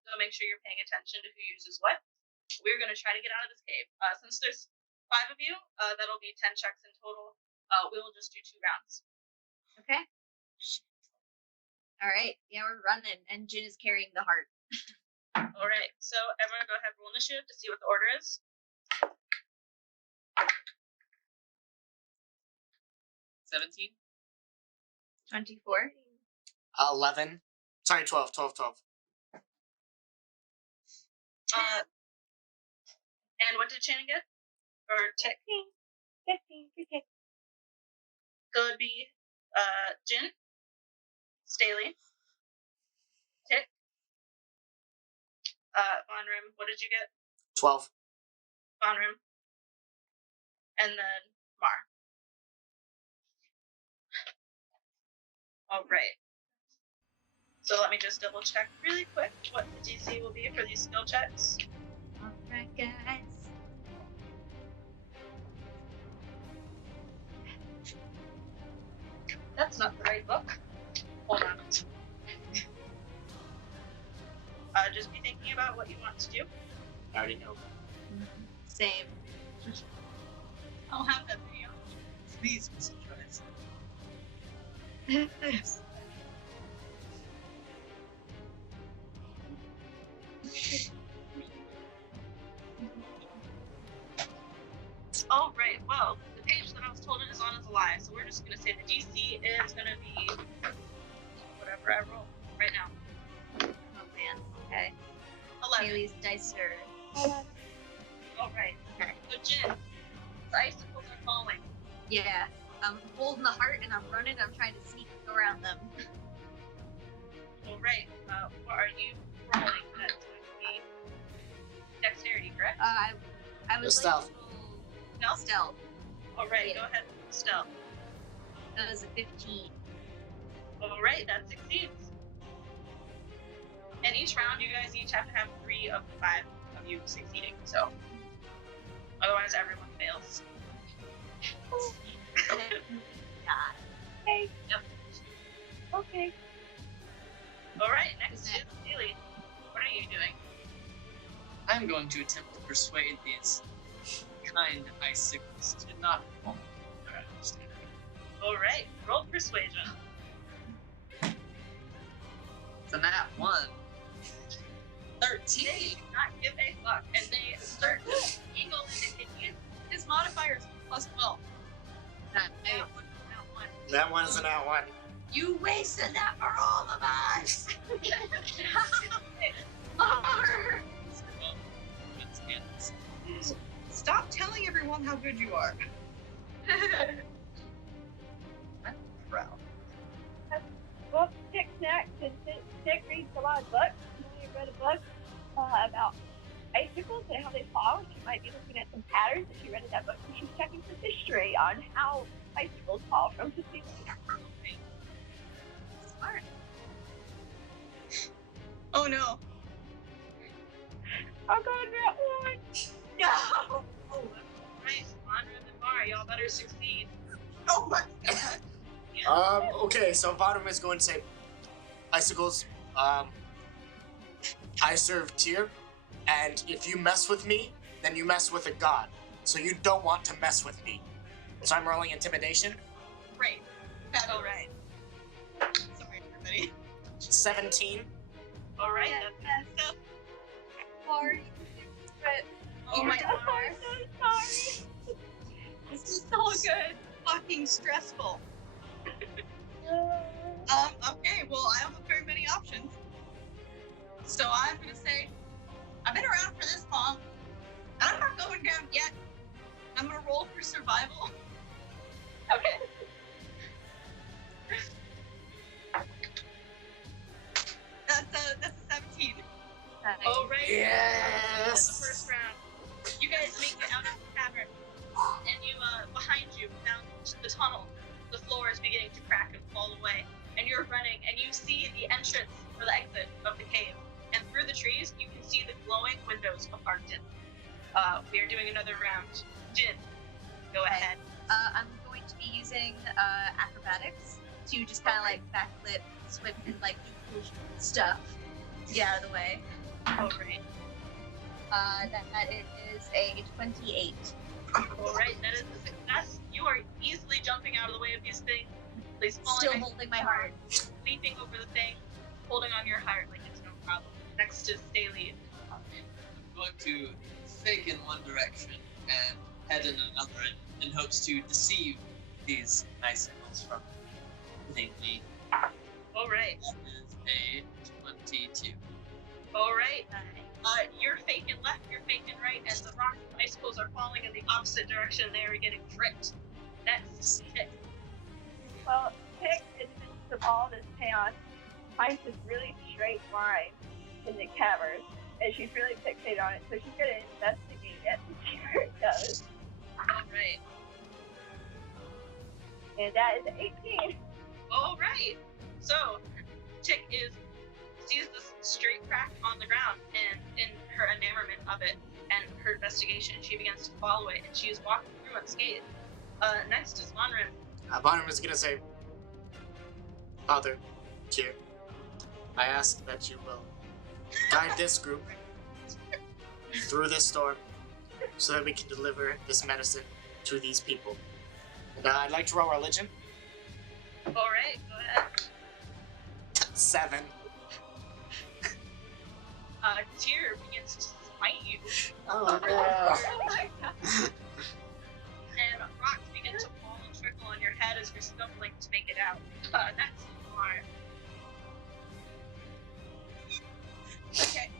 so make sure you're paying attention to who uses what. We're going to try to get out of this cave. Since there's 5 of you, that'll be 10 checks in total. We will just do 2 rounds. Okay. All right. Yeah, we're running, and Jin is carrying the heart. All right, so everyone go ahead and roll initiative to see what the order is. 17? 24. 11. Sorry, 12. And what did Shannon get? Or Tick? 15. Okay. So it'd be Jin, Staley, Tick, Vonrim. What did you get? 12. Vonrim. And then Mar. All right. So let me just double check really quick what the DC will be for these skill checks. All right, guys. That's not the right book. Hold on. Just be thinking about what you want to do. I already know. Same. I'll have that video. Please, Mr. Joyce. All right. Well, the page that I was told it is on is a lie, so we're just gonna say the DC is gonna be whatever I roll right now. Oh man. Okay. 11. Haley's dice are. All right. Okay. So Jin, the icicles are falling. Yeah. I'm holding the heart and I'm running. I'm trying to sneak around them. All right. What are you rolling? That's going to be dexterity, correct? I was Stealth. No. Stealth. All right. Yeah. Go ahead. Stealth. That was a 15. All right. That succeeds. And each round, you guys each have to have 3 of the 5 of you succeeding. So, otherwise, everyone fails. God. Okay. Yep. Okay. I'm going to attempt to persuade these kind icicles to not fall. Alright, roll persuasion. It's a nat 1. 13. They do not give a fuck, and they start eagle and his modifier is plus 12. Nat Now 8. one. That one is an out one. You wasted that for all of us. Stop telling everyone how good you are. I'm proud. Well, Tick's next, and Tick reads a lot of books. She read a book about icicles and how they fall. She might be looking at some patterns that she read in that book. So she's checking some history on how icicles fall from the ceiling. Smart. Oh no. I'll go to that one. No. Oh, right, Monroe and Bar, y'all better succeed. Oh my god. Okay, so Vodrum is going to say, icicles, I serve Tyr, and if you mess with me, then you mess with a god. So you don't want to mess with me. So I'm rolling intimidation. Great. That's All right. Sorry, everybody. 17. Alright, Yes. Sorry. Oh my I'm god. so sorry. This is so good. Fucking stressful. Okay, well, I don't have very many options. So I'm gonna say, I've been around for this long, and I'm not going down yet. I'm gonna roll for survival. okay. That's a 17. Alright. Yes! The first round. You guys make it out of the cavern, and you, behind you, down the tunnel, the floor is beginning to crack and fall away, and you're running, and you see the entrance or the exit of the cave, and through the trees, you can see the glowing windows of Arcton. We are doing another round. Jin, go Okay. ahead. I'm going to be using acrobatics to just kind of like backflip, swim, and like do cool stuff to get out of the way. Alright. That is a 28. Alright, that is a success. You are easily jumping out of the way of these things. Please Still holding my heart. leaping over the thing, holding on your heart like it's no problem. Next is Staley. I'm going to fake in one direction and head in another in hopes to deceive these icicles from hitting me. Alright. That is a 22. Alright. You're faking left, you're faking right, and the rocks and icicles are falling in the opposite direction. They are getting tricked. Next, Tick. Well, Tick, in the midst of all this chaos, finds this really straight line in the cavern, and she's really fixated on it, so she's going to investigate it and see where it goes. Alright. And that is 18. Alright. So, Tick sees this straight crack on the ground, and in her enamorment of it and her investigation, she begins to follow it, and she is walking through unscathed. Next is Monrin. Vodrum is going to say, Father, Tyr, I ask that you will guide this group through this storm so that we can deliver this medicine to these people. And I'd like to roll religion. Alright, go ahead. 7. Tyr begins to smite you, Oh no. Oh my god. and rocks begin to fall and trickle on your head as you're stumbling to make it out. Next is Mar. Okay.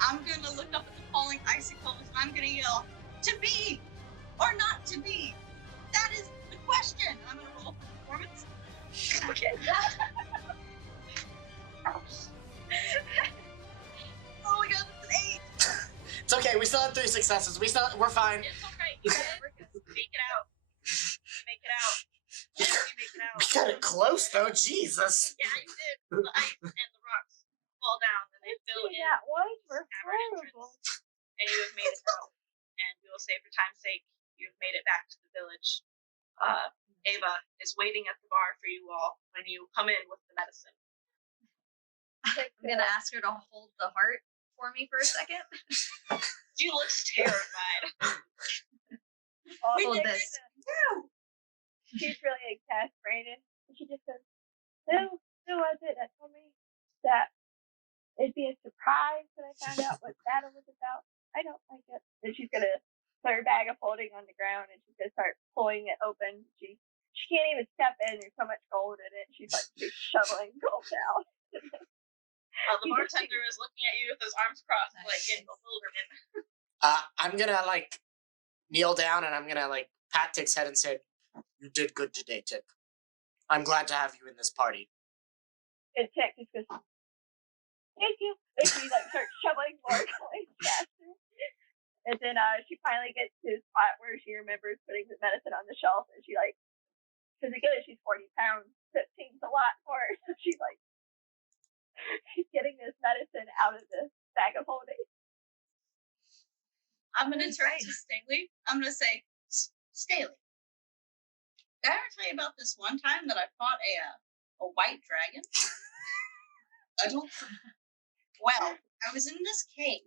I'm gonna look up at the falling icicles and I'm gonna yell, to be or not to be? That is the question. I'm gonna roll for performance. Okay. Oh my god, that's an 8. It's okay, we still have 3 successes. We're fine. It's okay. You guys make it out. Make it out. Yes, you make it out. We got it close though, Jesus. Yeah, you did. The ice and the rocks fall down and they fill in That was this cavern horrible. entrance. And you have made it out. And we will say, for time's sake, you've made it back to the village. Ava is waiting at the bar for you all when you come in with the medicine. I'm gonna ask her to hold the heart for me for a second. She looks terrified. Hold this. She's really exasperated. And she just says, who was it that told me that it'd be a surprise when I found out what battle was about? I don't like it. And she's going to put her bag of holding on the ground and she's going to start pulling it open. She can't even step in. There's so much gold in it. She's shoveling gold out. The bartender is looking at you with his arms crossed, like in bewilderment. I'm gonna like kneel down and I'm gonna like pat Tick's head and say, "You did good today, Tick. I'm glad to have you in this party." And Tick just goes, "Thank you." And she like starts shoveling more coins faster. And then she finally gets to a spot where she remembers putting the medicine on the shelf, and she like, because again she's 40 pounds, 15's a lot for her. So she's like, she's getting this medicine out of this bag of holding. I'm gonna turn to Staley. I'm gonna say, Staley, did I ever tell you about this one time that I fought a white dragon? I don't. Well, I was in this cave.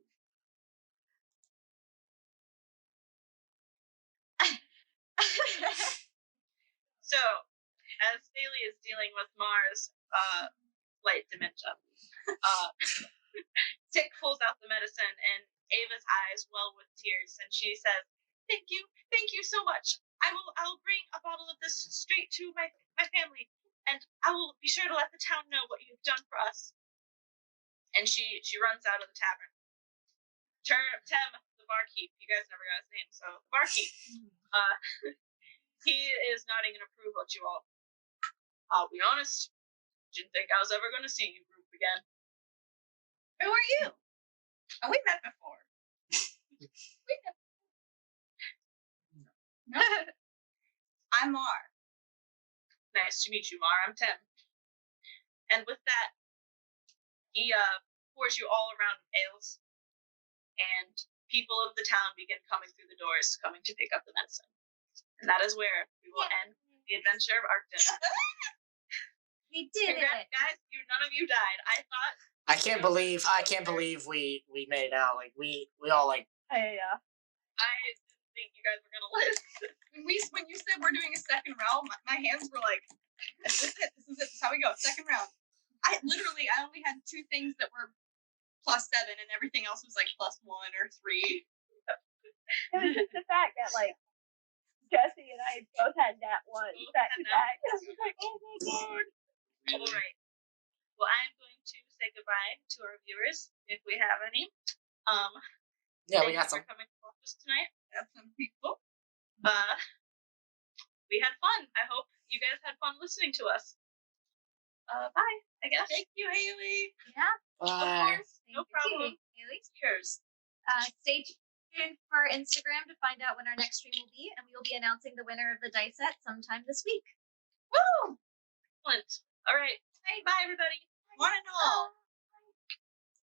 So, as Staley is dealing with Mars' light dementia, Tick pulls out the medicine and Ava's eyes well with tears, and she says, thank you so much. I will bring a bottle of this straight to my family, and I will be sure to let the town know what you've done for us." And she runs out of the tavern. Tem, the barkeep, you guys never got his name, so the barkeep, he is nodding in approval at you all. I'll be honest, didn't think I was ever going to see you group again. Who are you? Oh, we met before. No. I'm Mar. Nice to meet you, Mar. I'm Tem. And with that, he pours you all around ales, and people of the town begin coming through the doors, coming to pick up the medicine. And that is where we will end the adventure of Arcton. We did Congrats, it. guys! None of you died. I can't believe we made it out. Like we all like. I didn't think you guys were gonna live. When you said we're doing a second round, my hands were like, this is it. This is how we go. Second round. I only had 2 things that were +7, and everything else was like +1 or 3. It was just the fact that like Jesse and I both had that one back to back. I was like, oh my god. All right. Well, I'm going to say goodbye to our viewers, if we have any. Yeah, we got Thank you some. for coming to watch us tonight. That's some people. We had fun. I hope you guys had fun listening to us. Bye, I guess. Thank you, Haley. Yeah. Of Bye. course. No problem. Haley. Cheers. Stay tuned for Instagram to find out when our next stream will be, and we will be announcing the winner of the dice set sometime this week. Woo! Excellent. All right. Bye, everybody. One and all.